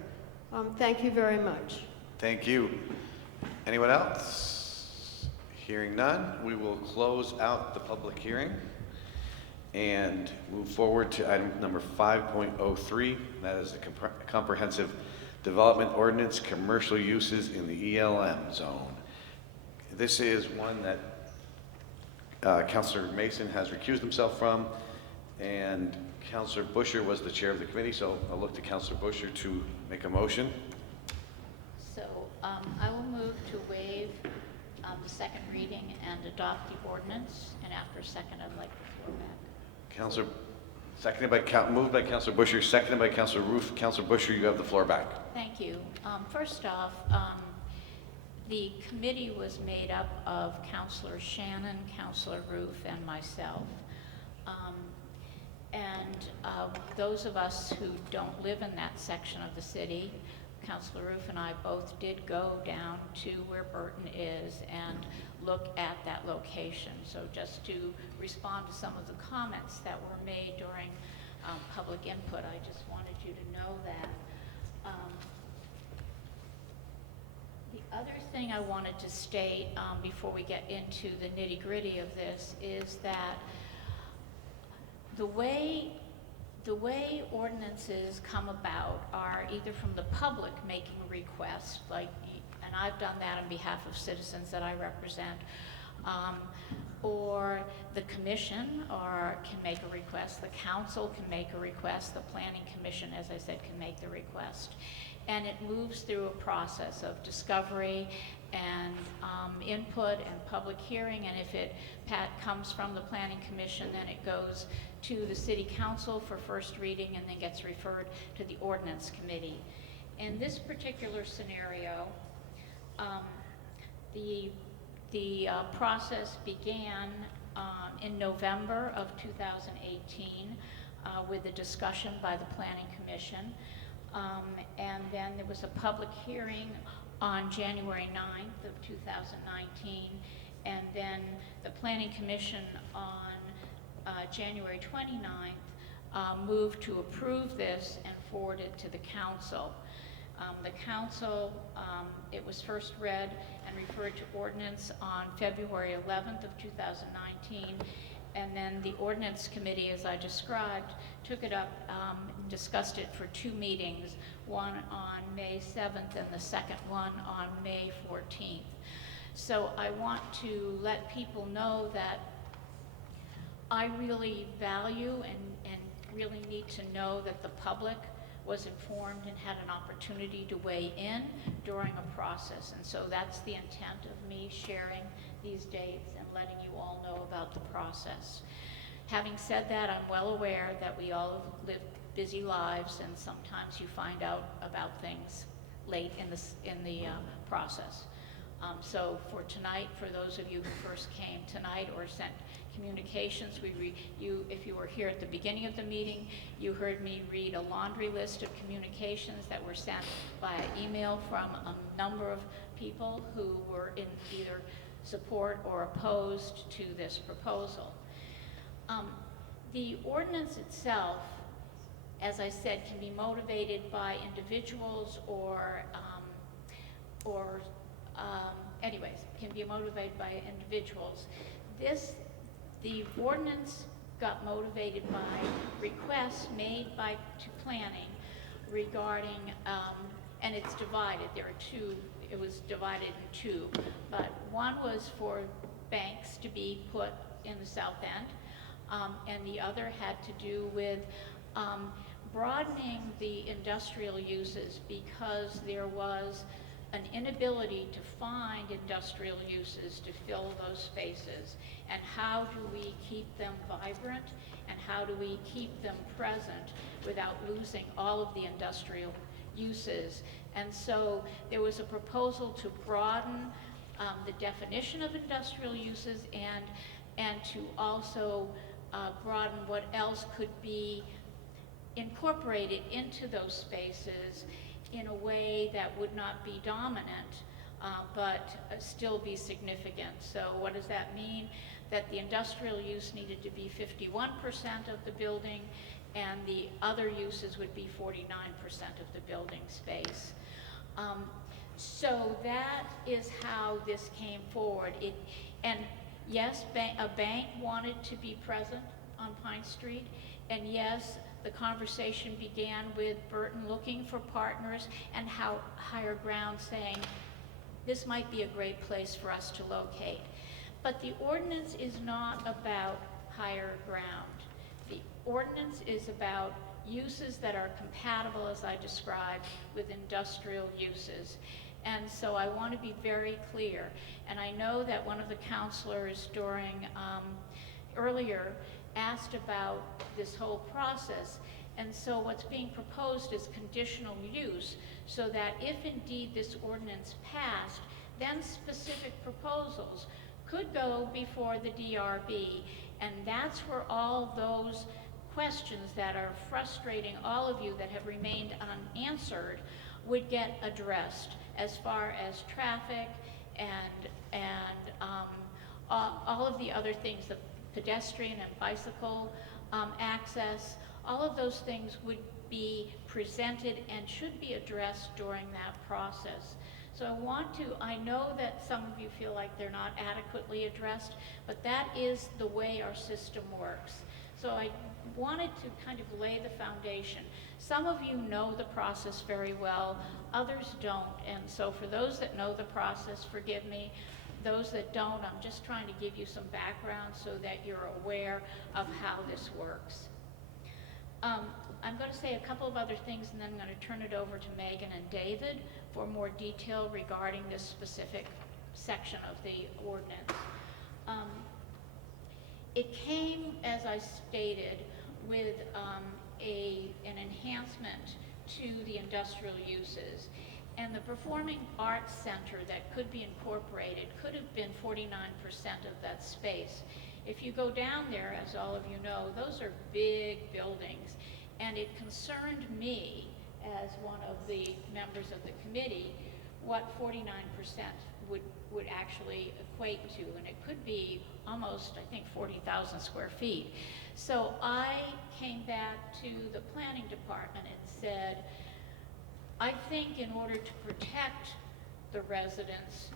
Thank you very much. Thank you. Anyone else? Hearing none, we will close out the public hearing and move forward to item number 5.03. That is the comprehensive development ordinance, commercial uses in the ELM zone. This is one that Councilor Mason has recused himself from, and Councilor Busher was the chair of the committee, so I'll look to Councilor Busher to make a motion. So I will move to waive the second reading and adopt the ordinance, and after a second, I'd like the floor back. Moved by Councilor Busher, seconded by Councilor Roof. Councilor Busher, you have the floor back. Thank you. First off, the committee was made up of Councilor Shannon, Councilor Roof, and myself. Those of us who don't live in that section of the city, Councilor Roof and I both did go down to where Burton is and look at that location. So just to respond to some of the comments that were made during public input, I just wanted you to know that the other thing I wanted to state before we get into the nitty-gritty of this is that the way ordinances come about are either from the public making a request, and I've done that on behalf of citizens that I represent, or the commission can make a request, the council can make a request, the planning commission, as I said, can make the request. And it moves through a process of discovery and input and public hearing, and if it comes from the planning commission, then it goes to the city council for first reading and then gets referred to the ordinance committee. In this particular scenario, the process began in November of 2018 with a discussion by the planning commission. And then there was a public hearing on January 9th of 2019, and then the Planning Commission on January 29th moved to approve this and forward it to the council. The council, it was first read and referred to ordinance on February 11th of 2019, and then the ordinance committee, as I described, took it up, discussed it for 2 meetings, one on May 7th and the second one on May 14th. So I want to let people know that I really value and really need to know that the public was informed and had an opportunity to weigh in during a process. And so that's the intent of me sharing these dates and letting you all know about the process. Having said that, I'm well aware that we all live busy lives, and sometimes you find out about things late in the process. So for tonight, for those of you who first came tonight or sent communications, if you were here at the beginning of the meeting, you heard me read a laundry list of communications that were sent via email from a number of people who were in either support or opposed to this proposal. The ordinance itself, as I said, can be motivated by individuals anyways, can be motivated by individuals. The ordinance got motivated by requests made to planning regarding, and it's divided. It was divided in 2, but one was for banks to be put in the south end, and the other had to do with broadening the industrial uses because there was an inability to find industrial uses to fill those spaces. And how do we keep them vibrant, and how do we keep them present without losing all of the industrial uses? And so there was a proposal to broaden the definition of industrial uses and to also broaden what else could be incorporated into those spaces in a way that would not be dominant, but still be significant. So what does that mean? That the industrial use needed to be 51% of the building, and the other uses would be 49% of the building space. So that is how this came forward. And yes, a bank wanted to be present on Pine Street, and yes, the conversation began with Burton looking for partners and Higher Ground saying, this might be a great place for us to locate. But the ordinance is not about Higher Ground. The ordinance is about uses that are compatible, as I described, with industrial uses. And so I want to be very clear. And I know that one of the counselors earlier asked about this whole process. And so what's being proposed is conditional use, so that if indeed this ordinance passed, then specific proposals could go before the DRB. And that's where all those questions that are frustrating all of you that have remained unanswered would get addressed, as far as traffic and all of the other things, the pedestrian and bicycle access, all of those things would be presented and should be addressed during that process. So I know that some of you feel like they're not adequately addressed, but that is the way our system works. So I wanted to kind of lay the foundation. Some of you know the process very well, others don't. And so for those that know the process, forgive me. Those that don't, I'm just trying to give you some background so that you're aware of how this works. I'm going to say a couple of other things, and then I'm going to turn it over to Megan and David for more detail regarding this specific section of the ordinance. It came, as I stated, with an enhancement to the industrial uses. And the Performing Arts Center that could be incorporated could have been 49% of that space. If you go down there, as all of you know, those are big buildings. And it concerned me, as one of the members of the committee, what 49% would actually equate to. And it could be almost, I think, 40,000 square feet. So I came back to the planning department and said, I think in order to protect the residents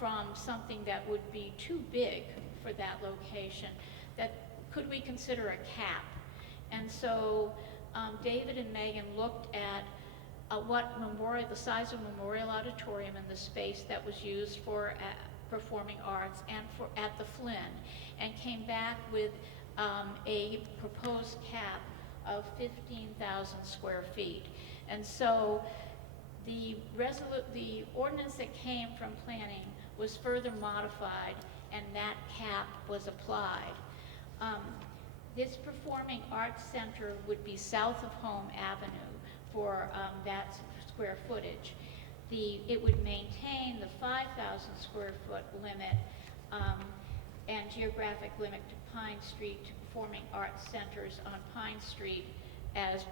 from something that would be too big for that location, that could we consider a cap? And so David and Megan looked at the size of Memorial Auditorium and the space that was used for performing arts and at the Flynn, and came back with a proposed cap of 15,000 square feet. And so the ordinance that came from planning was further modified, and that cap was applied. This Performing Arts Center would be south of Home Avenue for that square footage. It would maintain the 5,000 square foot limit and geographic limit to Pine Street, to Performing Arts Centers on Pine Street as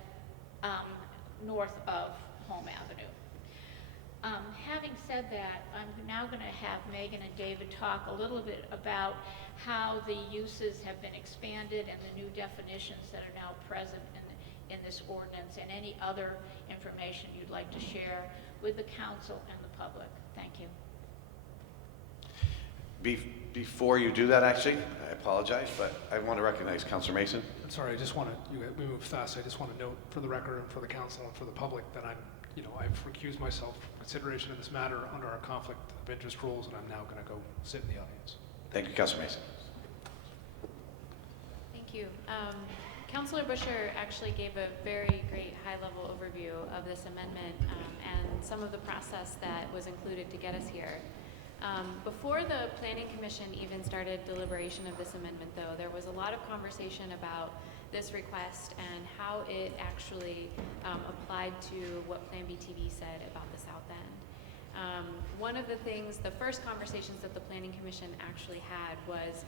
north of Home Avenue. Having said that, I'm now going to have Megan and David talk a little bit about how the uses have been expanded and the new definitions that are now present in this ordinance, and any other information you'd like to share with the council and the public. Thank you. Before you do that, actually, I apologize, but I want to recognize Councilor Mason. I'm sorry, I just want to, we move fast. I just want to note for the record and for the council and for the public that I've recused myself from consideration of this matter under our conflict of interest rules, and I'm now going to go sit in the audience. Thank you, Councilor Mason. Thank you. Councilor Busher actually gave a very great high-level overview of this amendment and some of the process that was included to get us here. Before the Planning Commission even started deliberation of this amendment, though, there was a lot of conversation about this request and how it actually applied to what Plan BTV said about the South End. One of the things, the first conversations that the Planning Commission actually had was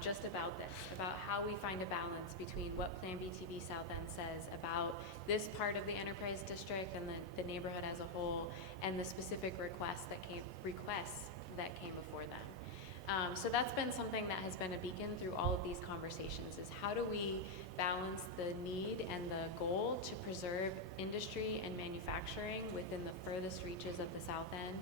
just about this, about how we find a balance between what Plan BTV South End says about this part of the Enterprise District and the neighborhood as a whole, and the specific requests that came before them. So that's been something that has been a beacon through all of these conversations, is how do we balance the need and the goal to preserve industry and manufacturing within the furthest reaches of the South End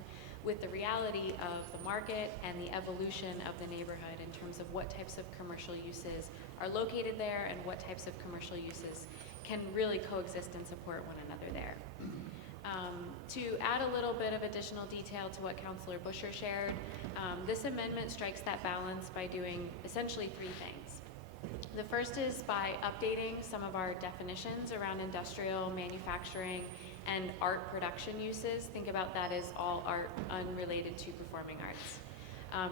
with the reality of the market and the evolution of the neighborhood in terms of what types of commercial uses are located there and what types of commercial uses can really coexist and support one another there. To add a little bit of additional detail to what Councilor Busher shared, this amendment strikes that balance by doing essentially three things. The first is by updating some of our definitions around industrial, manufacturing, and art production uses. Think about that as all art unrelated to performing arts.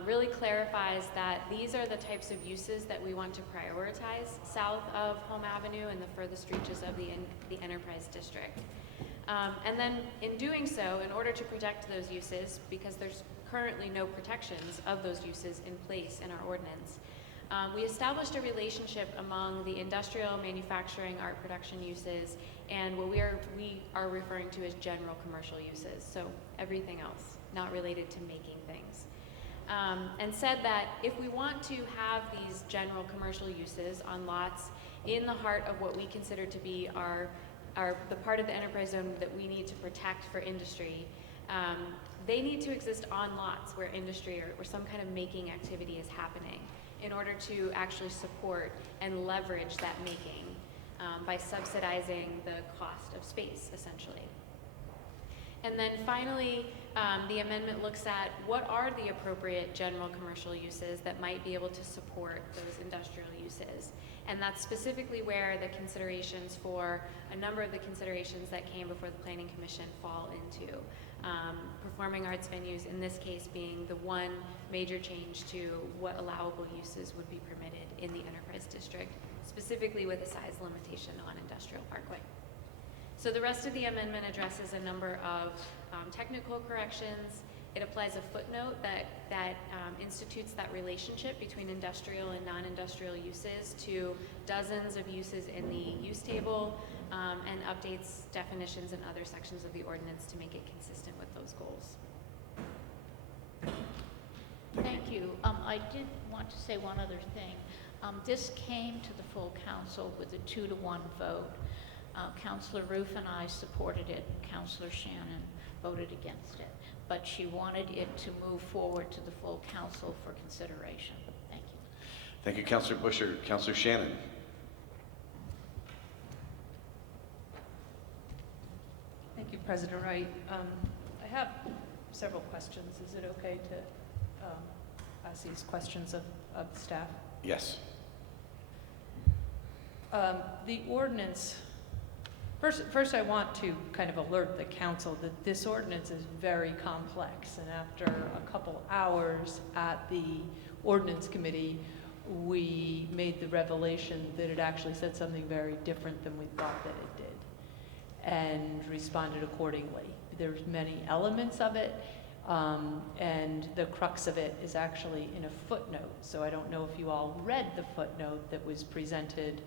Really clarifies that these are the types of uses that we want to prioritize south of Home Avenue and the furthest reaches of the Enterprise District. And then in doing so, in order to protect those uses, because there's currently no protections of those uses in place in our ordinance, we established a relationship among the industrial, manufacturing, art production uses and what we are referring to as general commercial uses, so everything else not related to making things. And said that if we want to have these general commercial uses on lots in the heart of what we consider to be the part of the enterprise zone that we need to protect for industry, They need to exist on lots where industry or some kind of making activity is happening in order to actually support and leverage that making by subsidizing the cost of space, essentially. And then finally, the amendment looks at what are the appropriate general commercial uses that might be able to support those industrial uses. And that's specifically where the considerations for a number of the considerations that came before the Planning Commission fall into. Performing arts venues, in this case, being the one major change to what allowable uses would be permitted in the enterprise district, specifically with a size limitation on industrial parkway. So the rest of the amendment addresses a number of technical corrections. It applies a footnote that institutes that relationship between industrial and non-industrial uses to dozens of uses in the use table, and updates definitions in other sections of the ordinance to make it consistent with those goals. Thank you. I did want to say one other thing. This came to the full council with a 2-to-1 vote. Councilor Roof and I supported it. Councilor Shannon voted against it. But she wanted it to move forward to the full council for consideration. Thank you. Thank you, Councilor Busher. Councilor Shannon. Thank you, President Wright. I have several questions. Is it okay to ask these questions of staff? Yes. The ordinance, first I want to kind of alert the council that this ordinance is very complex, and after a couple hours at the ordinance committee, we made the revelation that it actually said something very different than we thought that it did, and responded accordingly. There's many elements of it, and the crux of it is actually in a footnote. So I don't know if you all read the footnote that was presented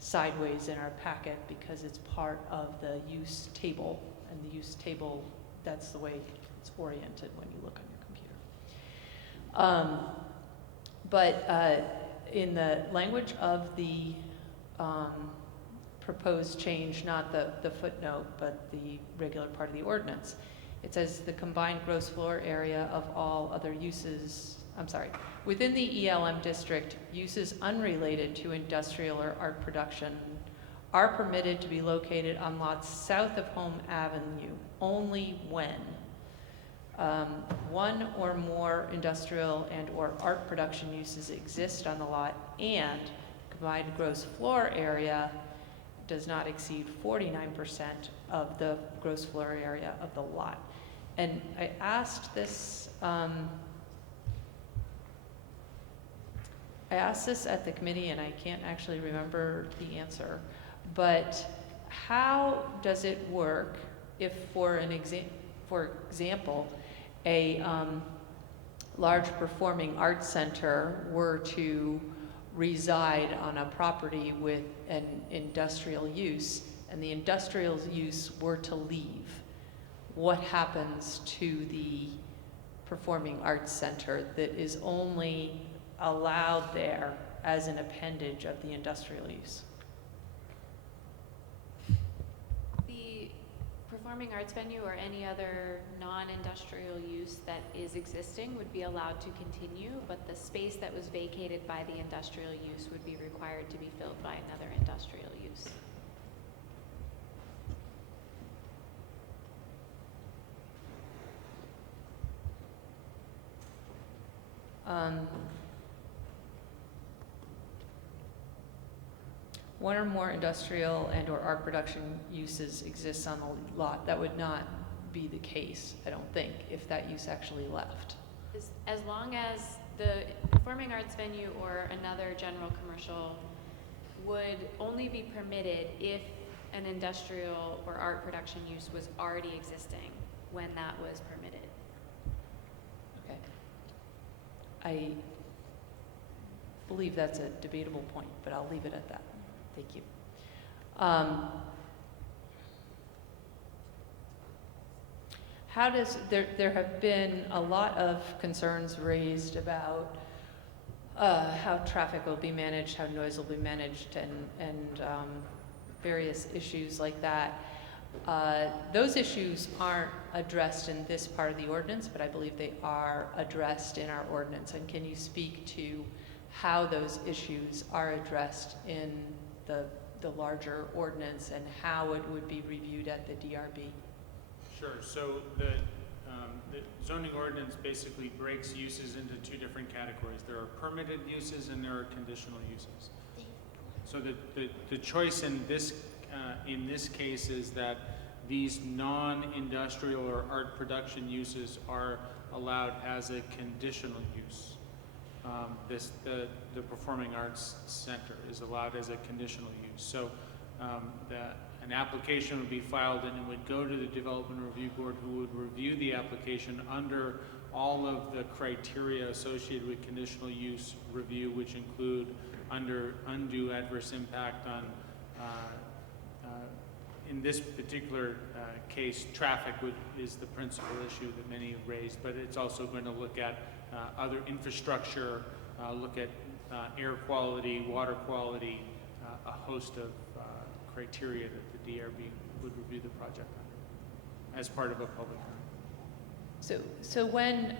sideways in our packet, because it's part of the use table, and the use table, that's the way it's oriented when you look on your computer. In the language of the proposed change, not the footnote, but the regular part of the ordinance, it says the combined gross floor area of all other uses, within the ELM district, uses unrelated to industrial or art production are permitted to be located on lots south of Home Avenue only when one or more industrial and or art production uses exist on the lot, and combined gross floor area does not exceed 49% of the gross floor area of the lot. And I asked this, at the committee, and I can't actually remember the answer, but how does it work if, for example, a large performing arts center were to reside on a property with an industrial use, and the industrial use were to leave? What happens to the performing arts center that is only allowed there as an appendage of the industrial use? The performing arts venue or any other non-industrial use that is existing would be allowed to continue, but the space that was vacated by the industrial use would be required to be filled by another industrial use. One or more industrial and or art production uses exists on the lot. That would not be the case, I don't think, if that use actually left. As long as the performing arts venue or another general commercial would only be permitted if an industrial or art production use was already existing when that was permitted. Okay. I believe that's a debatable point, but I'll leave it at that. Thank you. How does, there have been a lot of concerns raised about how traffic will be managed, how noise will be managed, and various issues like that. Those issues aren't addressed in this part of the ordinance, but I believe they are addressed in our ordinance. And can you speak to how those issues are addressed in the larger ordinance and how it would be reviewed at the DRB? Sure. So the zoning ordinance basically breaks uses into two different categories. There are permitted uses and there are conditional uses. So the choice in this case is that these non-industrial or art production uses are allowed as a conditional use. The Performing Arts Center is allowed as a conditional use. So an application would be filed and it would go to the Development Review Board, who would review the application under all of the criteria associated with conditional use review, which include under undue adverse impact on, in this particular case, traffic is the principal issue that many have raised, but it's also going to look at other infrastructure, look at air quality, water quality, a host of criteria that the DRB would review the project under as part of a public hearing. So when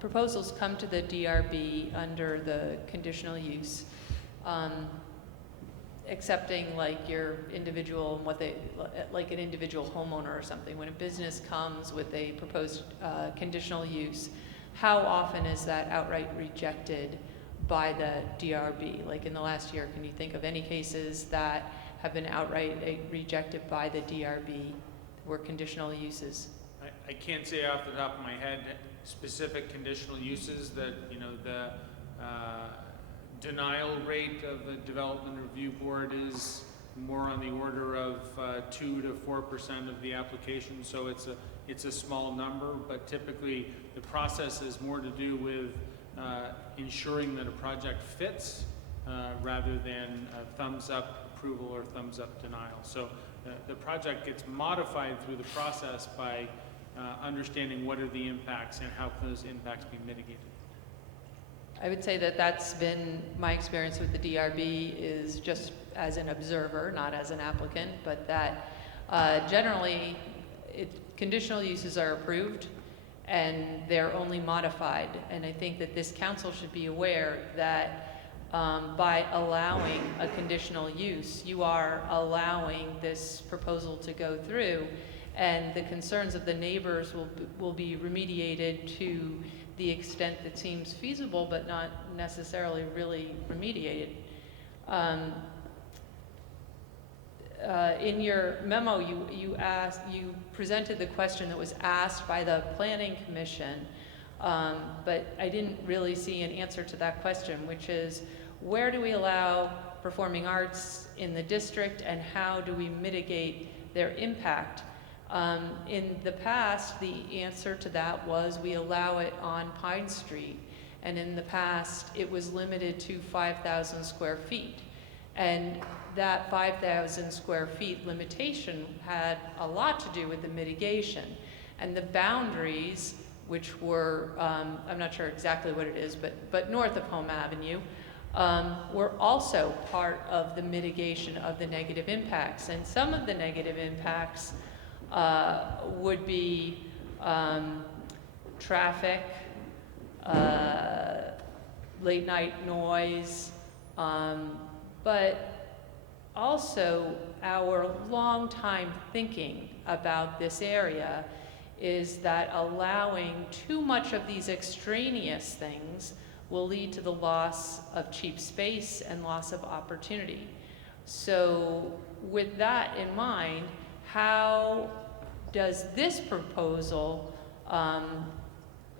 proposals come to the DRB under the conditional use, accepting like your individual, like an individual homeowner or something, when a business comes with a proposed conditional use, how often is that outright rejected by the DRB? Like in the last year, can you think of any cases that have been outright rejected by the DRB were conditional uses? I can't say off the top of my head specific conditional uses that, you know, the denial rate of the Development Review Board is more on the order of 2 to 4% of the application, so it's a small number, but typically the process is more to do with ensuring that a project fits rather than a thumbs up approval or thumbs up denial. So the project gets modified through the process by understanding what are the impacts and how can those impacts be mitigated. I would say that that's been my experience with the DRB, is just as an observer, not as an applicant, but that generally conditional uses are approved and they're only modified. And I think that this council should be aware that by allowing a conditional use, you are allowing this proposal to go through, and the concerns of the neighbors will be remediated to the extent that seems feasible, but not necessarily really remediated. In your memo, you presented the question that was asked by the Planning Commission, but I didn't really see an answer to that question, which is, where do we allow performing arts in the district and how do we mitigate their impact? In the past, the answer to that was we allow it on Pine Street, and in the past it was limited to 5,000 square feet. And that 5,000 square feet limitation had a lot to do with the mitigation. And the boundaries, which were, I'm not sure exactly what it is, but north of Home Avenue, were also part of the mitigation of the negative impacts. And some of the negative impacts would be traffic, late night noise, but also our long time thinking about this area is that allowing too much of these extraneous things will lead to the loss of cheap space and loss of opportunity. So with that in mind, how does this proposal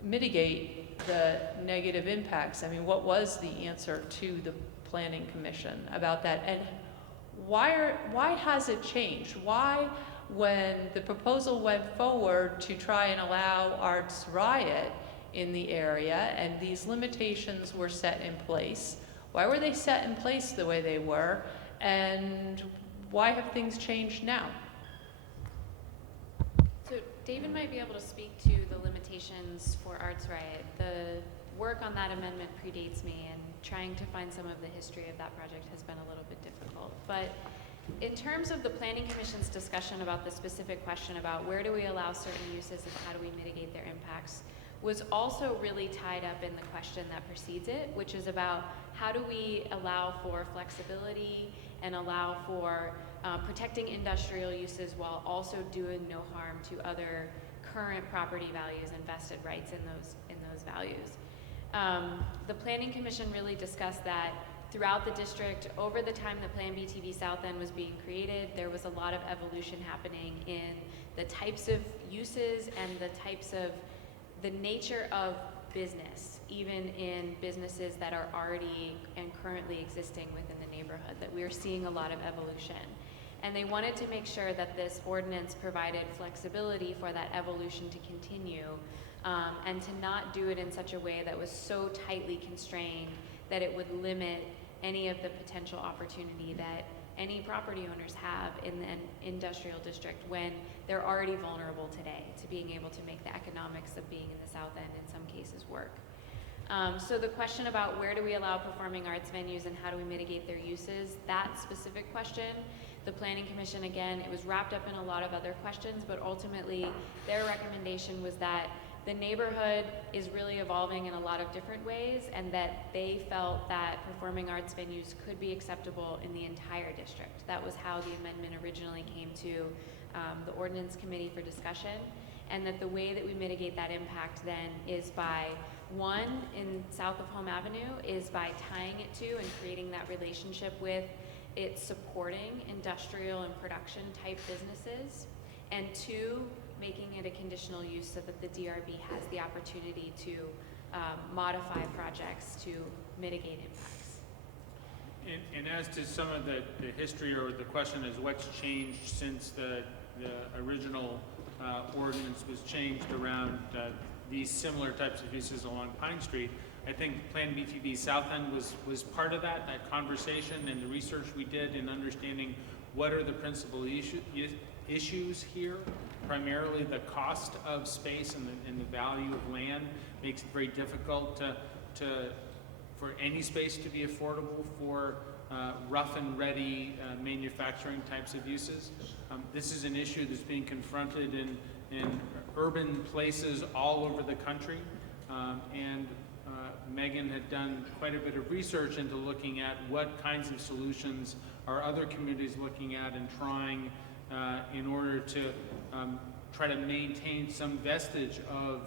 mitigate the negative impacts? I mean, what was the answer to the Planning Commission about that? And why has it changed? Why, when the proposal went forward to try and allow Arts Riot in the area and these limitations were set in place, why were they set in place the way they were? And why have things changed now? So David might be able to speak to the limitations for Arts Riot. The work on that amendment predates me, and trying to find some of the history of that project has been a little bit difficult. But In terms of the Planning Commission's discussion about the specific question about where do we allow certain uses and how do we mitigate their impacts, was also really tied up in the question that precedes it, which is about how do we allow for flexibility and allow for protecting industrial uses while also doing no harm to other current property values and vested rights in those values. The Planning Commission really discussed that throughout the district. Over the time that Plan BTV South End was being created, there was a lot of evolution happening in the types of uses and the nature of business, even in businesses that are already and currently existing within the neighborhood, that we are seeing a lot of evolution. And they wanted to make sure that this ordinance provided flexibility for that evolution to continue, and to not do it in such a way that was so tightly constrained that it would limit any of the potential opportunity that any property owners have in the industrial district when they're already vulnerable today to being able to make the economics of being in the South End in some cases work. So the question about where do we allow performing arts venues and how do we mitigate their uses, that specific question, the Planning Commission, again, it was wrapped up in a lot of other questions, but ultimately their recommendation was that the neighborhood is really evolving in a lot of different ways, and that they felt that performing arts venues could be acceptable in the entire district. That was how the amendment originally came to the ordinance committee for discussion, and that the way that we mitigate that impact then is by, one, in south of Home Avenue, is by tying it to and creating that relationship with it supporting industrial and production type businesses, and two, making it a conditional use so that the DRB has the opportunity to modify projects to mitigate impacts. And as to some of the history, or the question is what's changed since the original ordinance was changed around these similar types of uses along Pine Street, I think Plan BTV South End was part of that conversation and the research we did in understanding what are the principal issues here. Primarily the cost of space and the value of land makes it very difficult for any space to be affordable for rough and ready manufacturing types of uses. This is an issue that's being confronted in urban places all over the country, and Megan had done quite a bit of research into looking at what kinds of solutions are other communities looking at and trying in order to try to maintain some vestige of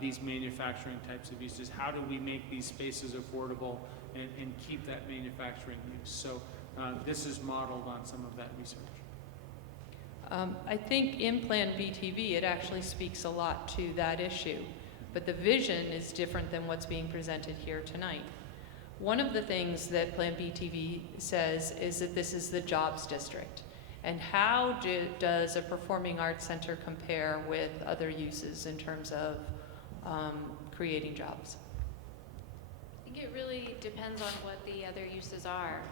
these manufacturing types of uses. How do we make these spaces affordable and keep that manufacturing use? So this is modeled on some of that research. I think in Plan BTV, it actually speaks a lot to that issue, but the vision is different than what's being presented here tonight. One of the things that Plan BTV says is that this is the jobs district. And how does a performing arts center compare with other uses in terms of creating jobs? I think it really depends on what the other uses are.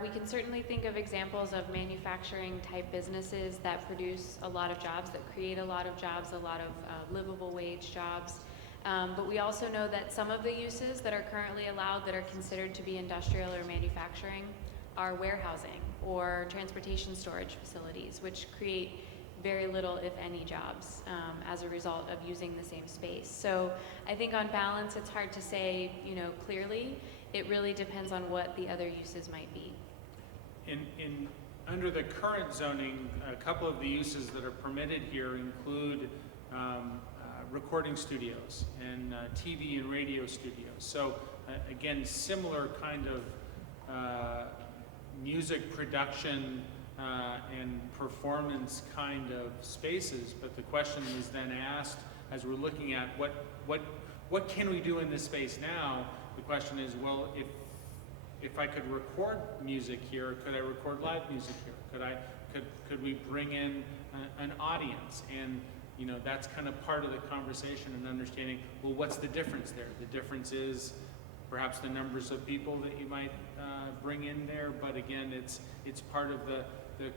We can certainly think of examples of manufacturing type businesses that produce a lot of jobs, that create a lot of jobs, a lot of livable wage jobs. But we also know that some of the uses that are currently allowed that are considered to be industrial or manufacturing are warehousing or transportation storage facilities, which create very little, if any, jobs as a result of using the same space. So I think on balance, it's hard to say, clearly. It really depends on what the other uses might be. Under the current zoning, a couple of the uses that are permitted here include recording studios and TV and radio studios. So again, similar kind of music production and performance kind of spaces, but the question is then asked as we're looking at what can we do in this space now? The question is, well, if I could record music here, could I record live music here? Could we bring in an audience? And that's kind of part of the conversation and understanding, well, what's the difference there? The difference is perhaps the numbers of people that you might bring in there, but again, it's part of the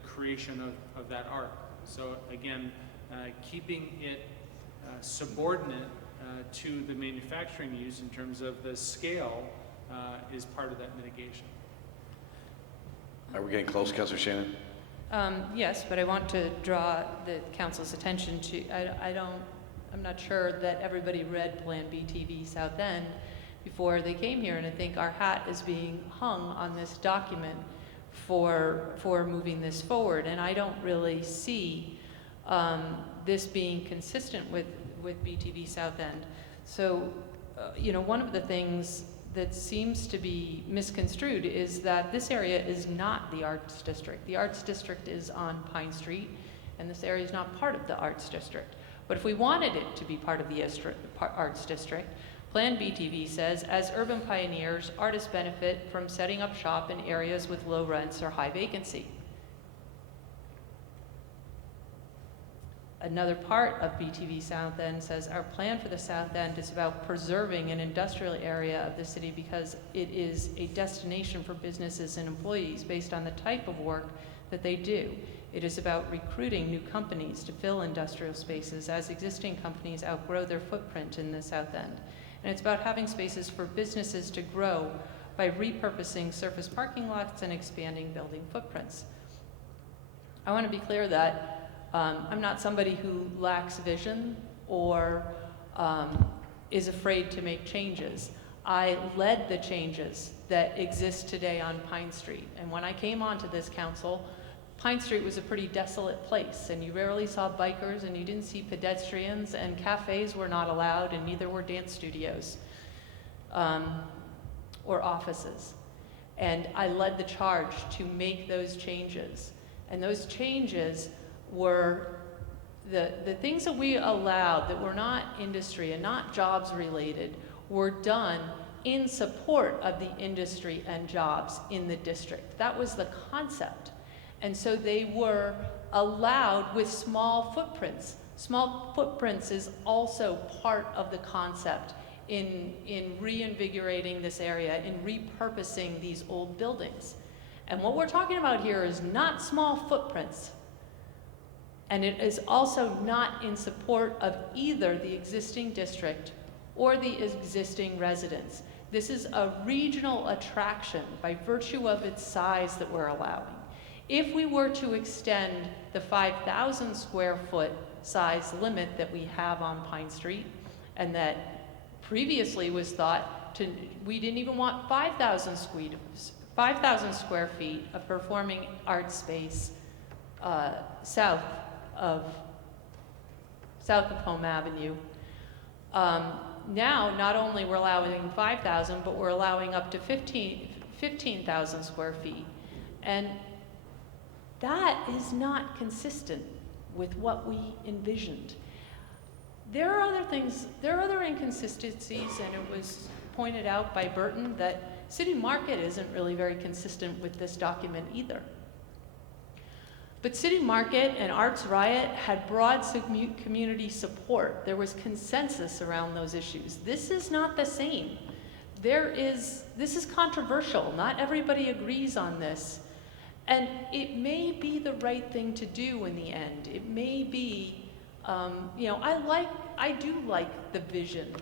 creation of that art. So again, keeping it subordinate to the manufacturing use in terms of the scale is part of that mitigation. Are we getting close, Councilor Shannon? Yes, but I want to draw the council's attention to, I'm not sure that everybody read Plan BTV South End before they came here, and I think our hat is being hung on this document for moving this forward, and I don't really see this being consistent with BTV South End. So, you know, one of the things that seems to be misconstrued is that this area is not the Arts District. The Arts District is on Pine Street, and this area is not part of the Arts District. But if we wanted it to be part of the Arts District, Plan BTV says, as urban pioneers, artists benefit from setting up shop in areas with low rents or high vacancy. Another part of BTV South End says, our plan for the South End is about preserving an industrial area of the city because it is a destination for businesses and employees based on the type of work that they do. It is about recruiting new companies to fill industrial spaces as existing companies outgrow their footprint in the South End. And it's about having spaces for businesses to grow by repurposing surface parking lots and expanding building footprints. I want to be clear that I'm not somebody who lacks vision or is afraid to make changes. I led the changes that exist today on Pine Street. And when I came onto this council, Pine Street was a pretty desolate place, and you rarely saw bikers, and you didn't see pedestrians, and cafes were not allowed, and neither were dance studios or offices. And I led the charge to make those changes. And those changes were the things that we allowed that were not industry and not jobs related were done in support of the industry and jobs in the district. That was the concept. And so they were allowed with small footprints. Small footprints is also part of the concept in reinvigorating this area, in repurposing these old buildings. And what we're talking about here is not small footprints. And it is also not in support of either the existing district or the existing residents. This is a regional attraction by virtue of its size that we're allowing. If we were to extend the 5,000 square foot size limit that we have on Pine Street, and that previously was thought to, we didn't even want 5,000 square feet of performing arts space south of Home Avenue. Now, not only we're allowing 5,000, but we're allowing up to 15,000 square feet. And that is not consistent with what we envisioned. There are other things, there are other inconsistencies, and it was pointed out by Burton that City Market isn't really very consistent with this document either. But City Market and Arts Riot had broad community support. There was consensus around those issues. This is not the same. This is controversial. Not everybody agrees on this. And it may be the right thing to do in the end. It may be, you know, I do like the vision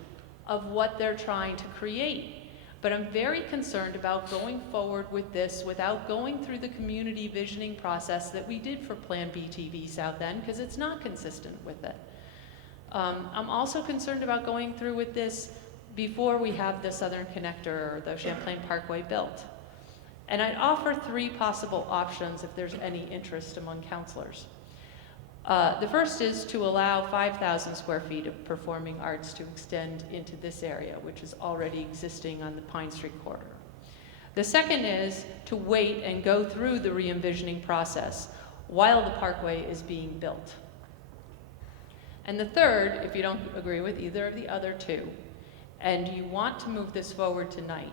of what they're trying to create. But I'm very concerned about going forward with this without going through the community visioning process that we did for Plan BTV South End, because it's not consistent with it. I'm also concerned about going through with this before we have the Southern Connector or the Champlain Parkway built. And I'd offer 3 possible options if there's any interest among councilors. The first is to allow 5,000 square feet of performing arts to extend into this area, which is already existing on the Pine Street corridor. The second is to wait and go through the re-envisioning process while the parkway is being built. And the third, if you don't agree with either of the other 2, and you want to move this forward tonight,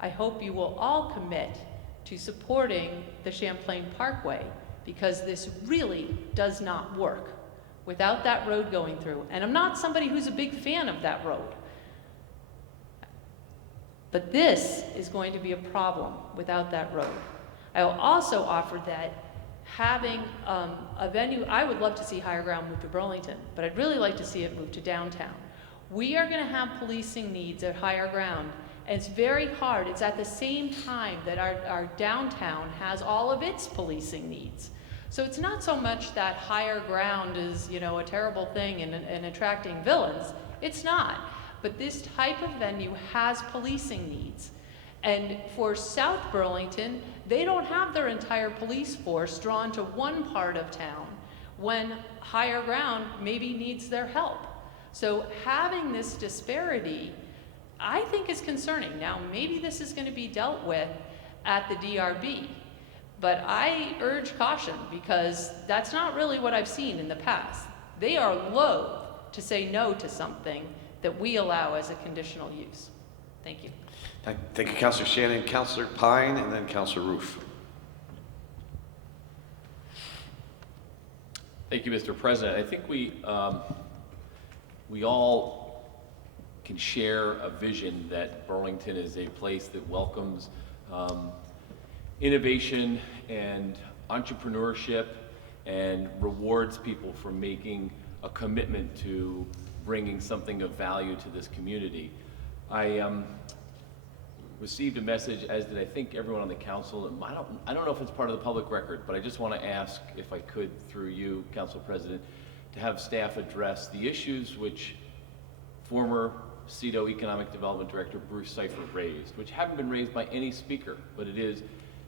I hope you will all commit to supporting the Champlain Parkway, because this really does not work without that road going through. And I'm not somebody who's a big fan of that road. But this is going to be a problem without that road. I will also offer that having a venue, I would love to see Higher Ground move to Burlington, but I'd really like to see it move to downtown. We are going to have policing needs at Higher Ground, And it's very hard. It's at the same time that our downtown has all of its policing needs. So it's not so much that higher ground is, you know, a terrible thing in attracting villains. It's not. But this type of venue has policing needs. And for South Burlington, they don't have their entire police force drawn to one part of town when higher ground maybe needs their help. So having this disparity, I think, is concerning. Now, maybe this is going to be dealt with at the DRB, but I urge caution because that's not really what I've seen in the past. They are loath to say no to something that we allow as a conditional use. Thank you. Thank you, Councilor Shannon. Councilor Pine, and then Councilor Roof. Thank you, Mr. President. I think we all can share a vision that Burlington is a place that welcomes innovation and entrepreneurship and rewards people for making a commitment to bringing something of value to this community. I received a message, as did I think everyone on the council, and I don't know if it's part of the public record, but I just want to ask, if I could, through you, Council President, to have staff address the issues which former CEDO Economic Development Director Bruce Cipher raised, which haven't been raised by any speaker, but it is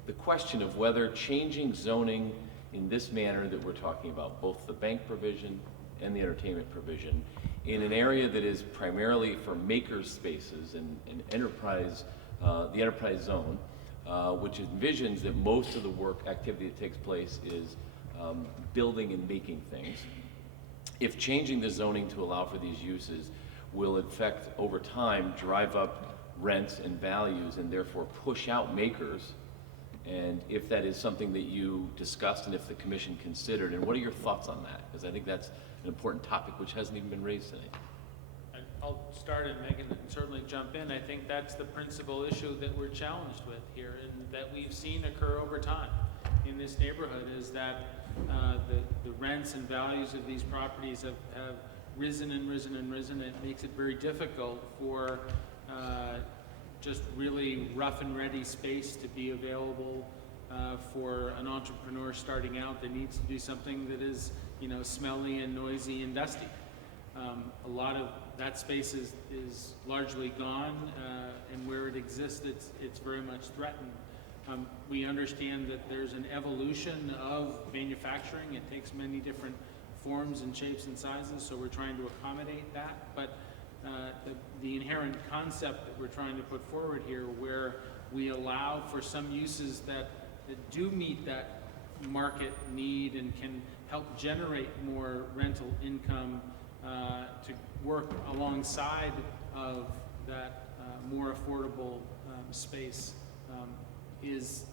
the question of whether changing zoning in this manner that we're talking about, both the bank provision and the entertainment provision, in an area that is primarily for makers spaces and enterprise, the enterprise zone, which envisions that most of the work activity that takes place is building and making things. If changing the zoning to allow for these uses will in fact over time drive up rents and values and therefore push out makers, and if that is something that you discussed and if the commission considered, and what are your thoughts on that? Because I think that's an important topic which hasn't even been raised today. I'll start and Megan can certainly jump in. I think that's the principal issue that we're challenged with here and that we've seen occur over time in this neighborhood is that the rents and values of these properties have risen and risen and risen. It makes it very difficult for just really rough and ready space to be available for an entrepreneur starting out that needs to do something that is, you know, smelly and noisy and dusty. A lot of that space is largely gone, and where it exists, it's very much threatened. We understand that there's an evolution of manufacturing. It takes many different forms and shapes and sizes, so we're trying to accommodate that. But the inherent concept that we're trying to put forward here, where we allow for some uses that do meet that market need and can help generate more rental income to work alongside of that more affordable space is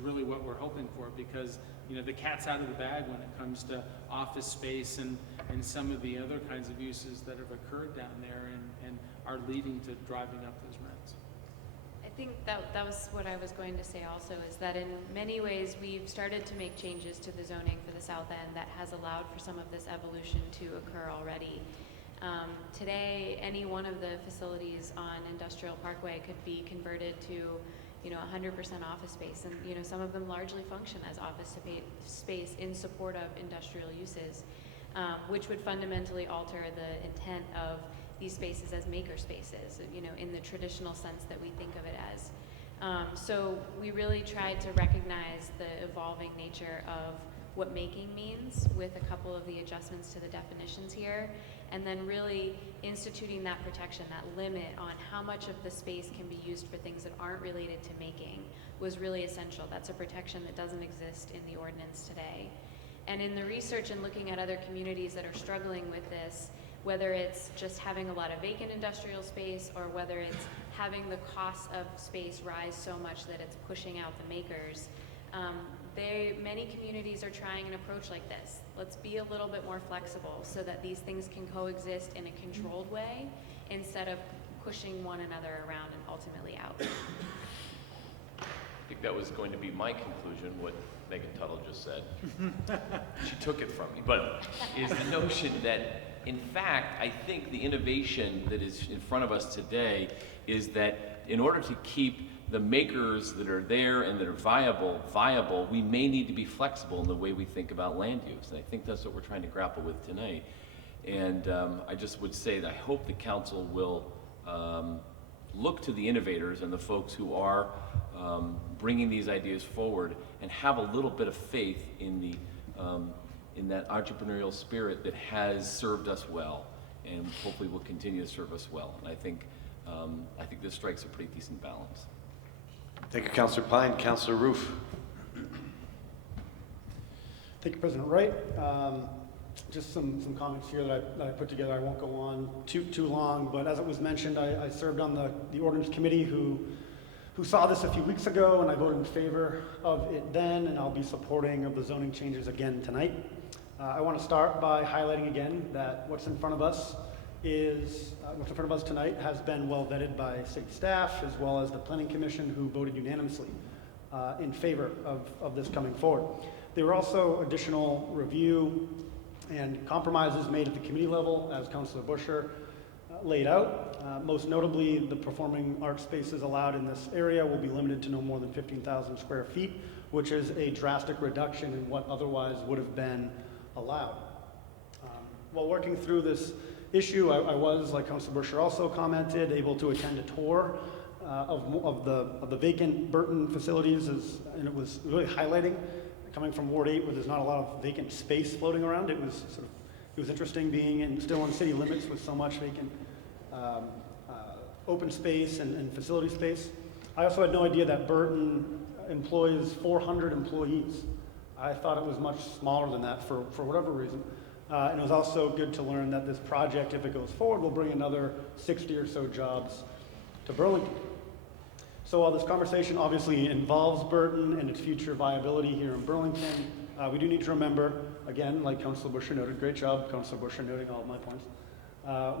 really what we're hoping for, because you know the cat's out of the bag when it comes to office space and some of the other kinds of uses that have occurred down there and are leading to driving up those rents. I think that was what I was going to say also, is that in many ways we've started to make changes to the zoning for the South End that has allowed for some of this evolution to occur already. Today, any one of the facilities on Industrial Parkway could be converted to, you know, 100% office space, and you know, some of them largely function as office space in support of industrial uses, which would fundamentally alter the intent of these spaces as maker spaces, you know, in the traditional sense that we think of it as. So we really tried to recognize the evolving nature of what making means with a couple of the adjustments to the definitions here, and then really instituting that protection, that limit on how much of the space can be used for things that aren't related to making was really essential. That's a protection that doesn't exist in the ordinance today. And in the research and looking at other communities that are struggling with this, whether it's just having a lot of vacant industrial space or whether it's having the cost of space rise so much that it's pushing out the makers, many communities are trying an approach like this. Let's be a little bit more flexible so that these things can coexist in a controlled way instead of pushing one another around and ultimately out. I think that was going to be my conclusion, what Megan Tuttle just said. She took it from me, but is the notion that In fact, I think the innovation that is in front of us today is that in order to keep the makers that are there and that are viable, we may need to be flexible in the way we think about land use. And I think that's what we're trying to grapple with tonight. And I just would say that I hope the council will look to the innovators and the folks who are bringing these ideas forward and have a little bit of faith in that entrepreneurial spirit that has served us well and hopefully will continue to serve us well. And I think this strikes a pretty decent balance. Thank you, Councilor Pine. Councilor Roof. Thank you, President Wright. Just some comments here that I put together. I won't go on too long, but as it was mentioned, I served on the ordinance committee who saw this a few weeks ago, and I voted in favor of it then, and I'll be supporting of the zoning changes again tonight. I want to start by highlighting again that what's in front of us tonight has been well vetted by city staff as well as the planning commission, who voted unanimously in favor of this coming forward. There were also additional review and compromises made at the committee level, as Councilor Busher laid out. Most notably, the performing arts spaces allowed in this area will be limited to no more than 15,000 square feet, which is a drastic reduction in what otherwise would have been allowed. While working through this issue, I was, like Councilor Busher also commented, able to attend a tour of the vacant Burton facilities, and it was really highlighting, coming from Ward 8, where there's not a lot of vacant space floating around. It was interesting being still in city limits with so much vacant open space and facility space. I also had no idea that Burton employs 400 employees. I thought it was much smaller than that for whatever reason. And it was also good to learn that this project, if it goes forward, will bring another 60 or so jobs to Burlington. So while this conversation obviously involves Burton and its future viability here in Burlington, we do need to remember, again, like Councilor Busher noted, great job, Councilor Busher, noting all of my points.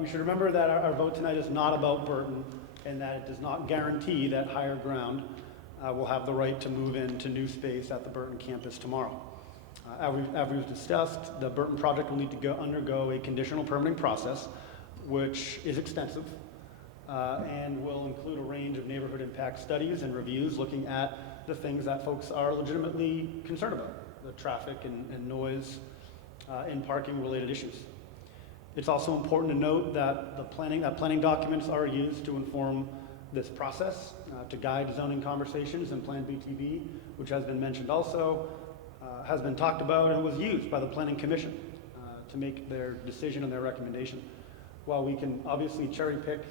We should remember that our vote tonight is not about Burton, and that it does not guarantee that Higher Ground will have the right to move into new space at the Burton campus tomorrow. As we've discussed, the Burton project will need to undergo a conditional permitting process, which is extensive, and will include a range of neighborhood impact studies and reviews looking at the things that folks are legitimately concerned about, the traffic and noise and parking related issues. It's also important to note that planning documents are used to inform this process, to guide zoning conversations, and Plan BTV, which has been mentioned also, has been talked about and was used by the Planning Commission to make their decision and their recommendation. While we can obviously cherry pick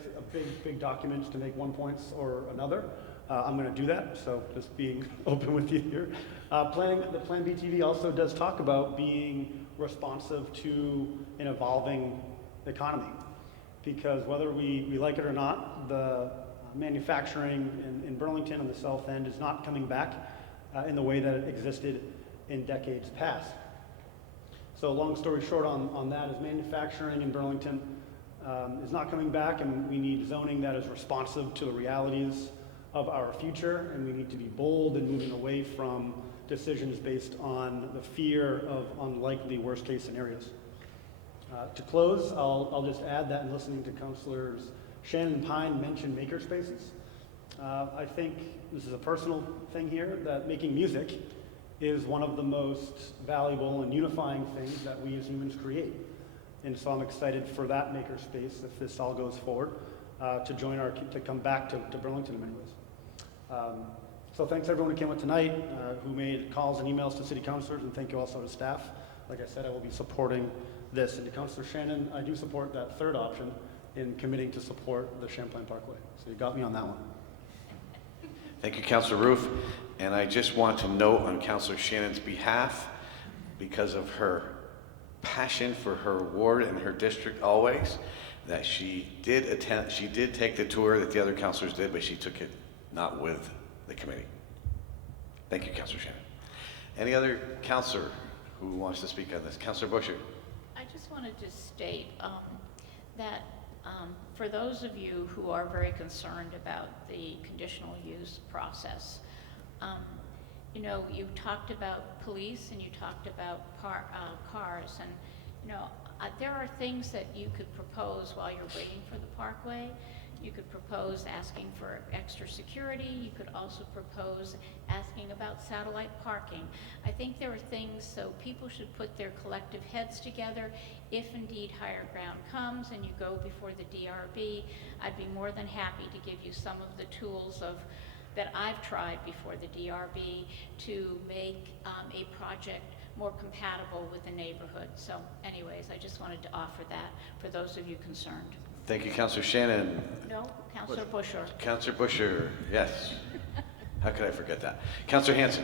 big documents to make one point or another, I'm going to do that, so just being open with you here. The Plan BTV also does talk about being responsive to an evolving economy, because whether we like it or not, the manufacturing in Burlington and the South End is not coming back in the way that it existed in decades past. So long story short on that is manufacturing in Burlington is not coming back, and we need zoning that is responsive to the realities of our future, and we need to be bold in moving away from decisions based on the fear of unlikely worst case scenarios. To close, I'll just add that in listening to Councilors Shannon and Pine mention makerspaces, I think this is a personal thing here, that making music is one of the most valuable and unifying things that we as humans create. And so I'm excited for that makerspace, if this all goes forward, to come back to Burlington in many ways. So thanks everyone who came out tonight, who made calls and emails to city councilors, and thank you also to staff. Like I said, I will be supporting this. And to Councilor Shannon, I do support that third option in committing to support the Champlain Parkway. So you got me on that one. Thank you, Councilor Roof. And I just want to note on Councilor Shannon's behalf, because of her passion for her ward and her district always, that she did take the tour that the other councilors did, but she took it not with the committee. Thank you, Councilor Shannon. Any other councilor who wants to speak on this? Councilor Busher. I just wanted to state that for those of you who are very concerned about the conditional use process, you know, you talked about police and you talked about cars, and you know, There are things that you could propose while you're waiting for the parkway. You could propose asking for extra security. You could also propose asking about satellite parking. I think there are things, so people should put their collective heads together. If indeed higher ground comes and you go before the DRB, I'd be more than happy to give you some of the tools that I've tried before the DRB to make a project more compatible with the neighborhood. So anyways, I just wanted to offer that for those of you concerned. Thank you, Councilor Shannon. No, Councilor Busher. Councilor Busher, yes. How could I forget that? Councilor Hanson.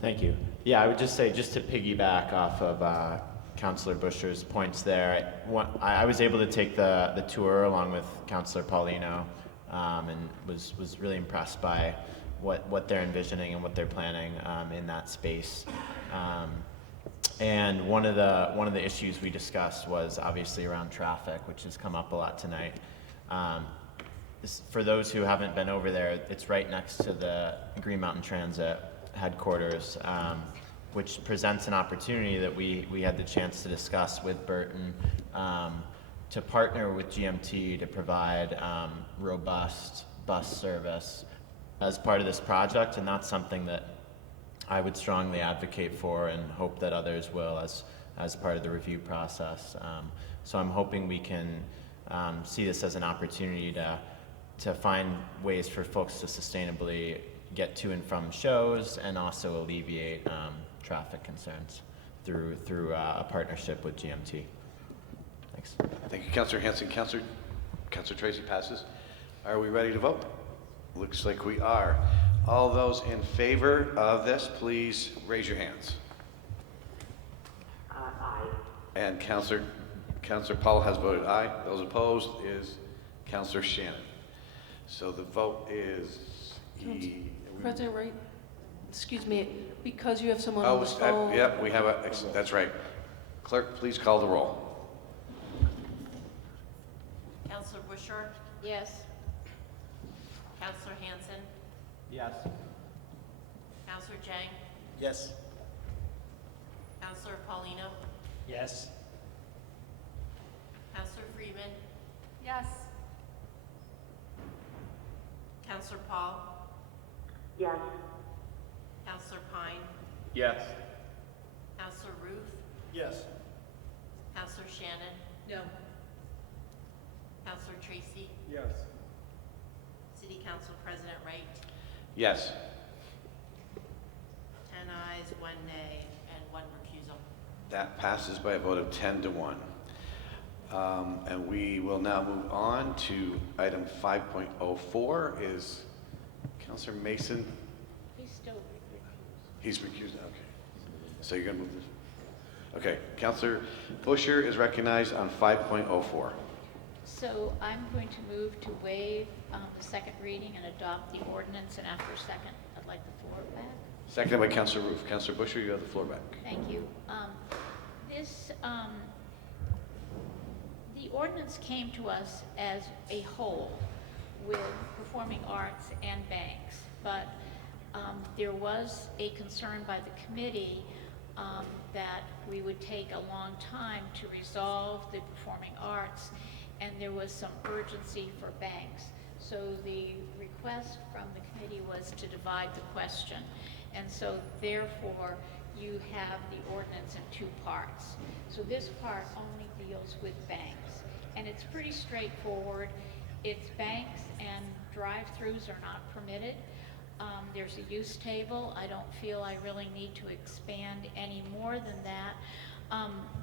Thank you. Yeah, I would just say, just to piggyback off of Councilor Busher's points there, I was able to take the tour along with Councilor Paulino, and was really impressed by what they're envisioning and what they're planning in that space. And one of the issues we discussed was obviously around traffic, which has come up a lot tonight. For those who haven't been over there, it's right next to the Green Mountain Transit headquarters, which presents an opportunity that we had the chance to discuss with Burton, to partner with GMT to provide robust bus service as part of this project, and that's something that I would strongly advocate for and hope that others will as part of the review process. So I'm hoping we can see this as an opportunity to find ways for folks to sustainably get to and from shows and also alleviate traffic concerns through a partnership with GMT. Thanks. Thank you, Councilor Hanson. Councilor Tracy passes. Are we ready to vote? Looks like we are. All those in favor of this, please raise your hands. Aye. And Councilor Paul has voted aye. Those opposed is Councilor Shannon. So the vote is President Wright, excuse me, because you have someone on the phone. Yep, we have that's right. Clerk, please call the roll. Councilor Busher? Yes. Councilor Hanson? Yes. Councilor Jang? Yes. Councilor Paulino? Yes. Councilor Freeman? Yes. Councilor Paul? Yes. Councilor Pine? Yes. Councilor Ruth? Yes. Councilor Shannon? No. Councilor Tracy? Yes. City Council President Wright? Yes. 10 ayes, 1 nay, and 1 recusal. That passes by a vote of 10 to 1. And we will now move on to item 5.04. Is Councilor Mason? He's still recused. He's recused. Okay. So you're going to move this? Okay. Councilor Busher is recognized on 5.04. So I'm going to move to waive the second reading and adopt the ordinance, and after a second, I'd like the floor back. Seconded by Councilor Roof. Councilor Busher, you have the floor back. Thank you. The ordinance came to us as a whole with performing arts and banks, but there was a concern by the committee that we would take a long time to resolve the performing arts, and there was some urgency for banks. So the request from the committee was to divide the question. And so therefore, you have the ordinance in 2 parts. So this part only deals with banks. And it's pretty straightforward. It's banks and drive-throughs are not permitted. There's a use table. I don't feel I really need to expand any more than that.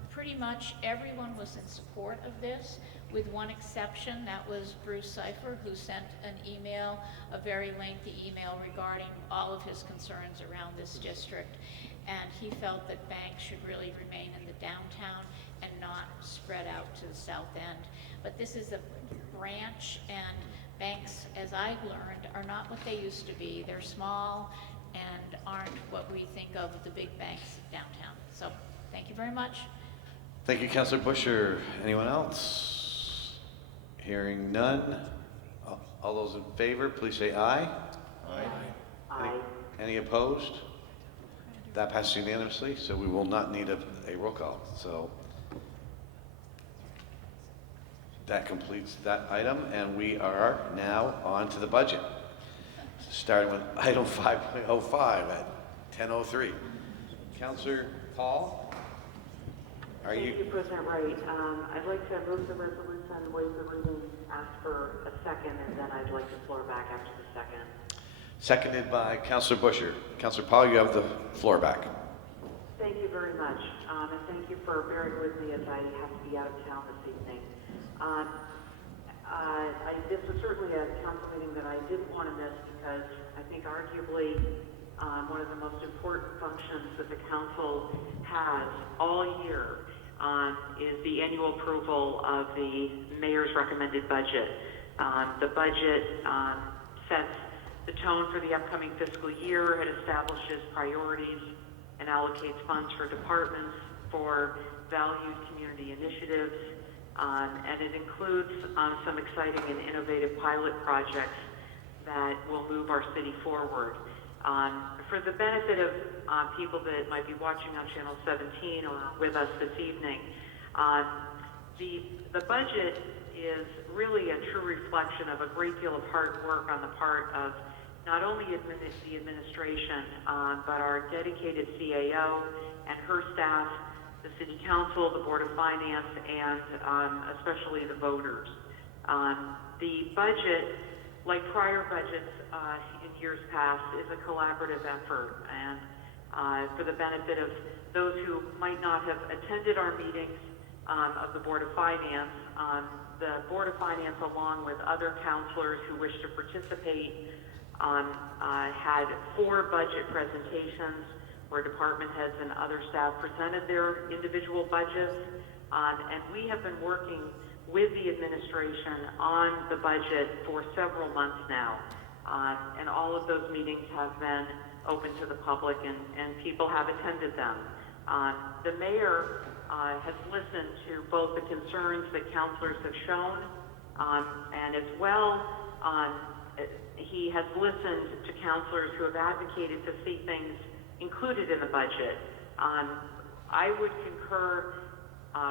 Pretty much everyone was in support of this, with one exception. That was Bruce Cipher, who sent an email, a very lengthy email regarding all of his concerns around this district. And he felt that banks should really remain in the downtown and not spread out to the south end. But this is a branch, and banks, as I've learned, are not what they used to be. They're small and aren't what we think of the big banks downtown. So thank you very much. Thank you, Councilor Busher. Anyone else? Hearing none. All those in favor, please say aye. Aye. Any opposed? That passes unanimously, so we will not need a roll call. So That completes that item, and we are now on to the budget. Starting with item 5.05 at 10:03. Councillor Paul, are Thank you? you, President Wright. I'd like to move the resolution, waive the reading, ask for a second, and then I'd like the floor back after the second. Seconded by Councillor Busher. Councillor Paul, you have the floor back. Thank you very much, and thank you for bearing with me as I have to be out of town this evening. This was certainly a council meeting that I didn't want to miss because I think arguably one of the most important functions that the council has all year is the annual approval of the mayor's recommended budget. The budget sets the tone for the upcoming fiscal year. It establishes priorities and allocates funds for departments for valued community initiatives. And it includes some exciting and innovative pilot projects that will move our city forward. For the benefit of people that might be watching on Channel 17 or with us this evening, the budget is really a true reflection of a great deal of hard work on the part of not only the administration, but our dedicated CAO and her staff, the City Council, the Board of Finance, and especially the voters. The budget, like prior budgets in years past, is a collaborative effort. And for the benefit of those who might not have attended our meetings of the Board of Finance, the Board of Finance, along with other councilors who wish to participate, had 4 budget presentations where department heads and other staff presented their individual budgets. And we have been working with the administration on the budget for several months now. And all of those meetings have been open to the public, and people have attended them. The mayor has listened to both the concerns that councilors have shown, and as well, he has listened to councilors who have advocated to see things included in the budget. I would concur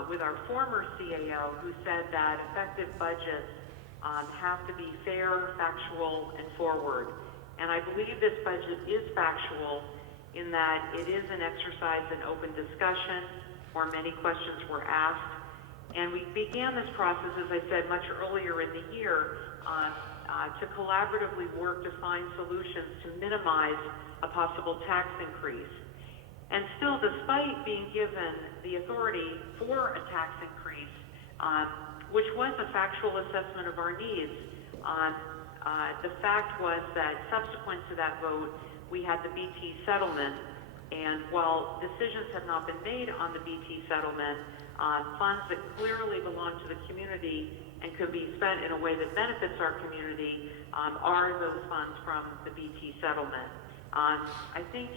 with our former CAO, who said that effective budgets have to be fair, factual, and forward. And I believe this budget is factual in that it is an exercise in open discussion where many questions were asked. And we began this process, as I said, much earlier in the year to collaboratively work to find solutions to minimize a possible tax increase. And still, despite being given the authority for a tax increase, which was a factual assessment of our needs, the fact was that subsequent to that vote, we had the BT settlement. And while decisions have not been made on the BT settlement, funds that clearly belong to the community and could be spent in a way that benefits our community are those funds from the BT settlement. I think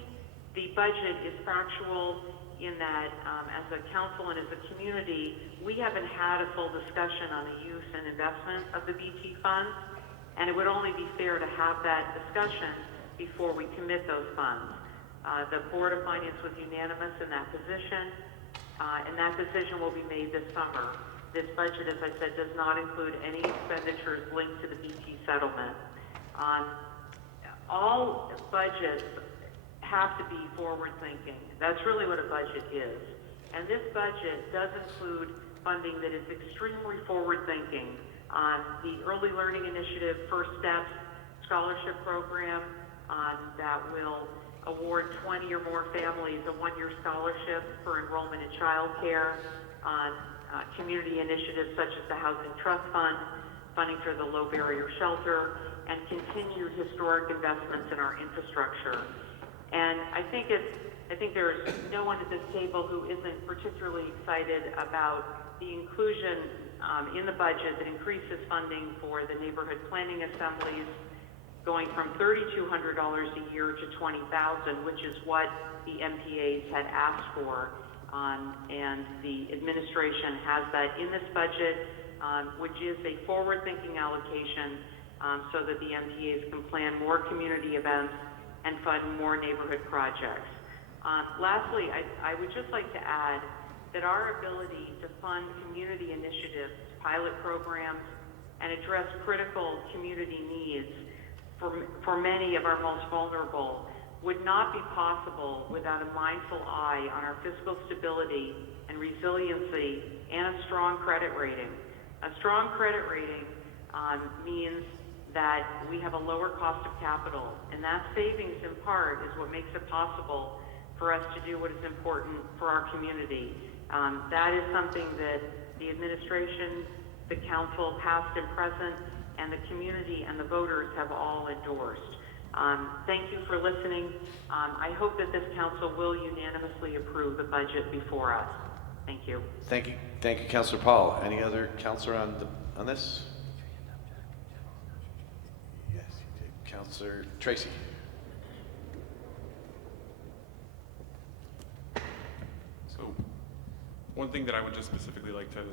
the budget is factual in that as a council and as a community, we haven't had a full discussion on the use and investment of the BT funds, and it would only be fair to have that discussion before we commit those funds. The Board of Finance was unanimous in that position, and that decision will be made this summer. This budget, as I said, does not include any expenditures linked to the BT settlement. All budgets have to be forward-thinking. That's really what a budget is. And this budget does include funding that is extremely forward-thinking. The Early Learning Initiative First Steps Scholarship Program that will award 20 or more families a one-year scholarship for enrollment in childcare, community initiatives such as the Housing Trust Fund, funding for the Low Barrier Shelter, and continued historic investments in our infrastructure. And I think there's no one at this table who isn't particularly excited about the inclusion in the budget that increases funding for the neighborhood planning assemblies, going from $3,200 a year to $20,000, which is what the MPAs had asked for. And the administration has that in this budget, which is a forward-thinking allocation so that the MPAs can plan more community events and fund more neighborhood projects. Lastly, I would just like to add that our ability to fund community initiatives, pilot programs, and address critical community needs for many of our most vulnerable would not be possible without a mindful eye on our fiscal stability and resiliency and a strong credit rating. A strong credit rating means that we have a lower cost of capital, and that savings in part is what makes it possible for us to do what is important for our community. That is something that the administration, the council, past and present, and the community and the voters have all endorsed. Thank you for listening. I hope that this council will unanimously approve the budget before us. Thank you. Thank you, Councilor Paul. Any other councilor on this? Yes, you did. Councilor Tracy. So, one thing that I would just specifically like to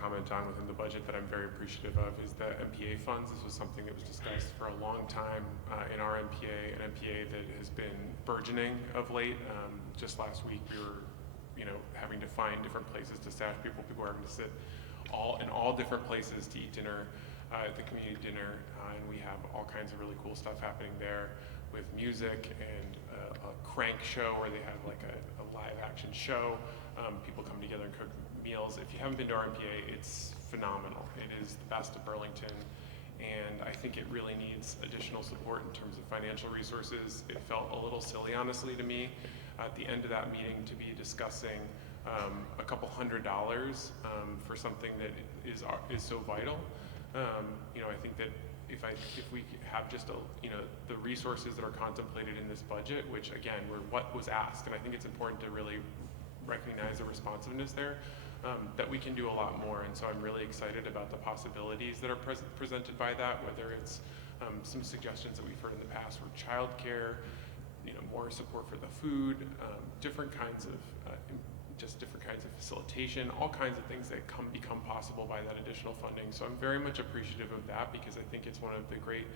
comment on within the budget that I'm very appreciative of is the MPA funds. This was something that was discussed for a long time in our MPA, an MPA that has been burgeoning of late. Just last week we were, having to find different places to stash people. People were having to sit in all different places to eat dinner at the community dinner, and we have all kinds of really cool stuff happening there with music and a crank show where they have like a live action show. People come together and cook meals. If you haven't been to our MPA, it's phenomenal. It is the best of Burlington, and I think it really needs additional support in terms of financial resources. It felt a little silly, honestly, to me at the end of that meeting to be discussing a couple $100 for something that is so vital. I think that if we have just the resources that are contemplated in this budget, which again were what was asked, and I think it's important to really recognize the responsiveness there, that we can do a lot more. And so I'm really excited about the possibilities that are presented by that, whether it's some suggestions that we've heard in the past for childcare, more support for the food, different kinds of facilitation, all kinds of things that become possible by that additional funding. So I'm very much appreciative of that because I think it's one of the great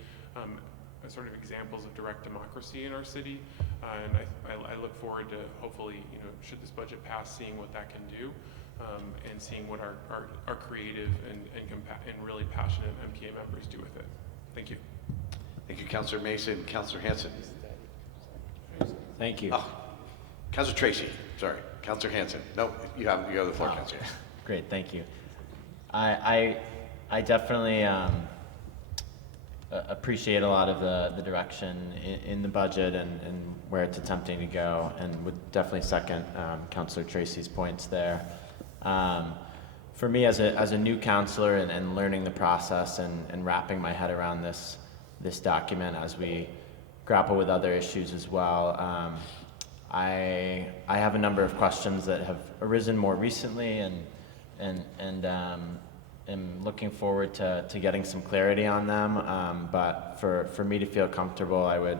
sort of examples of direct democracy in our city, and I look forward to hopefully, should this budget pass, seeing what that can do, and seeing what our creative and really passionate MPA members do with it. Thank you. Thank you, Councilor Mason. Councilor Hanson. Thank you. Oh, Councilor Tracy. Sorry, Councilor Hanson. No, you have the floor, Councilor. Great, thank you. I definitely appreciate a lot of the direction in the budget and where it's attempting to go, and would definitely second Councilor Tracy's points there. For me, as a new councilor and learning the process and wrapping my head around this document as we grapple with other issues as well, I have a number of questions that have arisen more recently, and am looking forward to getting some clarity on them. But for me to feel comfortable, I would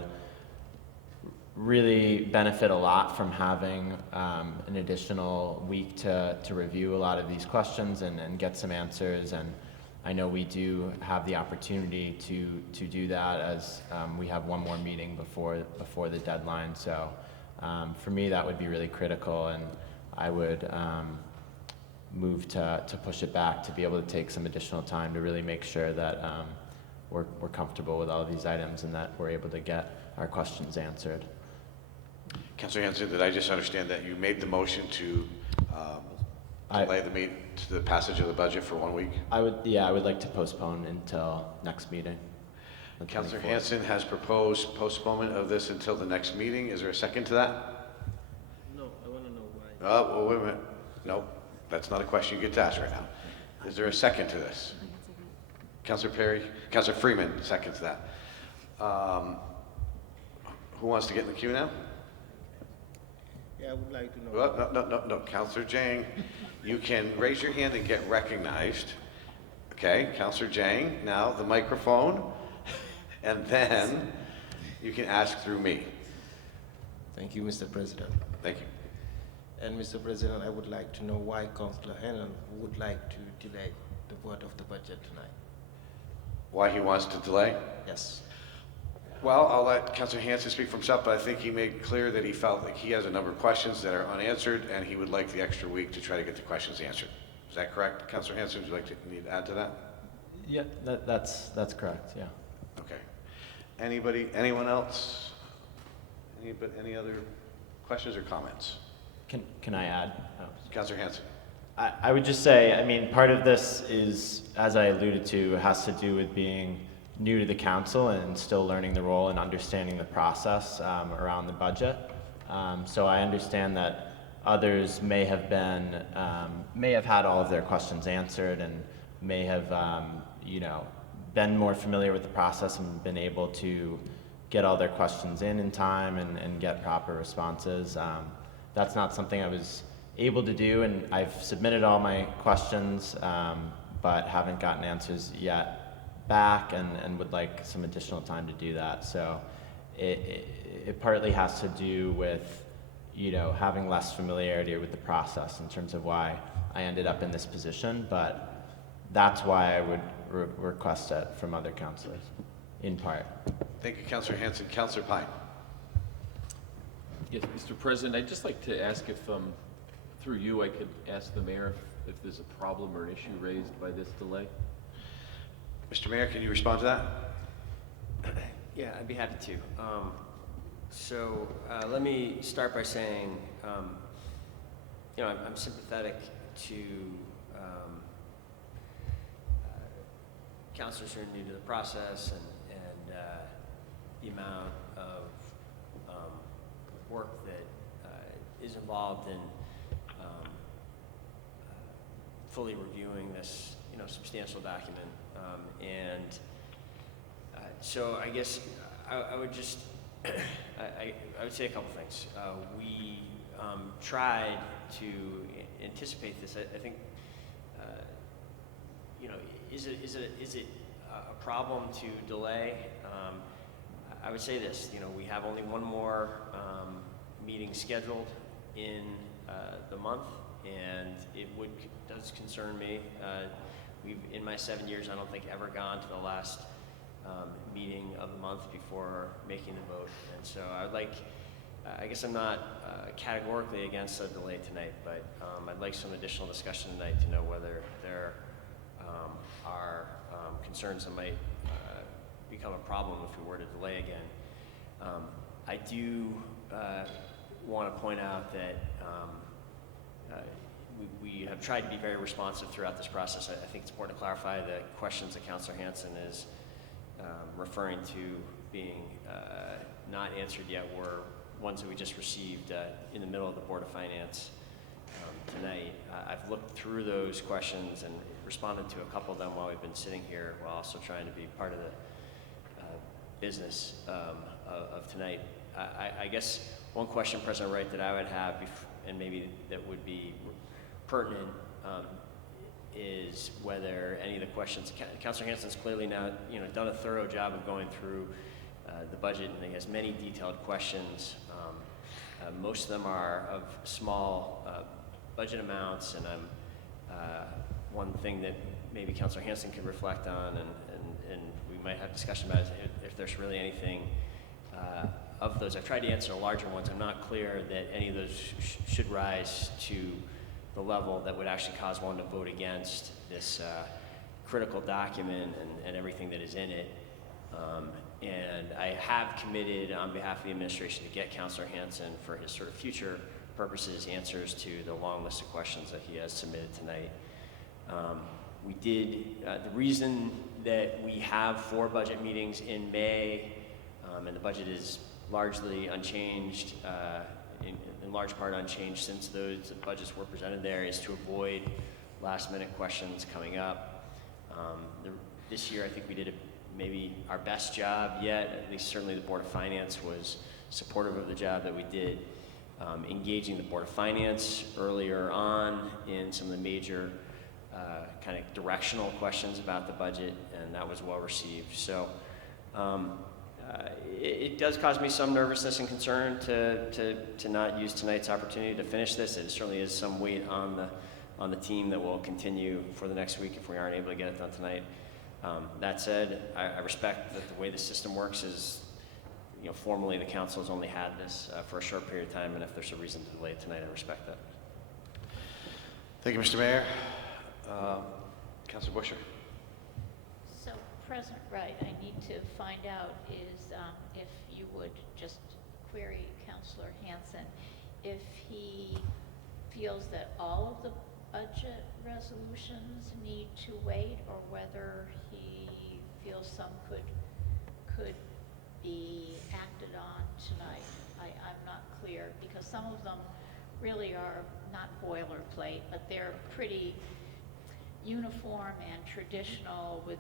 really benefit a lot from having an additional week to review a lot of these questions and get some answers. And I know we do have the opportunity to do that, as we have one more meeting before the deadline. So for me, that would be really critical, and I would move to push it back to be able to take some additional time to really make sure that we're comfortable with all of these items and that we're able to get our questions answered. Councilor Hanson, did I just understand that you made the motion to delay the passage of the budget for 1 week? I would like to postpone until next meeting. Councilor Hanson has proposed postponement of this until the next meeting. Is there a second to that? No, I want to know why. Oh, well, wait a minute. No, that's not a question you get to ask right now. Is there a second to this? Councilor Freeman seconds that. Who wants to get in the queue now? Yeah, I would like to know. Well, no. Councilor Jang, you can raise your hand and get recognized. Okay, Councilor Jang, now the microphone, and then you can ask through me. Thank you, Mr. President. Thank you. And Mr. President, I would like to know why Councilor Hannon would like to delay the vote of the budget tonight. Why he wants to delay? Yes. Well, I'll let Councilor Hanson speak for himself, but I think he made clear that he felt like he has a number of questions that are unanswered, and he would like the extra week to try to get the questions answered. Is that correct, Councilor Hanson? Would you like to need to add to that? Yeah, that's correct, yeah. Okay. Anyone else? Any other questions or comments? Can I add? Oh. Councilor Hanson. I would just say, I mean, part of this is, as I alluded to, has to do with being new to the council and still learning the role and understanding the process around the budget. So I understand that others may have had all of their questions answered and may have, been more familiar with the process and been able to get all their questions in time and get proper responses. That's not something I was able to do, and I've submitted all my questions, but haven't gotten answers yet back and would like some additional time to do that. So it partly has to do with, having less familiarity with the process in terms of why I ended up in this position, but that's why I would request it from other councilors, in part. Thank you, Councilor Hanson. Councilor Pine. Yes, Mr. President, I'd just like to ask if, through you, I could ask the mayor if there's a problem or an issue raised by this delay. Mr. Mayor, can you respond to that? Yeah, I'd be happy to. Let me start by saying, I'm sympathetic to councilors who are new to the process and the amount of work that is involved in fully reviewing this, substantial document. So I guess I would just, I would say a couple things. We tried to anticipate this. I think, is it a problem to delay? I would say this, we have only one more meeting scheduled in the month, and it does concern me. We've, in my 7 years, I don't think ever gone to the last meeting of the month before making the vote. And so I guess I'm not categorically against a delay tonight, but I'd like some additional discussion tonight to know whether there are concerns that might become a problem if we were to delay again. I do want to point out that we have tried to be very responsive throughout this process. I think it's important to clarify the questions that Councilor Hanson is referring to being not answered yet were ones that we just received in the middle of the Board of Finance tonight. I've looked through those questions and responded to a couple of them while we've been sitting here, while also trying to be part of the business of tonight. I guess one question, President Wright, that I would have, and maybe that would be pertinent, is whether any of the questions, Councilor Hanson's clearly now done a thorough job of going through the budget, and he has many detailed questions. Most of them are of small budget amounts, and one thing that maybe Councilor Hanson could reflect on, and we might have discussion about, is if there's really anything of those. I've tried to answer the larger ones. I'm not clear that any of those should rise to the level that would actually cause one to vote against this critical document and everything that is in it. And I have committed on behalf of the administration to get Councilor Hanson, for his sort of future purposes, answers to the long list of questions that he has submitted tonight. We did, the reason that we have 4 budget meetings in May, and the budget is largely unchanged, in large part unchanged since those budgets were presented there, is to avoid last minute questions coming up. This year I think we did maybe our best job yet, at least certainly the Board of Finance was supportive of the job that we did, engaging the Board of Finance earlier on in some of the major kind of directional questions about the budget, and that was well received. So it does cause me some nervousness and concern to not use tonight's opportunity to finish this. It certainly is some weight on the team that will continue for the next week if we aren't able to get it done tonight. That said, I respect that the way the system works is formally the council has only had this for a short period of time, and if there's a reason to delay it tonight, I respect that. Thank you, Mr. Mayor. Councilor Busher. So, President Wright, I need to find out is if you would just query Councilor Hanson if he feels that all of the budget resolutions need to wait, or whether he feels some could be acted on tonight. I'm not clear, because some of them really are not boilerplate, but they're pretty uniform and traditional with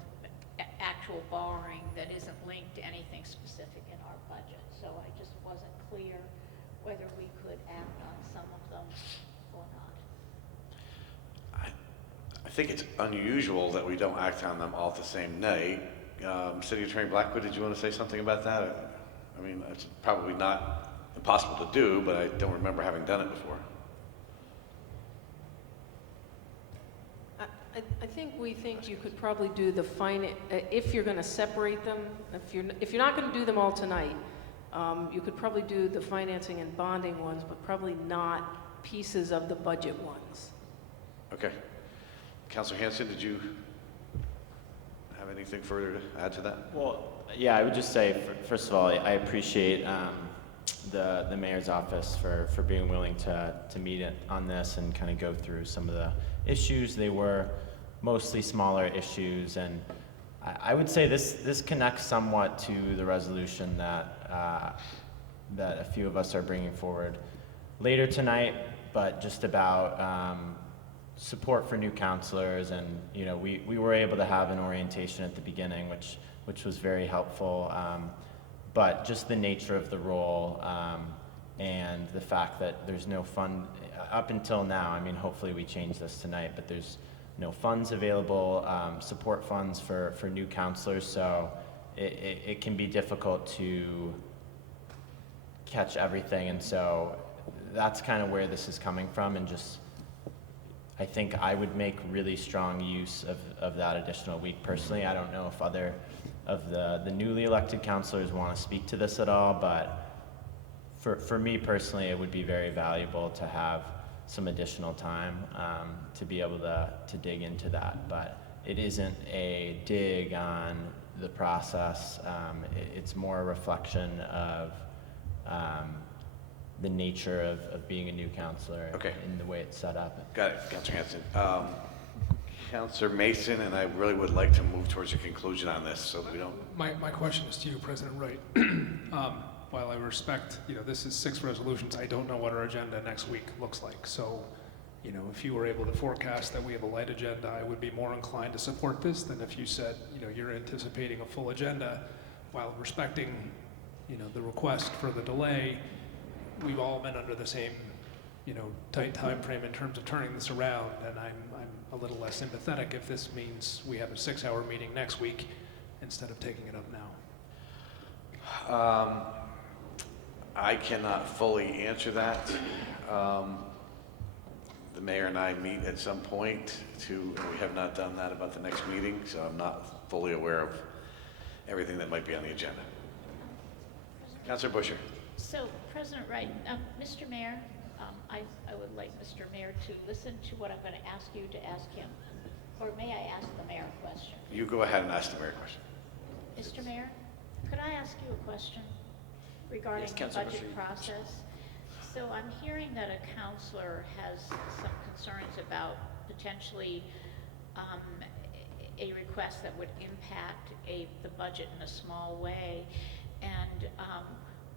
actual borrowing that isn't linked to anything specific in our budget. So I just wasn't clear whether we could act on some of them or not. I think it's unusual that we don't act on them all at the same night. City Attorney Blackwood, did you want to say something about that? I mean, it's probably not impossible to do, but I don't remember having done it before. I think we think you could probably do the if you're going to separate them, if you're not going to do them all tonight, you could probably do the financing and bonding ones, but probably not pieces of the budget ones. Okay. Councilor Hanson, did you have anything further to add to that? Well, yeah, I would just say, first of all, I appreciate the mayor's office for being willing to meet on this and kind of go through some of the issues. They were mostly smaller issues, and I would say this connects somewhat to the resolution that that a few of us are bringing forward later tonight, but just about support for new counselors. And we were able to have an orientation at the beginning, which was very helpful, but just the nature of the role and the fact that there's no fund up until now. I mean, hopefully we change this tonight, but there's no funds available, support funds for new counselors, so it can be difficult to catch everything. And so that's kind of where this is coming from, and just I think I would make really strong use of that additional week personally. I don't know if other of the newly elected counselors want to speak to this at all, but for me personally, it would be very valuable to have some additional time to be able to dig into that. But it isn't a dig on the process. It's more a reflection of the nature of being a new counselor in the way it's set up. Got it, Councilor Hanson. Councilor Mason, and I really would like to move towards a conclusion on this, so we don't. My question is to you, President Wright. While I respect, this is 6 resolutions, I don't know what our agenda next week looks like. So, if you were able to forecast that we have a light agenda, I would be more inclined to support this than if you said, you're anticipating a full agenda. While respecting, the request for the delay, we've all been under the same, tight time frame in terms of turning this around, and I'm a little less sympathetic if this means we have a 6-hour meeting next week instead of taking it up now. I cannot fully answer that. The mayor and I meet at some point and we have not done that about the next meeting, so I'm not fully aware of everything that might be on the agenda. Councilor Busher. So, President Wright, Mr. Mayor, I would like Mr. Mayor to listen to what I'm going to ask you to ask him. Or may I ask the mayor a question? You go ahead and ask the mayor a question. Mr. Mayor, could I ask you a question regarding the budget process? So I'm hearing that a counselor has some concerns about potentially a request that would impact the budget in a small way. And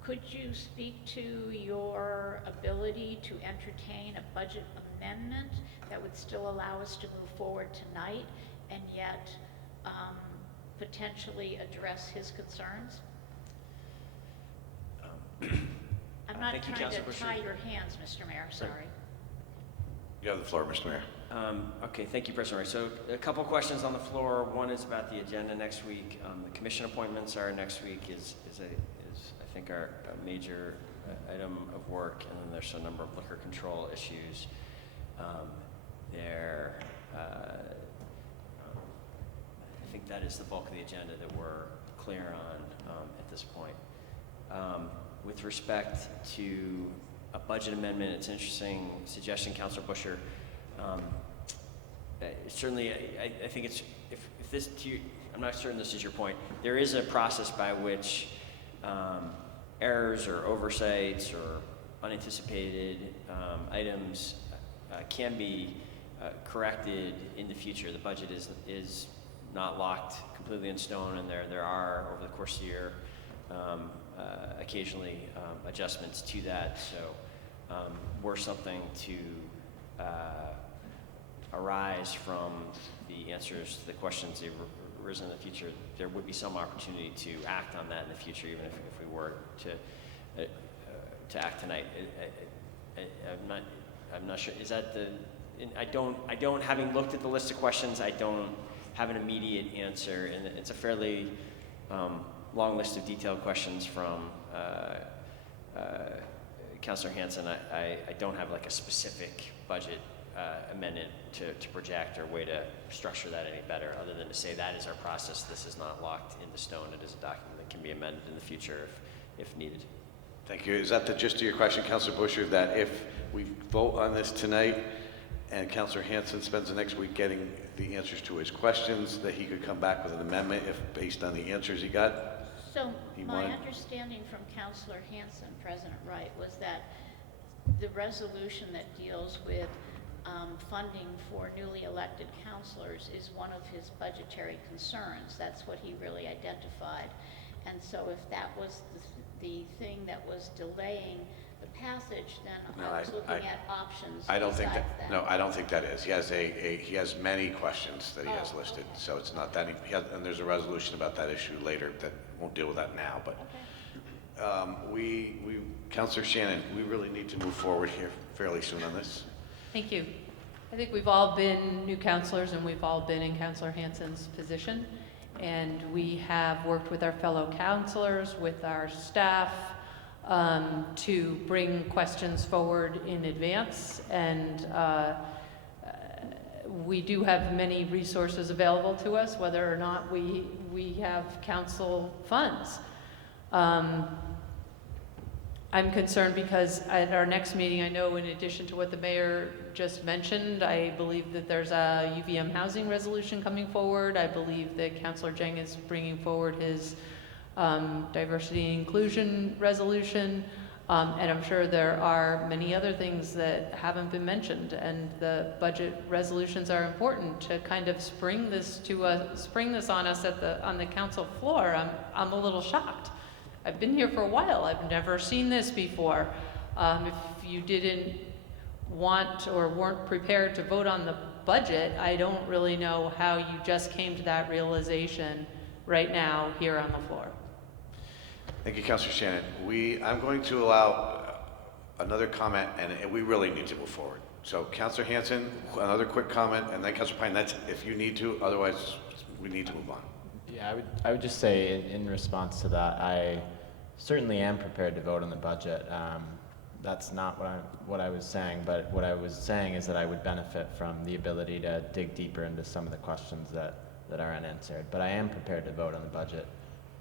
could you speak to your ability to entertain a budget amendment that would still allow us to move forward tonight and yet potentially address his concerns? I'm not trying to tie your hands, Mr. Mayor, I'm sorry. You have the floor, Mr. Mayor. Okay, thank you, President Wright. So a couple questions on the floor. One is about the agenda next week. The commission appointments are next week is I think our major item of work, and then there's a number of liquor control issues. I think that is the bulk of the agenda that we're clear on at this point. With respect to a budget amendment, it's an interesting suggestion, Councilor Busher. Certainly, I think it's, if this, I'm not certain this is your point, there is a process by which errors or oversights or unanticipated items can be corrected in the future. The budget is not locked completely in stone, and there are, over the course of the year, occasionally adjustments to that. So were something to arise from the answers to the questions that arisen in the future, there would be some opportunity to act on that in the future, even if we were to act tonight. I'm not sure. Is that the? I don't. Having looked at the list of questions, I don't have an immediate answer, and it's a fairly long list of detailed questions from Councilor Hanson. I don't have like a specific budget amendment to project or way to structure that any better, other than to say that is our process. This is not locked into stone. It is a document that can be amended in the future if needed. Thank you. Is that the gist of your question, Councilor Busher, that if we vote on this tonight and Councilor Hanson spends the next week getting the answers to his questions, that he could come back with an amendment if based on the answers he got? So my understanding from Councilor Hanson, President Wright, was that the resolution that deals with funding for newly elected councilors is one of his budgetary concerns. That's what he really identified. And so if that was the thing that was delaying the passage, then I was looking at options. I don't think that. No, I don't think that is. He has many questions that he has listed, okay. So it's not that. And there's a resolution about that issue later that won't deal with that now. But Councilor Shannon, we really need to move forward here fairly soon on this. Thank you. I think we've all been new councilors, and we've all been in Councilor Hanson's position. And we have worked with our fellow councilors, with our staff, to bring questions forward in advance. And we do have many resources available to us, whether or not we have council funds. I'm concerned because at our next meeting, I know in addition to what the mayor just mentioned, I believe that there's a UVM housing resolution coming forward. I believe that Councilor Jeng is bringing forward his diversity and inclusion resolution. And I'm sure there are many other things that haven't been mentioned, and the budget resolutions are important to kind of spring this on us on the council floor. I'm a little shocked. I've been here for a while. I've never seen this before. If you didn't want or weren't prepared to vote on the budget, I don't really know how you just came to that realization right now here on the floor. Thank you, Councilor Shannon. I'm going to allow another comment, and we really need to move forward. So, Councilor Hanson, another quick comment, and then Councilor Pine. That's if you need to. Otherwise, we need to move on. Yeah, I would just say in response to that, I certainly am prepared to vote on the budget. That's not what I was saying, but what I was saying is that I would benefit from the ability to dig deeper into some of the questions that are unanswered. But I am prepared to vote on the budget,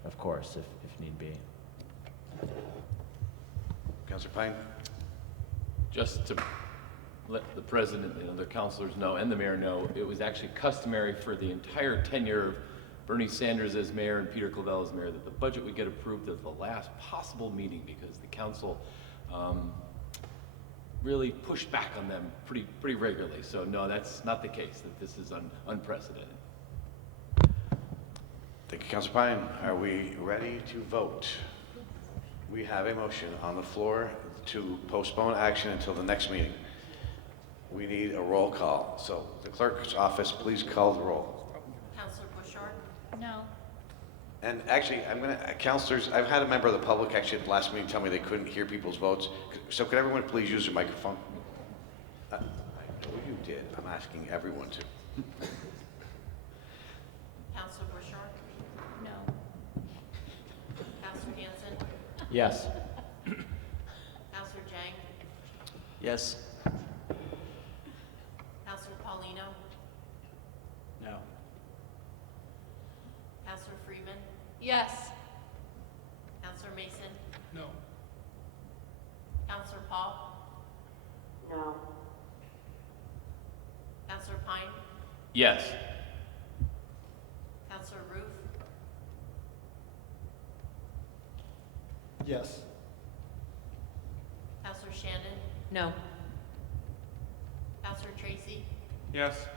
of course, if need be. Councilor Pine? Just to let the president and other councilors know, and the mayor know, it was actually customary for the entire tenure of Bernie Sanders as mayor and Peter Clavell as mayor that the budget would get approved at the last possible meeting because the council really pushed back on them pretty regularly. So no, that's not the case, that this is unprecedented. Thank you, Councilor Pine. Are we ready to vote? We have a motion on the floor to postpone action until the next meeting. We need a roll call. So the clerk's office, please call the roll. Councilor Bouchard? No. And actually, councilors, I've had a member of the public actually at the last meeting tell me they couldn't hear people's votes. So could everyone please use their microphone? I know you did. I'm asking everyone to. Councilor Bouchard? No. Councilor Hanson? Yes. Councilor Jang? Yes. Councilor Paulino? No. Councilor Freeman? Yes. Councilor Mason? Counselor Paul? No. Counselor Pine? Yes. Counselor Roof? Yes. Counselor Shannon? No. Counselor Tracy? Yes.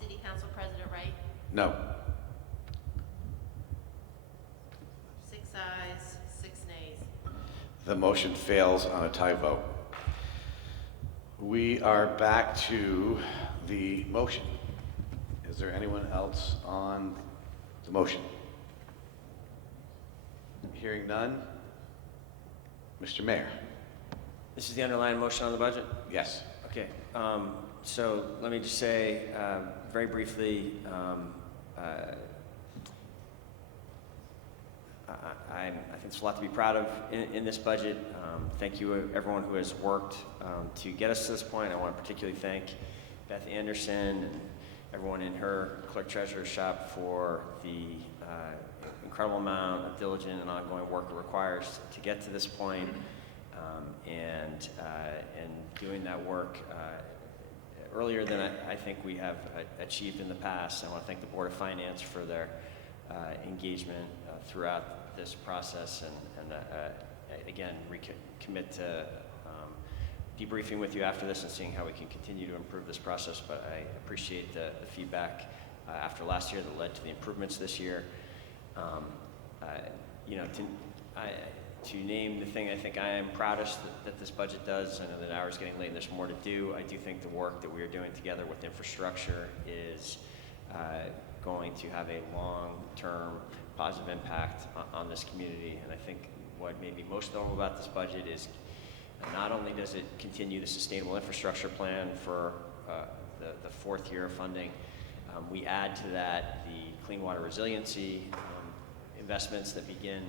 City Council President Wright? No. 6 ayes, 6 nays. The motion fails on a tie vote. We are back to the motion. Is there anyone else on the motion? Hearing none. Mr. Mayor. This is the underlying motion on the budget? Yes. Okay, so let me just say, very briefly, I think there's a lot to be proud of in this budget. Thank you, everyone who has worked to get us to this point. I want to particularly thank Beth Anderson and everyone in her clerk treasurer's shop for the incredible amount of diligent and ongoing work it requires to get to this point. And doing that work earlier than I think we have achieved in the past. I want to thank the Board of Finance for their engagement throughout this process, and again, commit to debriefing with you after this and seeing how we can continue to improve this process. But I appreciate the feedback after last year that led to the improvements this year. You know, to name the thing I think I am proudest that this budget does, I know that hours getting late and there's more to do. I do think the work that we are doing together with infrastructure is going to have a long-term positive impact on this community. And I think what may be most notable about this budget is not only does it continue the sustainable infrastructure plan for the fourth year of funding, we add to that the clean water resiliency investments that begin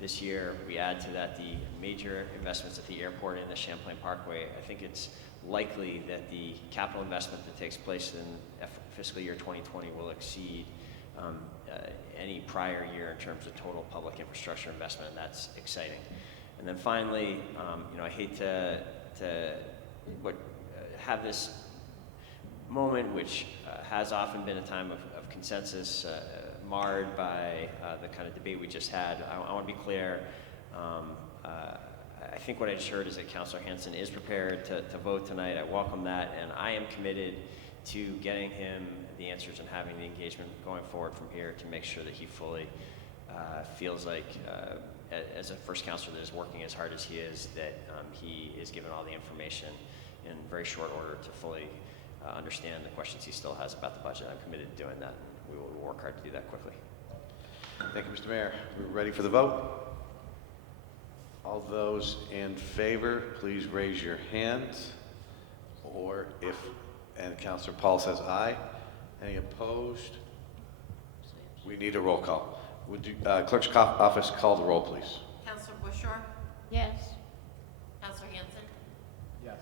this year. We add to that the major investments at the airport and the Champlain Parkway. I think it's likely that the capital investment that takes place in fiscal year 2020 will exceed any prior year in terms of total public infrastructure investment, and that's exciting. And then finally, you know, I hate to have this moment, which has often been a time of consensus, marred by the kind of debate we just had. I want to be clear. I think what I just heard is that Councilor Hanson is prepared to vote tonight. I welcome that, and I am committed to getting him the answers and having the engagement going forward from here to make sure that he fully feels like, as a first counselor that is working as hard as he is, that he is given all the information in very short order to fully understand the questions he still has about the budget. I'm committed to doing that. We will work hard to do that quickly. Thank you, Mr. Mayor. We're ready for the vote. All those in favor, please raise your hands. Or if, and Councilor Paul says aye. Any opposed? We need a roll call. Would you, Clerk's office call the roll, please? Counselor Bushor? Yes. Counselor Hanson? Yes.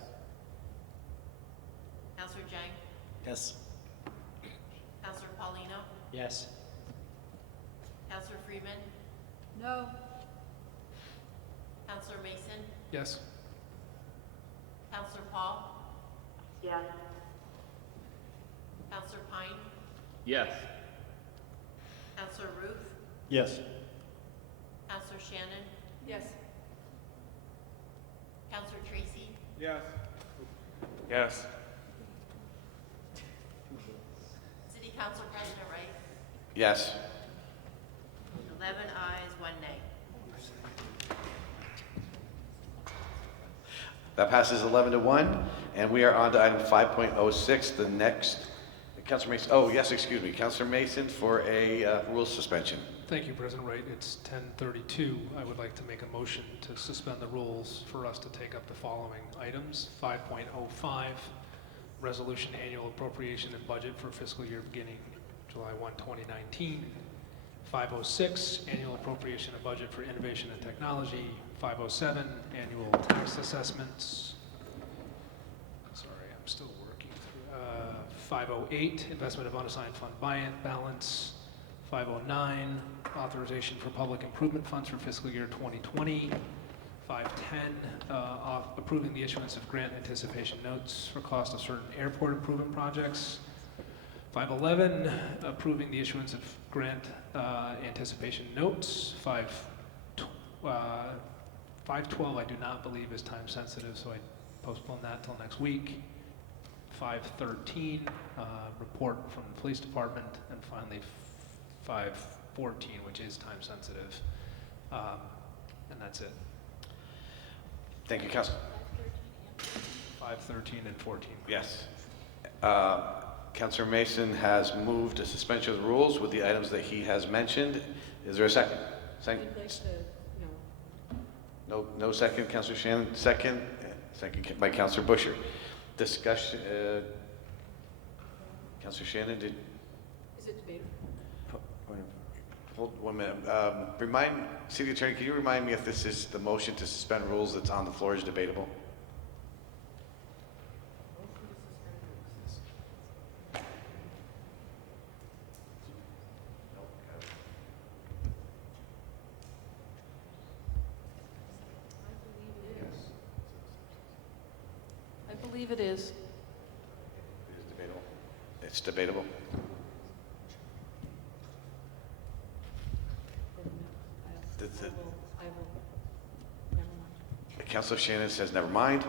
Counselor Jang? Yes. Counselor Paulino? Yes. Counselor Freeman? No. Counselor Mason? Yes. Counselor Paul? Yes. Counselor Pine? Yes. Counselor Roof? Yes. Counselor Shannon? Yes. Counselor Tracy? Yes. Yes. City Council President Wright? Yes. 11 ayes, 1 nay. That passes 11-1, and we are on to item 5.06, the next. Councilor Mason, oh yes, excuse me, Councilor Mason for a rules suspension. Thank you, President Wright. It's 10:32. I would like to make a motion to suspend the rules for us to take up the following items. 5.05, resolution annual appropriation and budget for fiscal year beginning July 1, 2019. 506, annual appropriation and budget for innovation and technology. 507, annual tax assessments. Sorry, I'm still working through. 508, investment of unassigned fund balance. 509, authorization for public improvement funds for fiscal year 2020. 510, 510, approving the issuance of grant anticipation notes for cost of certain airport improvement projects. 511, approving the issuance of grant anticipation notes. 512, I do not believe is time sensitive, so I postpone that till next week. 513, report from the police department, and finally 514, which is time sensitive, and that's it. Thank you, Council. 513 and 14. Yes. Councilor Mason has moved a suspension of the rules with the items that he has mentioned. Is there a second? Second? No second, Councilor Shannon. Second by Councilor Busher. Discussion. Councilor Shannon, did. Is it debatable? Hold 1 minute. City Attorney, can you remind me if this is the motion to suspend rules that's on the floor is debatable? I believe it is. It is debatable. It's debatable. Councilor Shannon says never mind.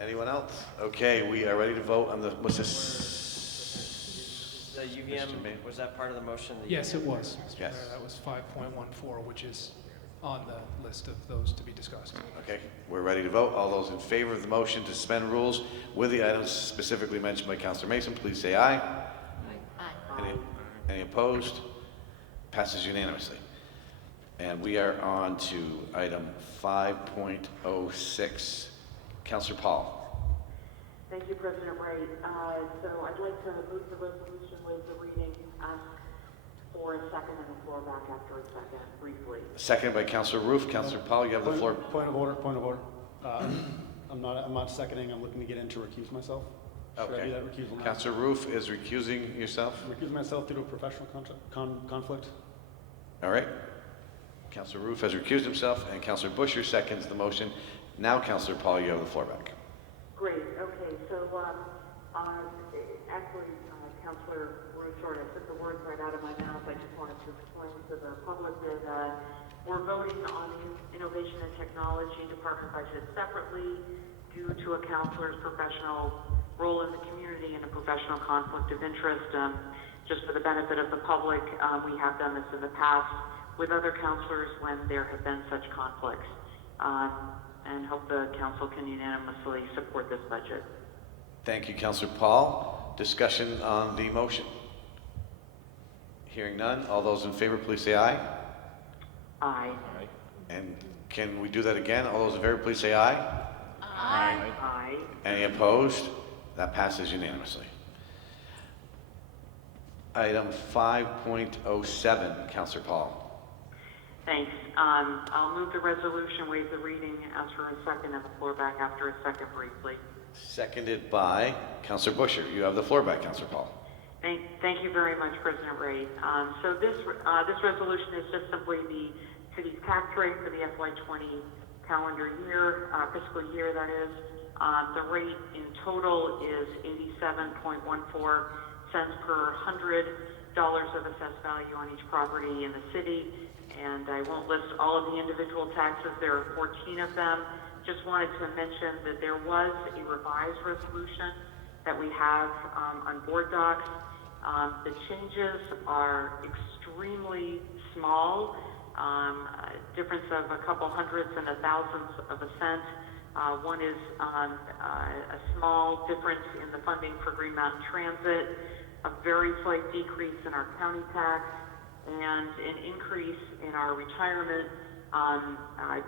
Anyone else? Okay, we are ready to vote on the, what's this? The UVM, was that part of the motion? Yes, it was. Mr. Yes. Mayor, that was 5.14, which is on the list of those to be discussed. Okay, we're ready to vote. All those in favor of the motion to suspend rules with the items specifically mentioned by Councilor Mason, please say aye. Aye. Any opposed? Passes unanimously. And we are on to item 5.06. Councilor Paul. Thank you, President Wright. So I'd like to move the resolution, waive the reading, ask for a second and the floor back after a second, briefly. Seconded by Councilor Roof. Councilor Paul, you have the floor. Point of order. I'm not seconding. I'm looking to get in to recuse myself. Should I do that recusal now? Councilor Roof is recusing yourself. Recuse myself due to a professional conflict. All right. Councilor Roof has recused himself, and Councilor Busher seconds the motion. Now, Councilor Paul, you have the floor back. Great. Okay. So actually, Councilor Roof sort of took the words right out of my mouth. I just wanted to explain to the public that we're voting on the Innovation and Technology Department budget separately due to a counselor's professional role in the community and a professional conflict of interest. Just for the benefit of the public, we have done this in the past with other counselors when there have been such conflicts, and hope the council can unanimously support this budget. Thank you, Councilor Paul. Discussion on the motion. Hearing none. All those in favor, please say aye. Aye. And can we do that again? All those in favor, please say aye. Aye. Aye. Any opposed? That passes unanimously. Item 5.07, Councilor Paul. Thanks. I'll move the resolution, waive the reading, ask for a second, and the floor back after a second, briefly. Seconded by Councilor Busher. You have the floor back, Councilor Paul. Thank you very much, President Ray. So this resolution is just simply the city's tax rate for the FY20 calendar year, fiscal year that is. The rate in total is 87.14 cents per $100 of assessed value on each property in the city. And I won't list all of the individual taxes. There are 14 of them. Just wanted to mention that there was a revised resolution that we have on board docs. The changes are extremely small, difference of a couple hundredths and a thousandths of a cent. One is a small difference in the funding for Green Mountain Transit, a very slight decrease in our county tax, and an increase in our retirement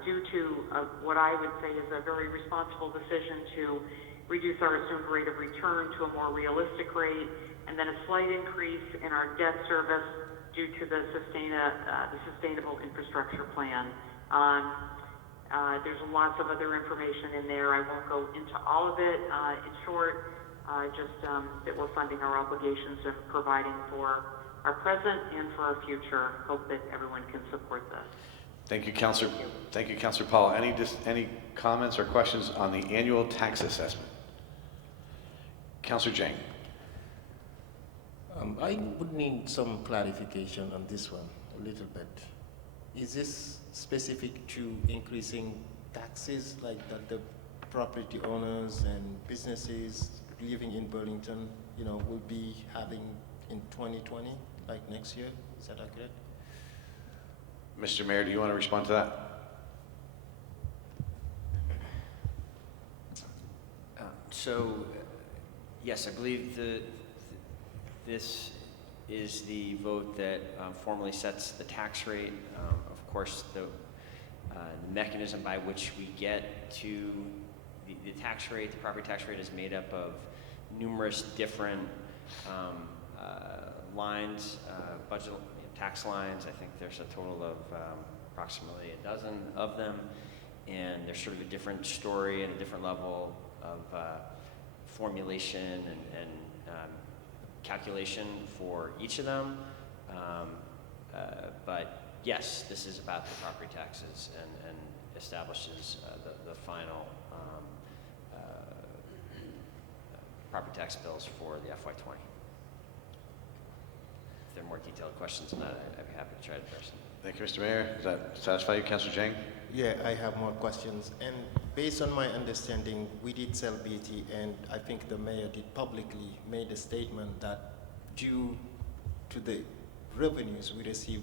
due to what I would say is a very responsible decision to reduce our assumed rate of return to a more realistic rate, and then a slight increase in our debt service due to the Sustainable Infrastructure Plan. There's lots of other information in there. I won't go into all of it. In short, just that we're funding our obligations and providing for our present and for our future. Hope that everyone can support this. Thank you, Councilor. Thank you, Councilor Paul. Any comments or questions on the annual tax assessment? Councilor Jang. I would need some clarification on this one a little bit. Is this specific to increasing taxes like that the property owners and businesses living in Burlington, will be having in 2020, like next year? Is that accurate? Mr. Mayor, do you want to respond to that? Yes, I believe this is the vote that formally sets the tax rate. Of course, the mechanism by which we get to the tax rate, the property tax rate, is made up of numerous different lines, budget tax lines. I think there's a total of approximately a dozen of them, and there's sort of a different story and a different level of formulation and calculation for each of them. But yes, this is about the property taxes and establishes the final property tax bills for the FY20. If there are more detailed questions on that, I'd be happy to try to address them. Thank you, Mr. Mayor. Does that satisfy you, Councilor Jang? Yeah, I have more questions. And based on my understanding, we did sell BT, and I think the mayor did publicly made a statement that due to the revenues we receive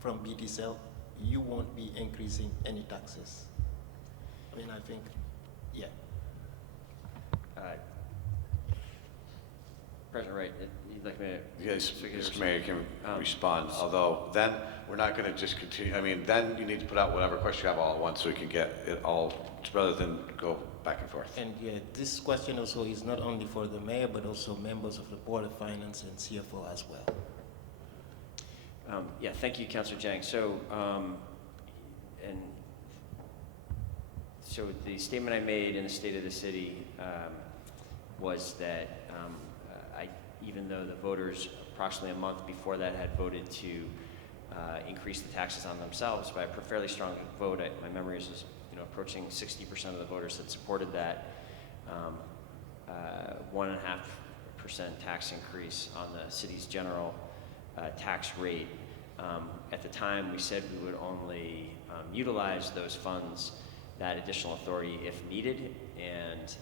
from BT sale, you won't be increasing any taxes. I mean, I think, yeah. President Wright, you'd like me to? Yes, Mr. Mayor, you can respond. Although then we're not going to just continue. I mean, then you need to put out whatever question you have all at once so we can get it all, rather than go back and forth. And yeah, this question also is not only for the mayor, but also members of the Board of Finance and CFO as well. Yeah, thank you, Councilor Jang. So the statement I made in the State of the City was that even though the voters approximately a month before that had voted to increase the taxes on themselves by a fairly strong vote, my memory is approaching 60% of the voters that supported that 1.5% tax increase on the city's general tax rate. At the time, we said we would only utilize those funds, that additional authority, if needed, and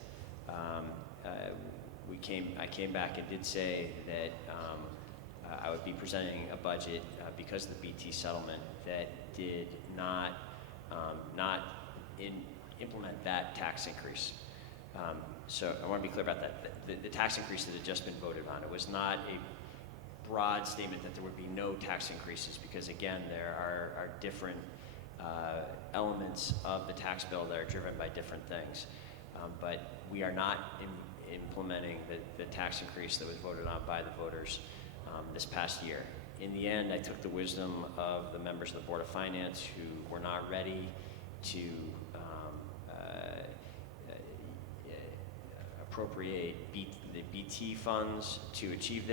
I came back and did say that I would be presenting a budget because of the BT settlement that did not implement that tax increase. So I want to be clear about that. The tax increase that had just been voted on, it was not a broad statement that there would be no tax increases, because again, there are different elements of the tax bill that are driven by different things. But we are not implementing the tax increase that was voted on by the voters this past year. In the end, I took the wisdom of the members of the Board of Finance who were not ready to appropriate the BT funds to achieve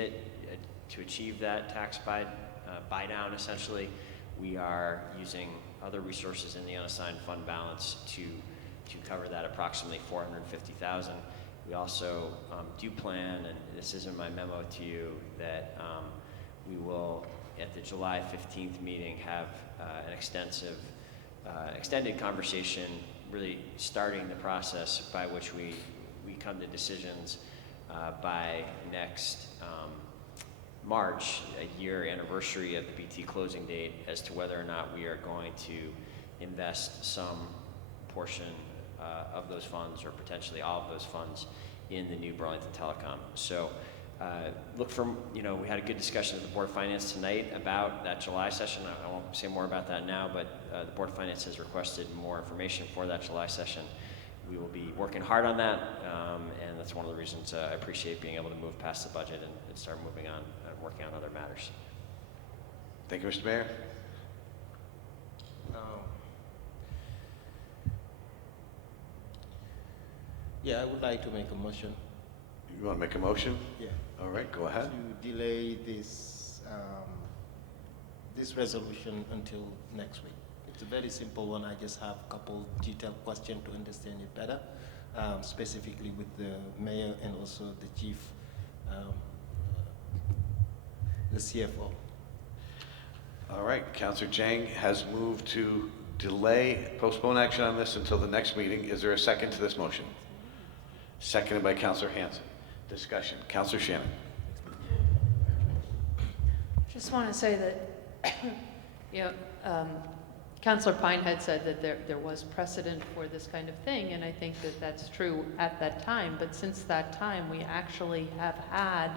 that tax buy down. Essentially, we are using other resources in the unassigned fund balance to cover that approximately $450,000. We also do plan, and this is in my memo to you, that we will, at the July 15th meeting, have an extended conversation, really starting the process by which we come to decisions by next March, a year anniversary of the BT closing date, as to whether or not we are going to invest some portion of those funds, or potentially all of those funds, in the new Burlington Telecom. So look for, we had a good discussion with the Board of Finance tonight about that July session. I won't say more about that now, but the Board of Finance has requested more information for that July session. We will be working hard on that, and that's one of the reasons I appreciate being able to move past the budget and start moving on and working on other matters. Thank you, Mr. Mayor. Yeah, I would like to make a motion. You want to make a motion? Yeah. All right, go ahead. To delay this this resolution until next week. It's a very simple one. I just have a couple detailed questions to understand it better, specifically with the mayor and also the chief, the CFO. All right, Councilor Jang has moved to postpone action on this until the next meeting. Is there a second to this motion? Seconded by Councilor Hanson. Discussion. Councilor Shannon. Just want to say that, Councilor Pine had said that there was precedent for this kind of thing, and I think that that's true at that time. But since that time, we actually have had,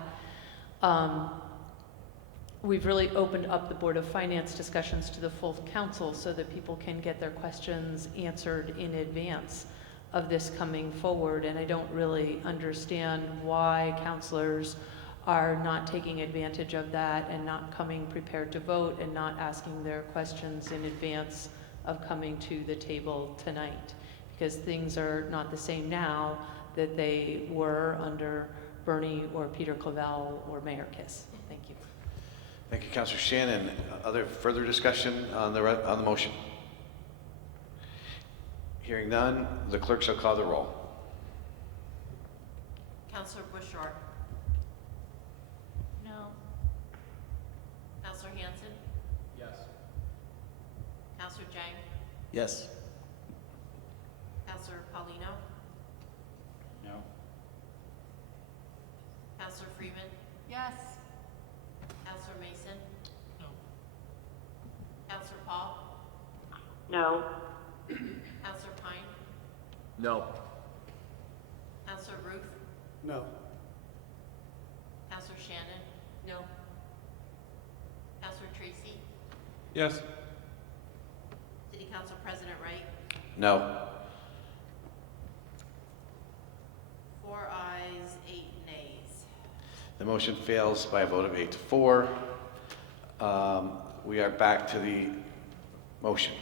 we've really opened up the Board of Finance discussions to the full council so that people can get their questions answered in advance of this coming forward. And I don't really understand why councilors are not taking advantage of that and not coming prepared to vote and not asking their questions in advance of coming to the table tonight. Because things are not the same now that they were under Bernie or Peter Clavell or Mayor Kiss. Thank you. Thank you, Councilor Shannon. Other further discussion on the motion? Hearing none, the clerk shall call the roll. Councilor Bushart. No. Councilor Hanson. Yes. Councilor Jang. Yes. Councilor Paulino. No. Councilor Freeman. Yes. Councilor Mason. No. Councilor Paul. No. Councilor Pine. No. Councilor Ruth. No. Councilor Shannon. No. Councilor Tracy. Yes. City Council President Wright. No. 4 ayes, 8 nays. The motion fails by a vote of 8 to 4. We are back to the motion.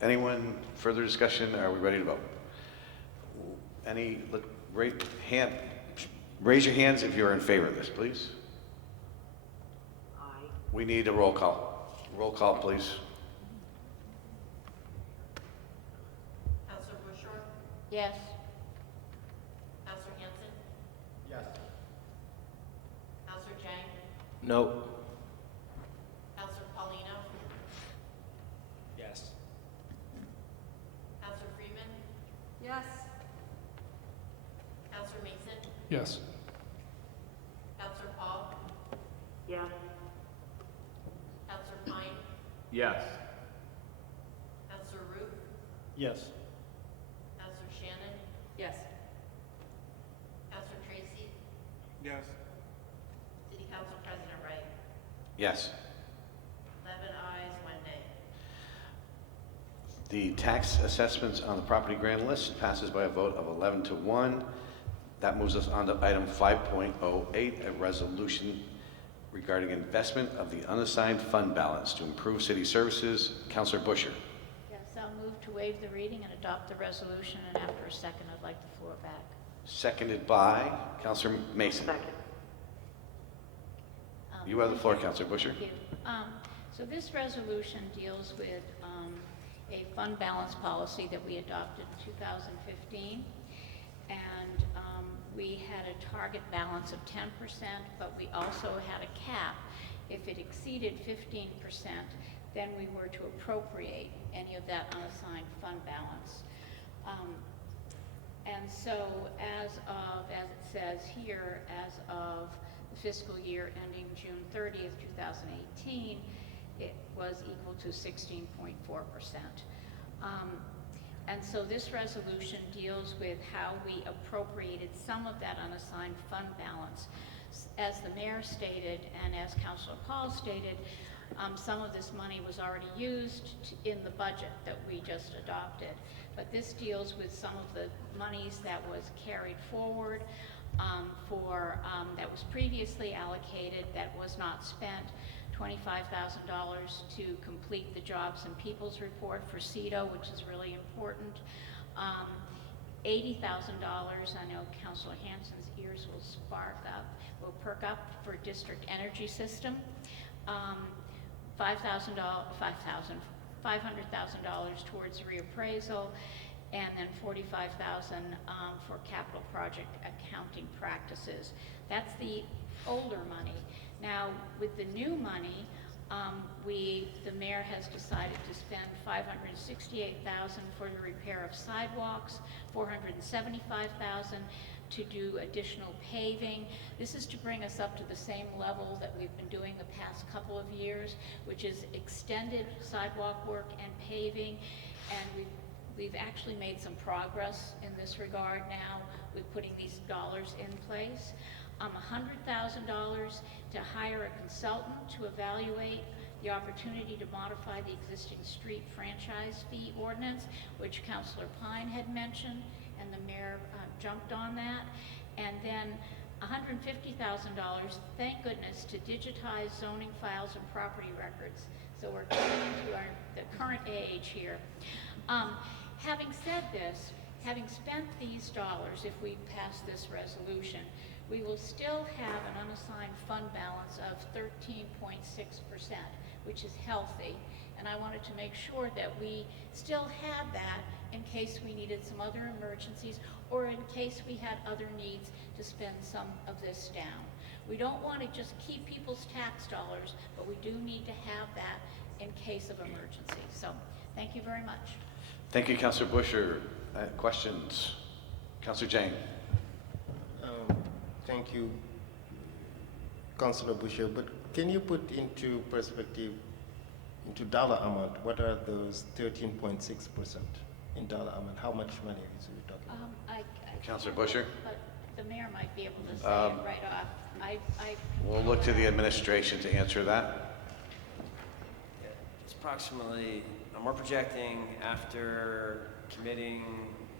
Anyone further discussion? Are we ready to vote? Raise your hands if you're in favor of this, please. Aye. We need a roll call. Roll call, please. Councilor Bushart. Yes. Councilor Hanson. Yes. Councilor Jang. No. Councilor Paulino. Yes. Councilor Freeman. Yes. Councilor Mason. Yes. Councilor Paul. Yes. Councilor Pine. Yes. Councilor Ruth. Yes. Councilor Shannon. Yes. Councilor Tracy. Yes. City Council President Wright. Yes. 11 ayes, 1 nay. The tax assessments on the property grand list passes by a vote of 11 to 1. That moves us on to item 5.08, a resolution regarding investment of the unassigned fund balance to improve city services. Councilor Busher. Yes, I'll move to waive the reading and adopt the resolution, and after a second, I'd like the floor back. Seconded by Councilor Mason. Second. You have the floor, Councilor Busher. Thank you. So this resolution deals with a fund balance policy that we adopted in 2015. And we had a target balance of 10%, but we also had a cap. If it exceeded 15%, then we were to appropriate any of that unassigned fund balance. And so as it says here, as of the fiscal year ending June 30th, 2018, it was equal to 16.4%. And so this resolution deals with how we appropriated some of that unassigned fund balance. As the mayor stated, and as Councilor Paul stated, some of this money was already used in the budget that we just adopted. But this deals with some of the monies that was carried forward that was previously allocated, that was not spent. $25,000 to complete the Jobs and Peoples Report for CEDO, which is really important. $80,000, I know Councilor Hanson's ears will perk up for District Energy System. $500,000 towards reappraisal, and then $45,000 for capital project accounting practices. That's the older money. Now, with the new money, the mayor has decided to spend $568,000 for the repair of sidewalks, $475,000 to do additional paving. This is to bring us up to the same level that we've been doing the past couple of years, which is extended sidewalk work and paving, and we've actually made some progress in this regard now with putting these dollars in place. $100,000 to hire a consultant to evaluate the opportunity to modify the existing street franchise fee ordinance, which Councilor Pine had mentioned, and the mayor jumped on that. And then $150,000, thank goodness, to digitize zoning files and property records. So we're coming into the current age here. Having said this, having spent these dollars, if we pass this resolution, we will still have an unassigned fund balance of 13.6%, which is healthy. And I wanted to make sure that we still had that in case we needed some other emergencies or in case we had other needs to spend some of this down. We don't want to just keep people's tax dollars, but we do need to have that in case of emergency. So thank you very much. Thank you, Councilor Busher. Questions? Councilor Jane. Thank you, Councilor Busher, but can you put into perspective, into dollar amount, what are those 13.6% in dollar amount? How much money is we talking about? Councilor Busher. But the mayor might be able to say it right off. We'll look to the administration to answer that. It's approximately, we're projecting after committing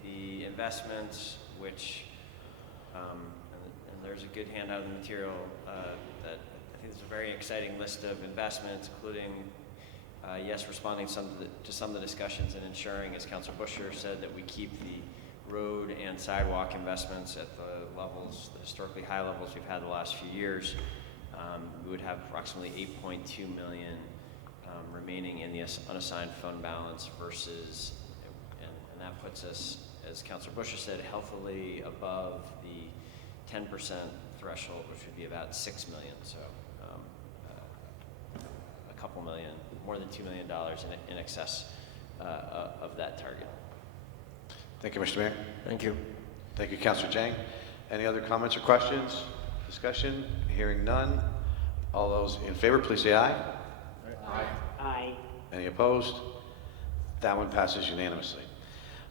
the investments, which, and there's a good handout in the material that I think there's a very exciting list of investments, including, yes, responding to some of the discussions and ensuring, as Councilor Busher said, that we keep the road and sidewalk investments at the levels, the historically high levels we've had the last few years. We would have approximately $8.2 million remaining in the unassigned fund balance versus, and that puts us, as Councilor Busher said, healthily above the 10% threshold, which would be about $6 million. So a couple million, more than $2 million in excess of that target. Thank you, Mr. Mayor. Thank you. Thank you, Councilor Jang. Any other comments or questions? Discussion? Hearing none. All those in favor, please say aye. Aye. Aye. Any opposed? That one passes unanimously.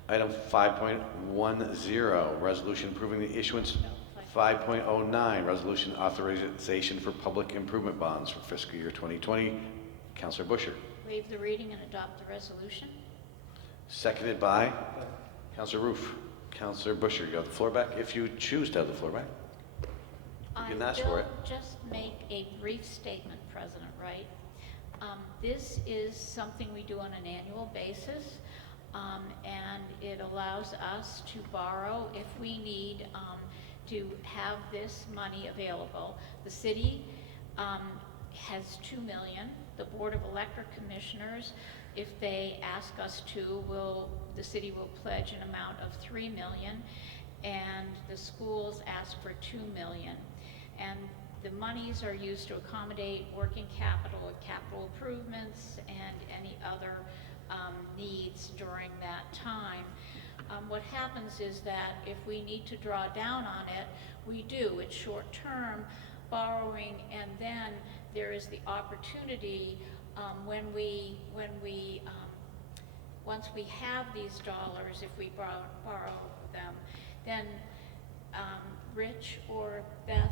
Item 5.10, resolution approving the issuance. 5.09, resolution authorization for public improvement bonds for fiscal year 2020. Councilor Busher. Waive the reading and adopt the resolution. Seconded by Councilor Roof. Councilor Busher, you have the floor back. If you choose to have the floor back, you can ask for it. I will just make a brief statement, President Wright. This is something we do on an annual basis, and it allows us to borrow if we need to have this money available. The city has $2 million. The Board of Electric Commissioners, if they ask us to, the city will pledge an amount of $3 million, and the schools ask for $2 million. And the monies are used to accommodate working capital and capital improvements and any other needs during that time. What happens is that if we need to draw down on it, we do. It's short-term borrowing, and then there is the opportunity once we have these dollars, if we borrow them, then Rich or Beth,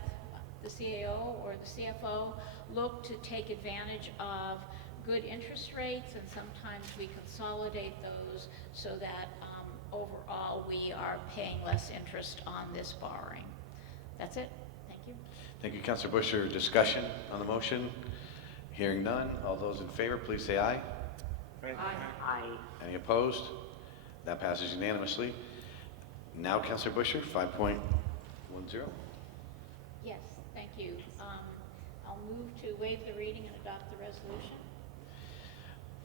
the CAO or the CFO, look to take advantage of good interest rates, and sometimes we consolidate those so that overall we are paying less interest on this borrowing. That's it. Thank you. Thank you, Councilor Busher. Discussion on the motion? Hearing none. All those in favor, please say aye. Aye. Aye. Any opposed? That passes unanimously. Now, Councilor Busher, 5.10. Yes, thank you. I'll move to waive the reading and adopt the resolution.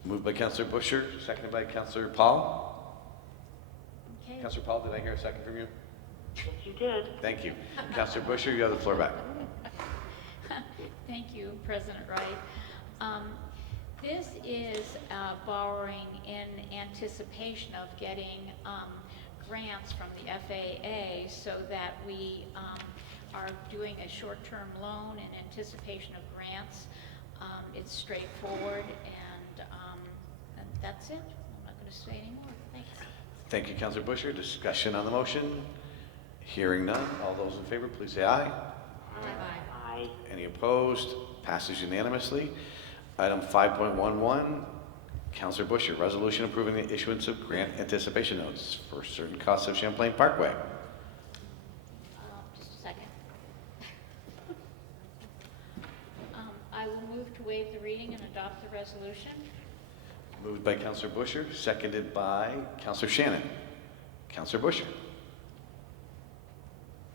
Moved by Counselor Busher, seconded by Counselor Paul. Okay. Counselor Paul, did I hear a second from you? Yes, you did. Thank you. Counselor Busher, you have the floor back. Thank you, President Wright. This is borrowing in anticipation of getting grants from the FAA so that we are doing a short-term loan in anticipation of grants. It's straightforward, and that's it. I'm not going to say any more. Thanks. Thank you, Counselor Busher. Discussion on the motion? Hearing none. All those in favor, please say aye. Aye. Any opposed? Passes unanimously. Item 5.11, Counselor Busher, resolution approving the issuance of grant anticipation notes for certain costs of Champlain Parkway. Just a second. I will move to waive the reading and adopt the resolution. Moved by Counselor Busher, seconded by Counselor Shannon. Counselor Busher.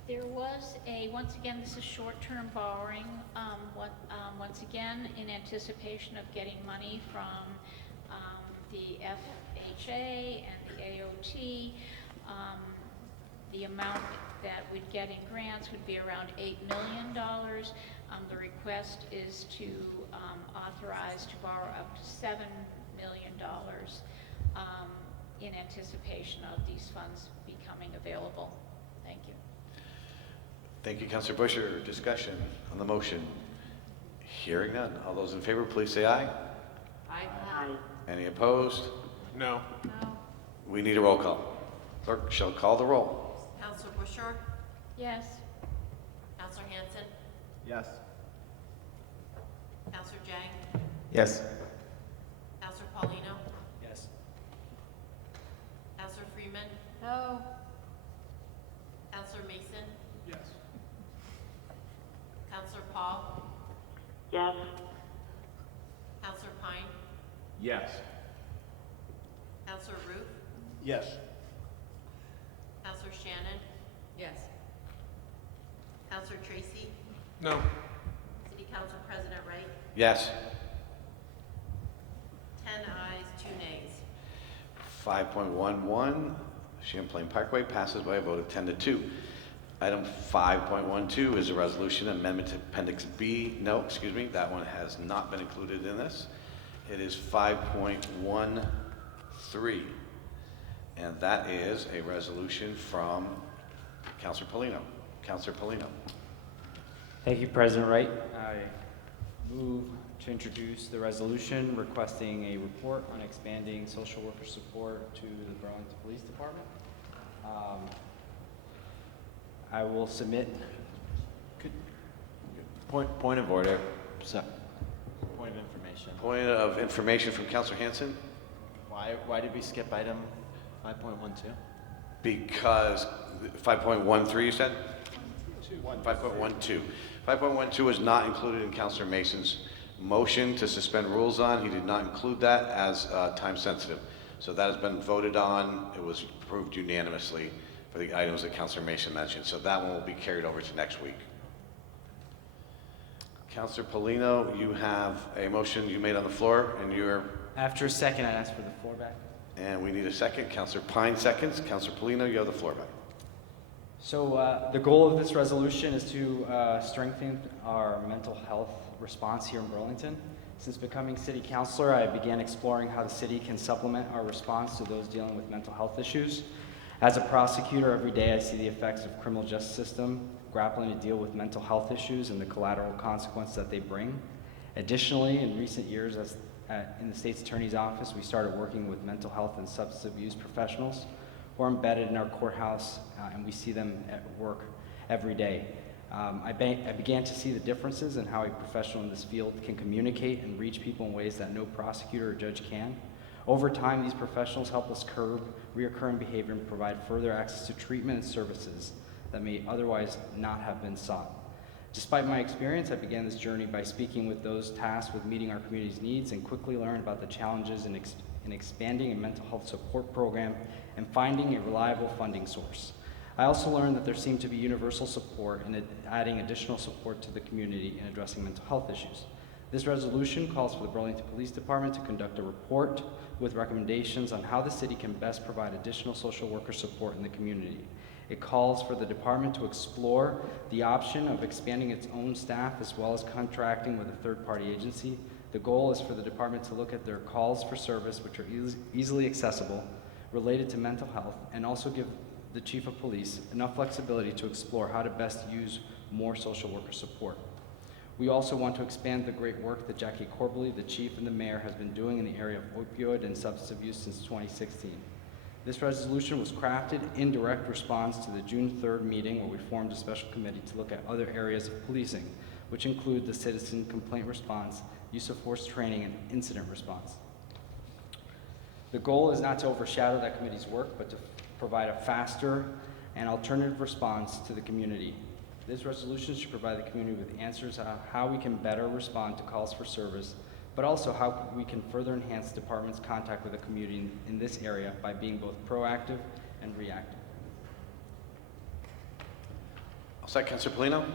There was once again, this is short-term borrowing, once again, in anticipation of getting money from the FHA and the AOT. The amount that we'd get in grants would be around $8 million. The request is to authorize to borrow up to $7 million in anticipation of these funds becoming available. Thank you. Thank you, Counselor Busher. Discussion on the motion? Hearing none. All those in favor, please say aye. Aye. Any opposed? No. No. We need a roll call. Clerk shall call the roll. Counselor Busher? Yes. Counselor Hanson? Yes. Counselor Jang? Yes. Counselor Paulino? Yes. Counselor Freeman? No. Counselor Mason? Yes. Counselor Paul? Yes. Counselor Pine? Yes. Counselor Roof? Yes. Counselor Shannon? Yes. Counselor Tracy? No. City Council President Wright? Yes. 10 ayes, 2 nays. 5.11, Champlain Parkway passes by a vote of 10 to 2. Item 5.12 is a resolution amendment to Appendix B. No, excuse me, that one has not been included in this. It is 5.13, and that is a resolution from Councilor Paulino. Councilor Paulino. Thank you, President Wright. I move to introduce the resolution requesting a report on expanding social worker support to the Burlington Police Department. I will submit. Point of order. So, point of information. Point of information from Councilor Hanson. Why did we skip item 5.12? Because 5.13 you said? 5.12. 5.12 is not included in Councilor Mason's motion to suspend rules on. He did not include that as time sensitive. So that has been voted on. It was approved unanimously for the items that Councilor Mason mentioned. So that one will be carried over to next week. Councilor Paulino, you have a motion you made on the floor, and you're... After a second, I'd ask for the floor back. And we need a second. Councilor Pine seconds. Councilor Paulino, you have the floor back. So the goal of this resolution is to strengthen our mental health response here in Burlington. Since becoming city councilor, I began exploring how the city can supplement our response to those dealing with mental health issues. As a prosecutor, every day I see the effects of criminal justice system grappling to deal with mental health issues and the collateral consequences that they bring. Additionally, in recent years, in the state's attorney's office, we started working with mental health and substance abuse professionals who are embedded in our courthouse, and we see them at work every day. I began to see the differences in how a professional in this field can communicate and reach people in ways that no prosecutor or judge can. Over time, these professionals help us curb reoccurring behavior and provide further access to treatment and services that may otherwise not have been sought. Despite my experience, I began this journey by speaking with those tasked with meeting our community's needs and quickly learned about the challenges in expanding a mental health support program and finding a reliable funding source. I also learned that there seemed to be universal support in adding additional support to the community in addressing mental health issues. This resolution calls for the Burlington Police Department to conduct a report with recommendations on how the city can best provide additional social worker support in the community. It calls for the department to explore the option of expanding its own staff as well as contracting with a third-party agency. The goal is for the department to look at their calls for service, which are easily accessible, related to mental health, and also give the chief of police enough flexibility to explore how to best use more social worker support. We also want to expand the great work that Jackie Corbley, the chief, and the mayor has been doing in the area of opioid and substance abuse since 2016. This resolution was crafted in direct response to the June 3rd meeting where we formed a special committee to look at other areas of policing, which include the citizen complaint response, use of force training, and incident response. The goal is not to overshadow that committee's work, but to provide a faster and alternative response to the community. This resolution should provide the community with answers on how we can better respond to calls for service, but also how we can further enhance the department's contact with the community in this area by being both proactive and reactive. All set, Councilor Polino?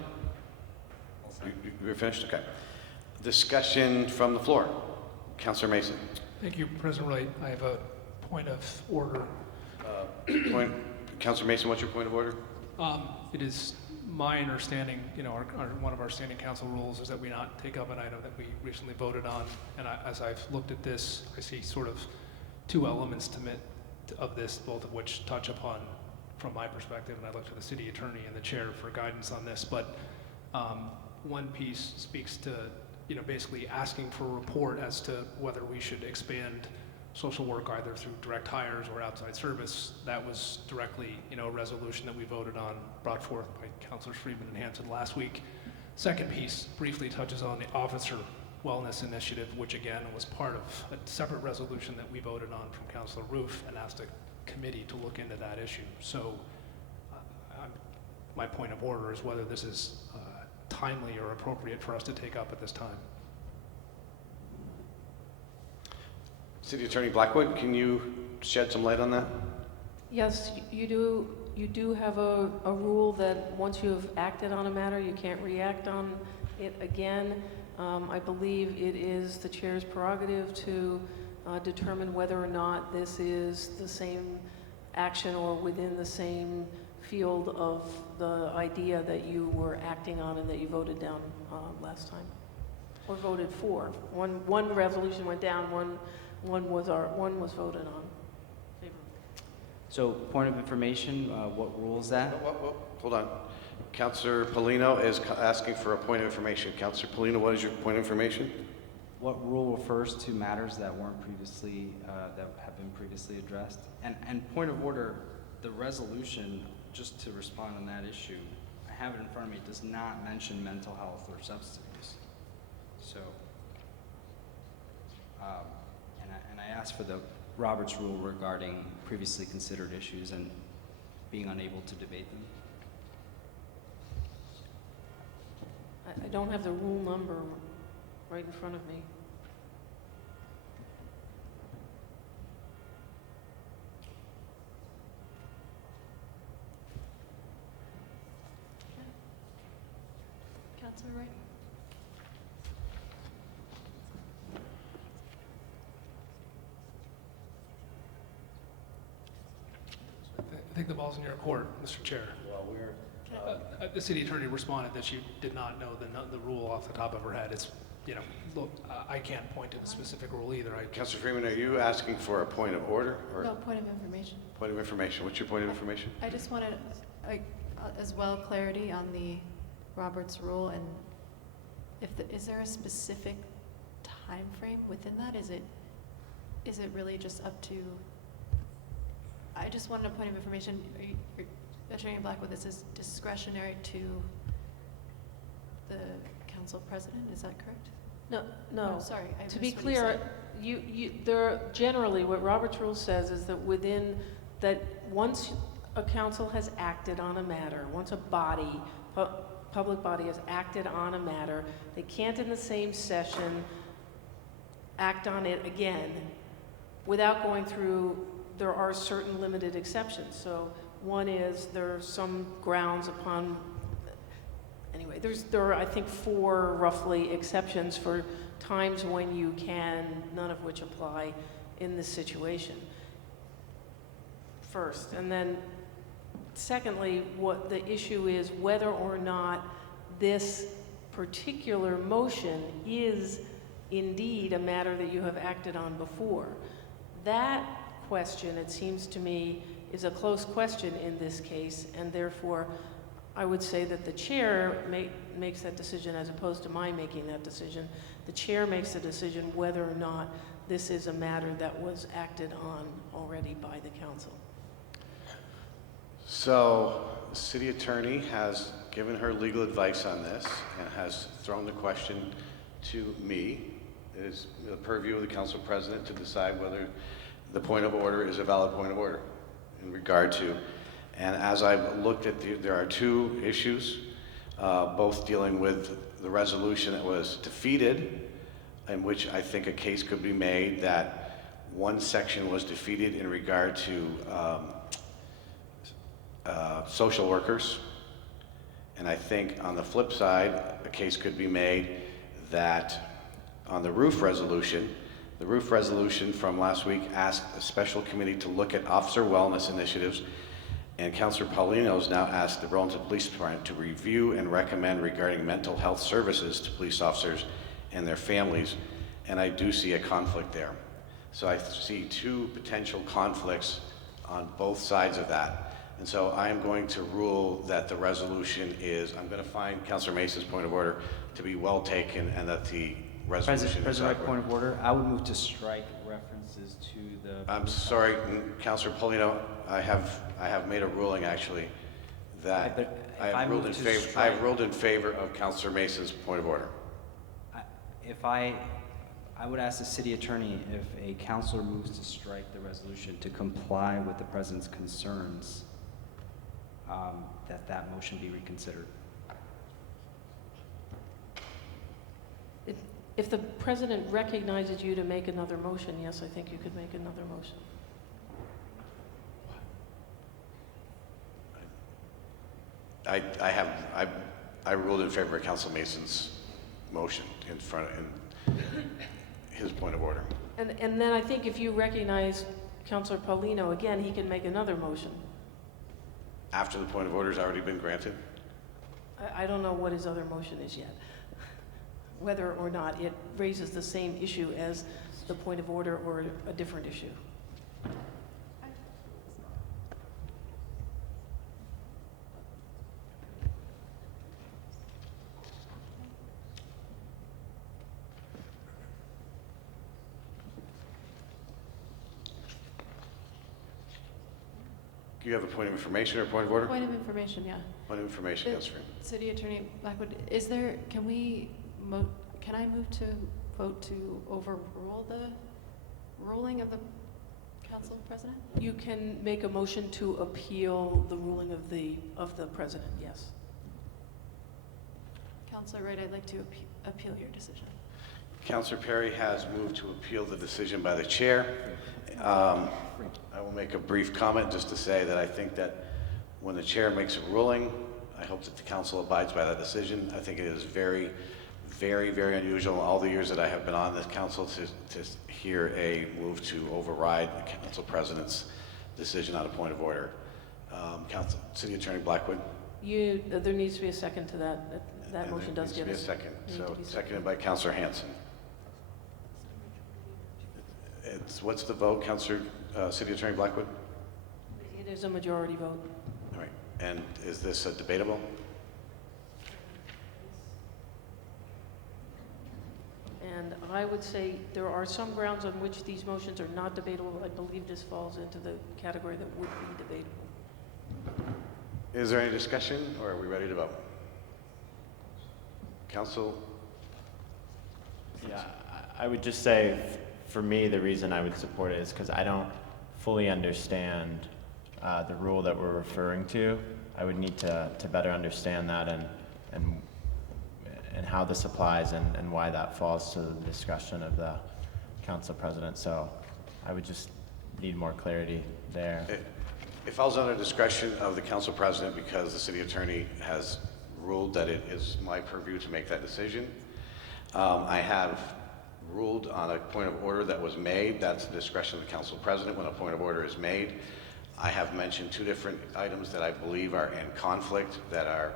You're finished? Okay. Discussion from the floor. Councilor Mason. Thank you, President Wright. I have a point of order. Councilor Mason, what's your point of order? It is my understanding, one of our standing council rules is that we not take up an item that we recently voted on. And as I've looked at this, I see sort of two elements of this, both of which touch upon, from my perspective, and I look to the city attorney and the chair for guidance on this. But one piece speaks to, basically asking for a report as to whether we should expand social work either through direct hires or outside service. That was directly, a resolution that we voted on, brought forth by Councilors Friedman and Hanson last week. Second piece briefly touches on the officer wellness initiative, which again was part of a separate resolution that we voted on from Councilor Roof and asked a committee to look into that issue. So my point of order is whether this is timely or appropriate for us to take up at this time. City Attorney Blackwood, can you shed some light on that? Yes, you do have a rule that once you have acted on a matter, you can't react on it again. I believe it is the chair's prerogative to determine whether or not this is the same action or within the same field of the idea that you were acting on and that you voted down last time, or voted for. One resolution went down, one was voted on. So, point of information, what rule is that? Hold on. Councilor Polino is asking for a point of information. Councilor Polino, what is your point of information? What rule refers to matters that weren't previously, that have been previously addressed? And point of order, the resolution, just to respond on that issue, I have it in front of me, does not mention mental health or substance abuse. So, and I asked for the Roberts rule regarding previously considered issues and being unable to debate them. I don't have the rule number right in front of me. Councilor Wright? I think the ball's in your court, Mr. Chair. Well, The city attorney responded that she did not know the rule off the top of her head. It's, look, I can't point to the specific rule either. Councilor Freeman, are you asking for a point of order? Or No, point of information. Point of information. What's your point of information? I just wanted, as well, clarity on the Roberts rule, and is there a specific time frame within that? Is it really just up to? I just wanted a point of information. Attorney Blackwood, this is discretionary to the council president. Is that correct? No. Oh, sorry. I To be missed what you clear, said. there generally what Robert's rule says is that once a council has acted on a matter, once a body, public body has acted on a matter, they can't in the same session act on it again without going through. There are certain limited exceptions. So one is there are some grounds upon. Anyway, there are, I think, 4 roughly exceptions for times when you can, none of which apply in this situation. First, and then secondly, what the issue is whether or not this particular motion is indeed a matter that you have acted on before. That question, it seems to me, is a close question in this case, and therefore I would say that the chair makes that decision as opposed to my making that decision. The chair makes the decision whether or not this is a matter that was acted on already by the council. So, the city attorney has given her legal advice on this and has thrown the question to me. It is the purview of the council president to decide whether the point of order is a valid point of order in regard to. And as I've looked at there are 2 issues, both dealing with the resolution that was defeated, in which I think a case could be made that one section was defeated in regard to social workers. And I think on the flip side, a case could be made that on the roof resolution from last week asked a special committee to look at officer wellness initiatives, and Councilor Paulino has now asked the Burlington Police Department to review and recommend regarding mental health services to police officers and their families, and I do see a conflict there. So I see 2 potential conflicts on both sides of that. And so I am going to rule that the resolution is, I'm going to find Councilor Mason's point of order to be well taken, and that the resolution President, point of order. I would move to strike references to the... I'm sorry, Councilor Paulino, I have made a ruling actually that I have ruled in favor of Councilor Mason's point of order. I would ask the city attorney if a councilor moves to strike the resolution to comply with the president's concerns, that motion be reconsidered. If the president recognizes you to make another motion, yes, I think you could make another motion. I ruled in favor of Councilor Mason's motion in his point of order. And then I think if you recognize Councilor Paulino again, he can make another motion. After the point of order has already been granted? I don't know what his other motion is yet. Whether or not it raises the same issue as the point of order or a different issue. Do you have a point of information or a point of order? Point of information, yeah. Point of information, Councilor. City Attorney Blackwood, can I move to vote to overrule the ruling of the council president? You can make a motion to appeal the ruling of the president, yes. Councilor Wright, I'd like to appeal your decision. Councilor Perry has moved to appeal the decision by the chair. I will make a brief comment just to say that I think that when the chair makes a ruling, I hope that the council abides by that decision. I think it is very, very, very unusual in all the years that I have been on this council to hear a move to override the council president's decision on a point of order. City Attorney Blackwood. There needs to be a second to that. That motion does give us. There needs to be a second. So seconded by Councilor Hanson. What's the vote, Councilor City Attorney Blackwood? It is a majority vote. All right. And is this debatable? And I would say there are some grounds on which these motions are not debatable. I believe this falls into the category that would be debatable. Is there any discussion, or are we ready to vote? Council? Yeah, I would just say, for me, the reason I would support it is because I don't fully understand the rule that we're referring to. I would need to better understand that and how this applies and why that falls to the discretion of the council president. So I would just need more clarity there. It falls under discretion of the council president because the city attorney has ruled that it is my purview to make that decision. I have ruled on a point of order that was made. That's the discretion of the council president when a point of order is made. I have mentioned two different items that I believe are in conflict, that are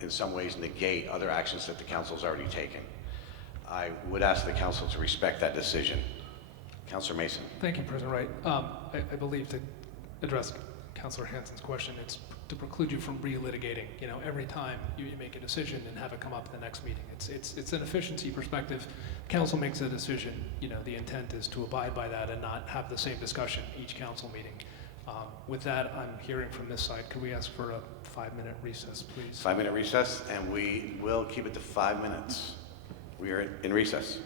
in some ways negate other actions that the council's already taken. I would ask the council to respect that decision. Councilor Mason. Thank you, President Wright. I believe to address Councilor Hansen's question, it's to preclude you from relitigating, every time you make a decision and have it come up at the next meeting. It's an efficiency perspective. Council makes a decision, the intent is to abide by that and not have the same discussion each council meeting. With that, I'm hearing from this side. Could we ask for a 5-minute recess, please? 5-minute recess, and we will keep it to 5 minutes. We are in recess.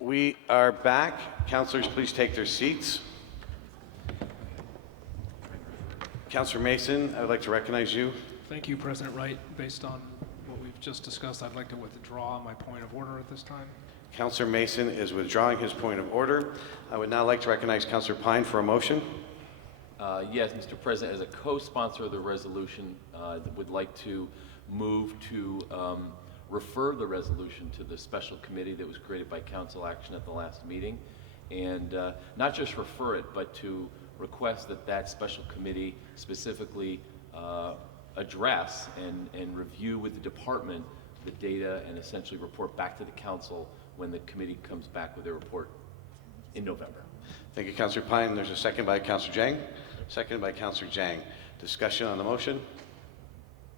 We are back. Councilors, please take their seats. Councilor Mason, I would like to recognize you. Thank you, President Wright. Based on what we've just discussed, I'd like to withdraw my point of order at this time. Councilor Mason is withdrawing his point of order. I would now like to recognize Councilor Pine for a motion. Yes, Mr. President, as a co-sponsor of the resolution, would like to move to refer the resolution to the special committee that was created by council action at the last meeting, and not just refer it, but to request that that special committee specifically address and review with the department the data and essentially report back to the council when the committee comes back with their report in November. Thank you, Councilor Pine. There's a second by Councilor Jang. Seconded by Councilor Jang. Discussion on the motion?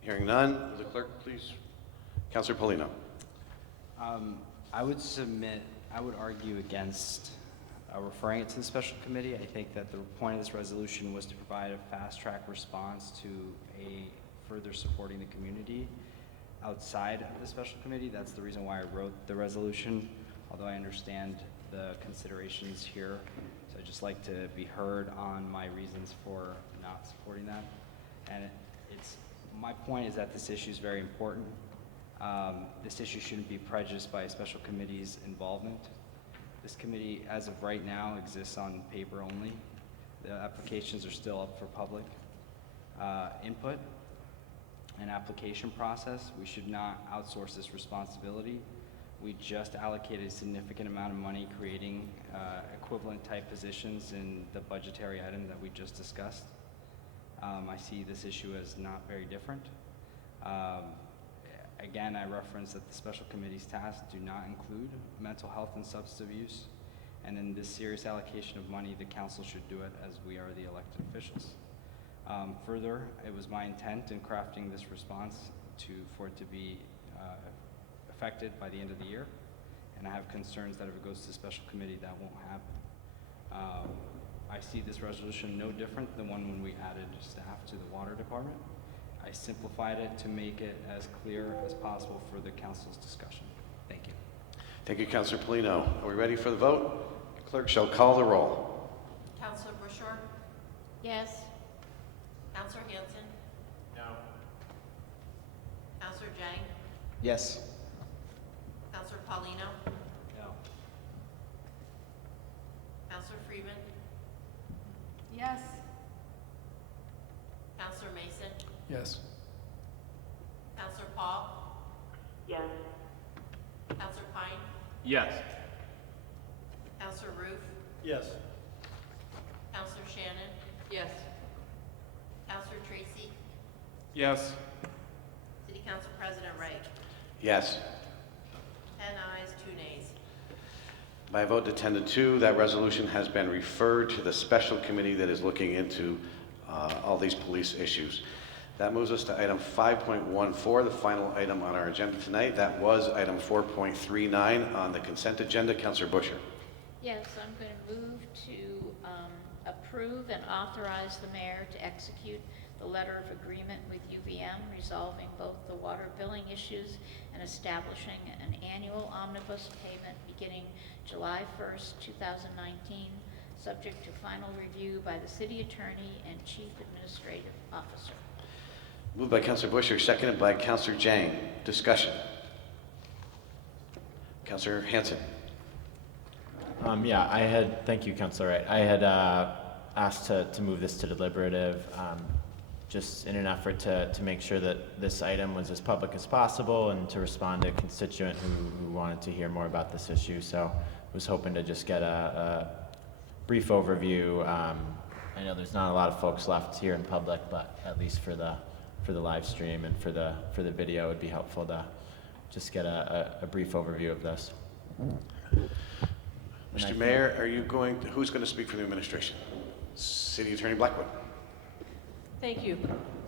Hearing none, will the clerk please? Councilor Polino. I would argue against referring it to the special committee. I think that the point of this resolution was to provide a fast-track response to further supporting the community outside of the special committee. That's the reason why I wrote the resolution, although I understand the considerations here. So I'd just like to be heard on my reasons for not supporting that. And my point is that this issue is very important. This issue shouldn't be prejudiced by a special committee's involvement. This committee, as of right now, exists on paper only. The applications are still up for public input and application process. We should not outsource this responsibility. We just allocated a significant amount of money creating equivalent type positions in the budgetary item that we just discussed. I see this issue as not very different. Again, I reference that the special committee's tasks do not include mental health and substance abuse. And in this serious allocation of money, the council should do it as we are the elected officials. Further, it was my intent in crafting this response for it to be effected by the end of the year. And I have concerns that if it goes to the special committee, that won't happen. I see this resolution no different than one when we added staff to the water department. I simplified it to make it as clear as possible for the council's discussion. Thank you. Thank you, Councilor Polino. Are we ready for the vote? Clerk shall call the roll. Councilor Bushor? Yes. Councilor Hanson? No. Councilor Jang? Yes. Councilor Paulino? No. Councilor Freeman? Yes. Councilor Mason? Yes. Councilor Paul? Yes. Councilor Pine? Yes. Councilor Roof? Yes. Councilor Shannon? Yes. Councilor Tracy? Yes. City Council President Wright? Yes. 10 ayes, 2 nays. By a vote to 10 to 2, that resolution has been referred to the special committee that is looking into all these police issues. That moves us to item 5.14, the final item on our agenda tonight. That was item 4.39 on the consent agenda. Councilor Busher. Yes, I'm going to move to approve and authorize the mayor to execute the letter of agreement with UVM resolving both the water billing issues and establishing an annual omnibus payment beginning July 1st, 2019, subject to final review by the city attorney and chief administrative officer. Moved by Councilor Busher, seconded by Councilor Jang. Discussion. Councilor Hanson. Thank you, Councilor Wright. I had asked to move this to deliberative just in an effort to make sure that this item was as public as possible and to respond to a constituent who wanted to hear more about this issue. So I was hoping to just get a brief overview. I know there's not a lot of folks left here in public, but at least for the live stream and for the video, it would be helpful to just get a brief overview of this. Mr. Mayor, who's going to speak for the administration? City Attorney Blackwood. Thank you.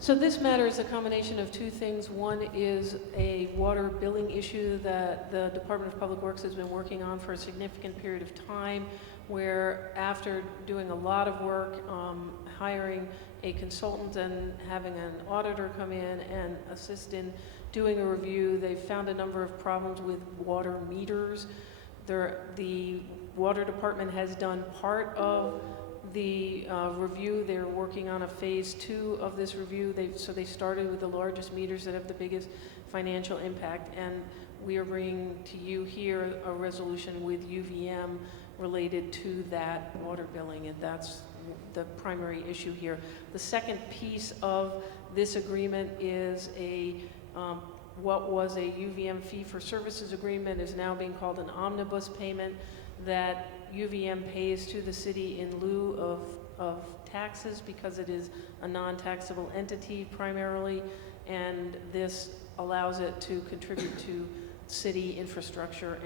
So this matter is a combination of two things. One is a water billing issue that the Department of Public Works has been working on for a significant period of time, where after doing a lot of work, hiring a consultant and having an auditor come in and assist in doing a review, they've found a number of problems with water meters The water department has done part of the review. They're working on a phase 2 of this review. So they started with the largest meters that have the biggest financial impact, and we are bringing to you here a resolution with UVM related to that water billing, and that's the primary issue here. The second piece of this agreement is what was a UVM fee for services agreement is now being called an omnibus payment that UVM pays to the city in lieu of taxes because it is a non-taxable entity primarily, and this allows it to contribute to city infrastructure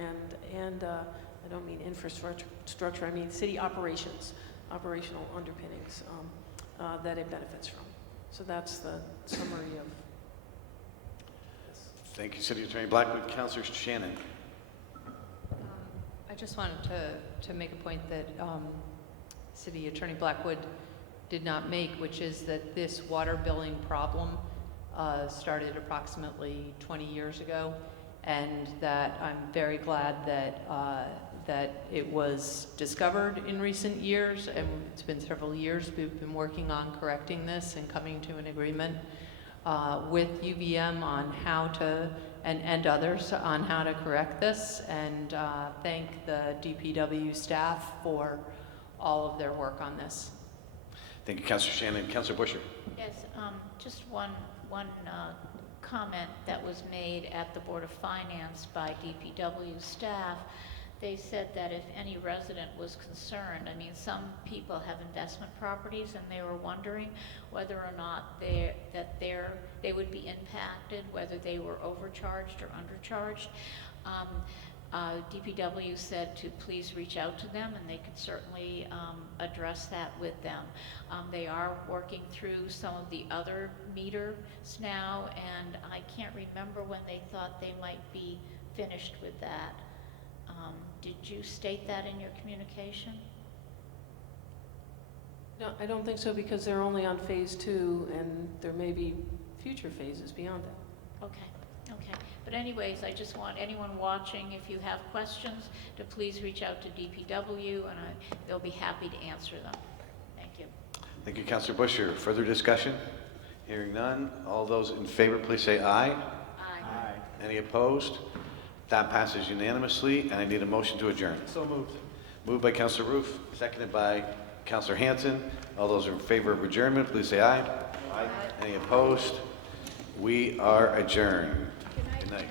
and I don't mean infrastructure, I mean city operations, operational underpinnings that it benefits from. So that's the summary of this. Thank you, City Attorney Blackwood. Councilor Shannon. I just wanted to make a point that City Attorney Blackwood did not make, which is that this water billing problem started approximately 20 years ago, and that I'm very glad that it was discovered in recent years, and it's been several years we've been working on correcting this and coming to an agreement with UVM on how to, and others on how to correct this, and thank the DPW staff for all of their work on this. Thank you, Councilor Shannon. Councilor Busher. Yes, just one comment that was made at the Board of Finance by DPW staff. They said that if any resident was concerned, I mean, some people have investment properties, and they were wondering whether or not they would be impacted, whether they were overcharged or undercharged. DPW said to please reach out to them, and they could certainly address that with them. They are working through some of the other meters now, and I can't remember when they thought they might be finished with that. Did you state that in your communication? No, I don't think so, because they're only on phase 2, and there may be future phases beyond that. Okay. But anyways, I just want anyone watching, if you have questions, to please reach out to DPW, and they'll be happy to answer them. Thank you. Thank you, Councilor Busher. Further discussion? Hearing none. All those in favor, please say aye. Aye. Any opposed? That passes unanimously, and I need a motion to adjourn. So moved. Moved by Councilor Roof, seconded by Councilor Hanson. All those in favor of adjournment, please say aye. Aye. Any opposed? We are adjourned. Good night.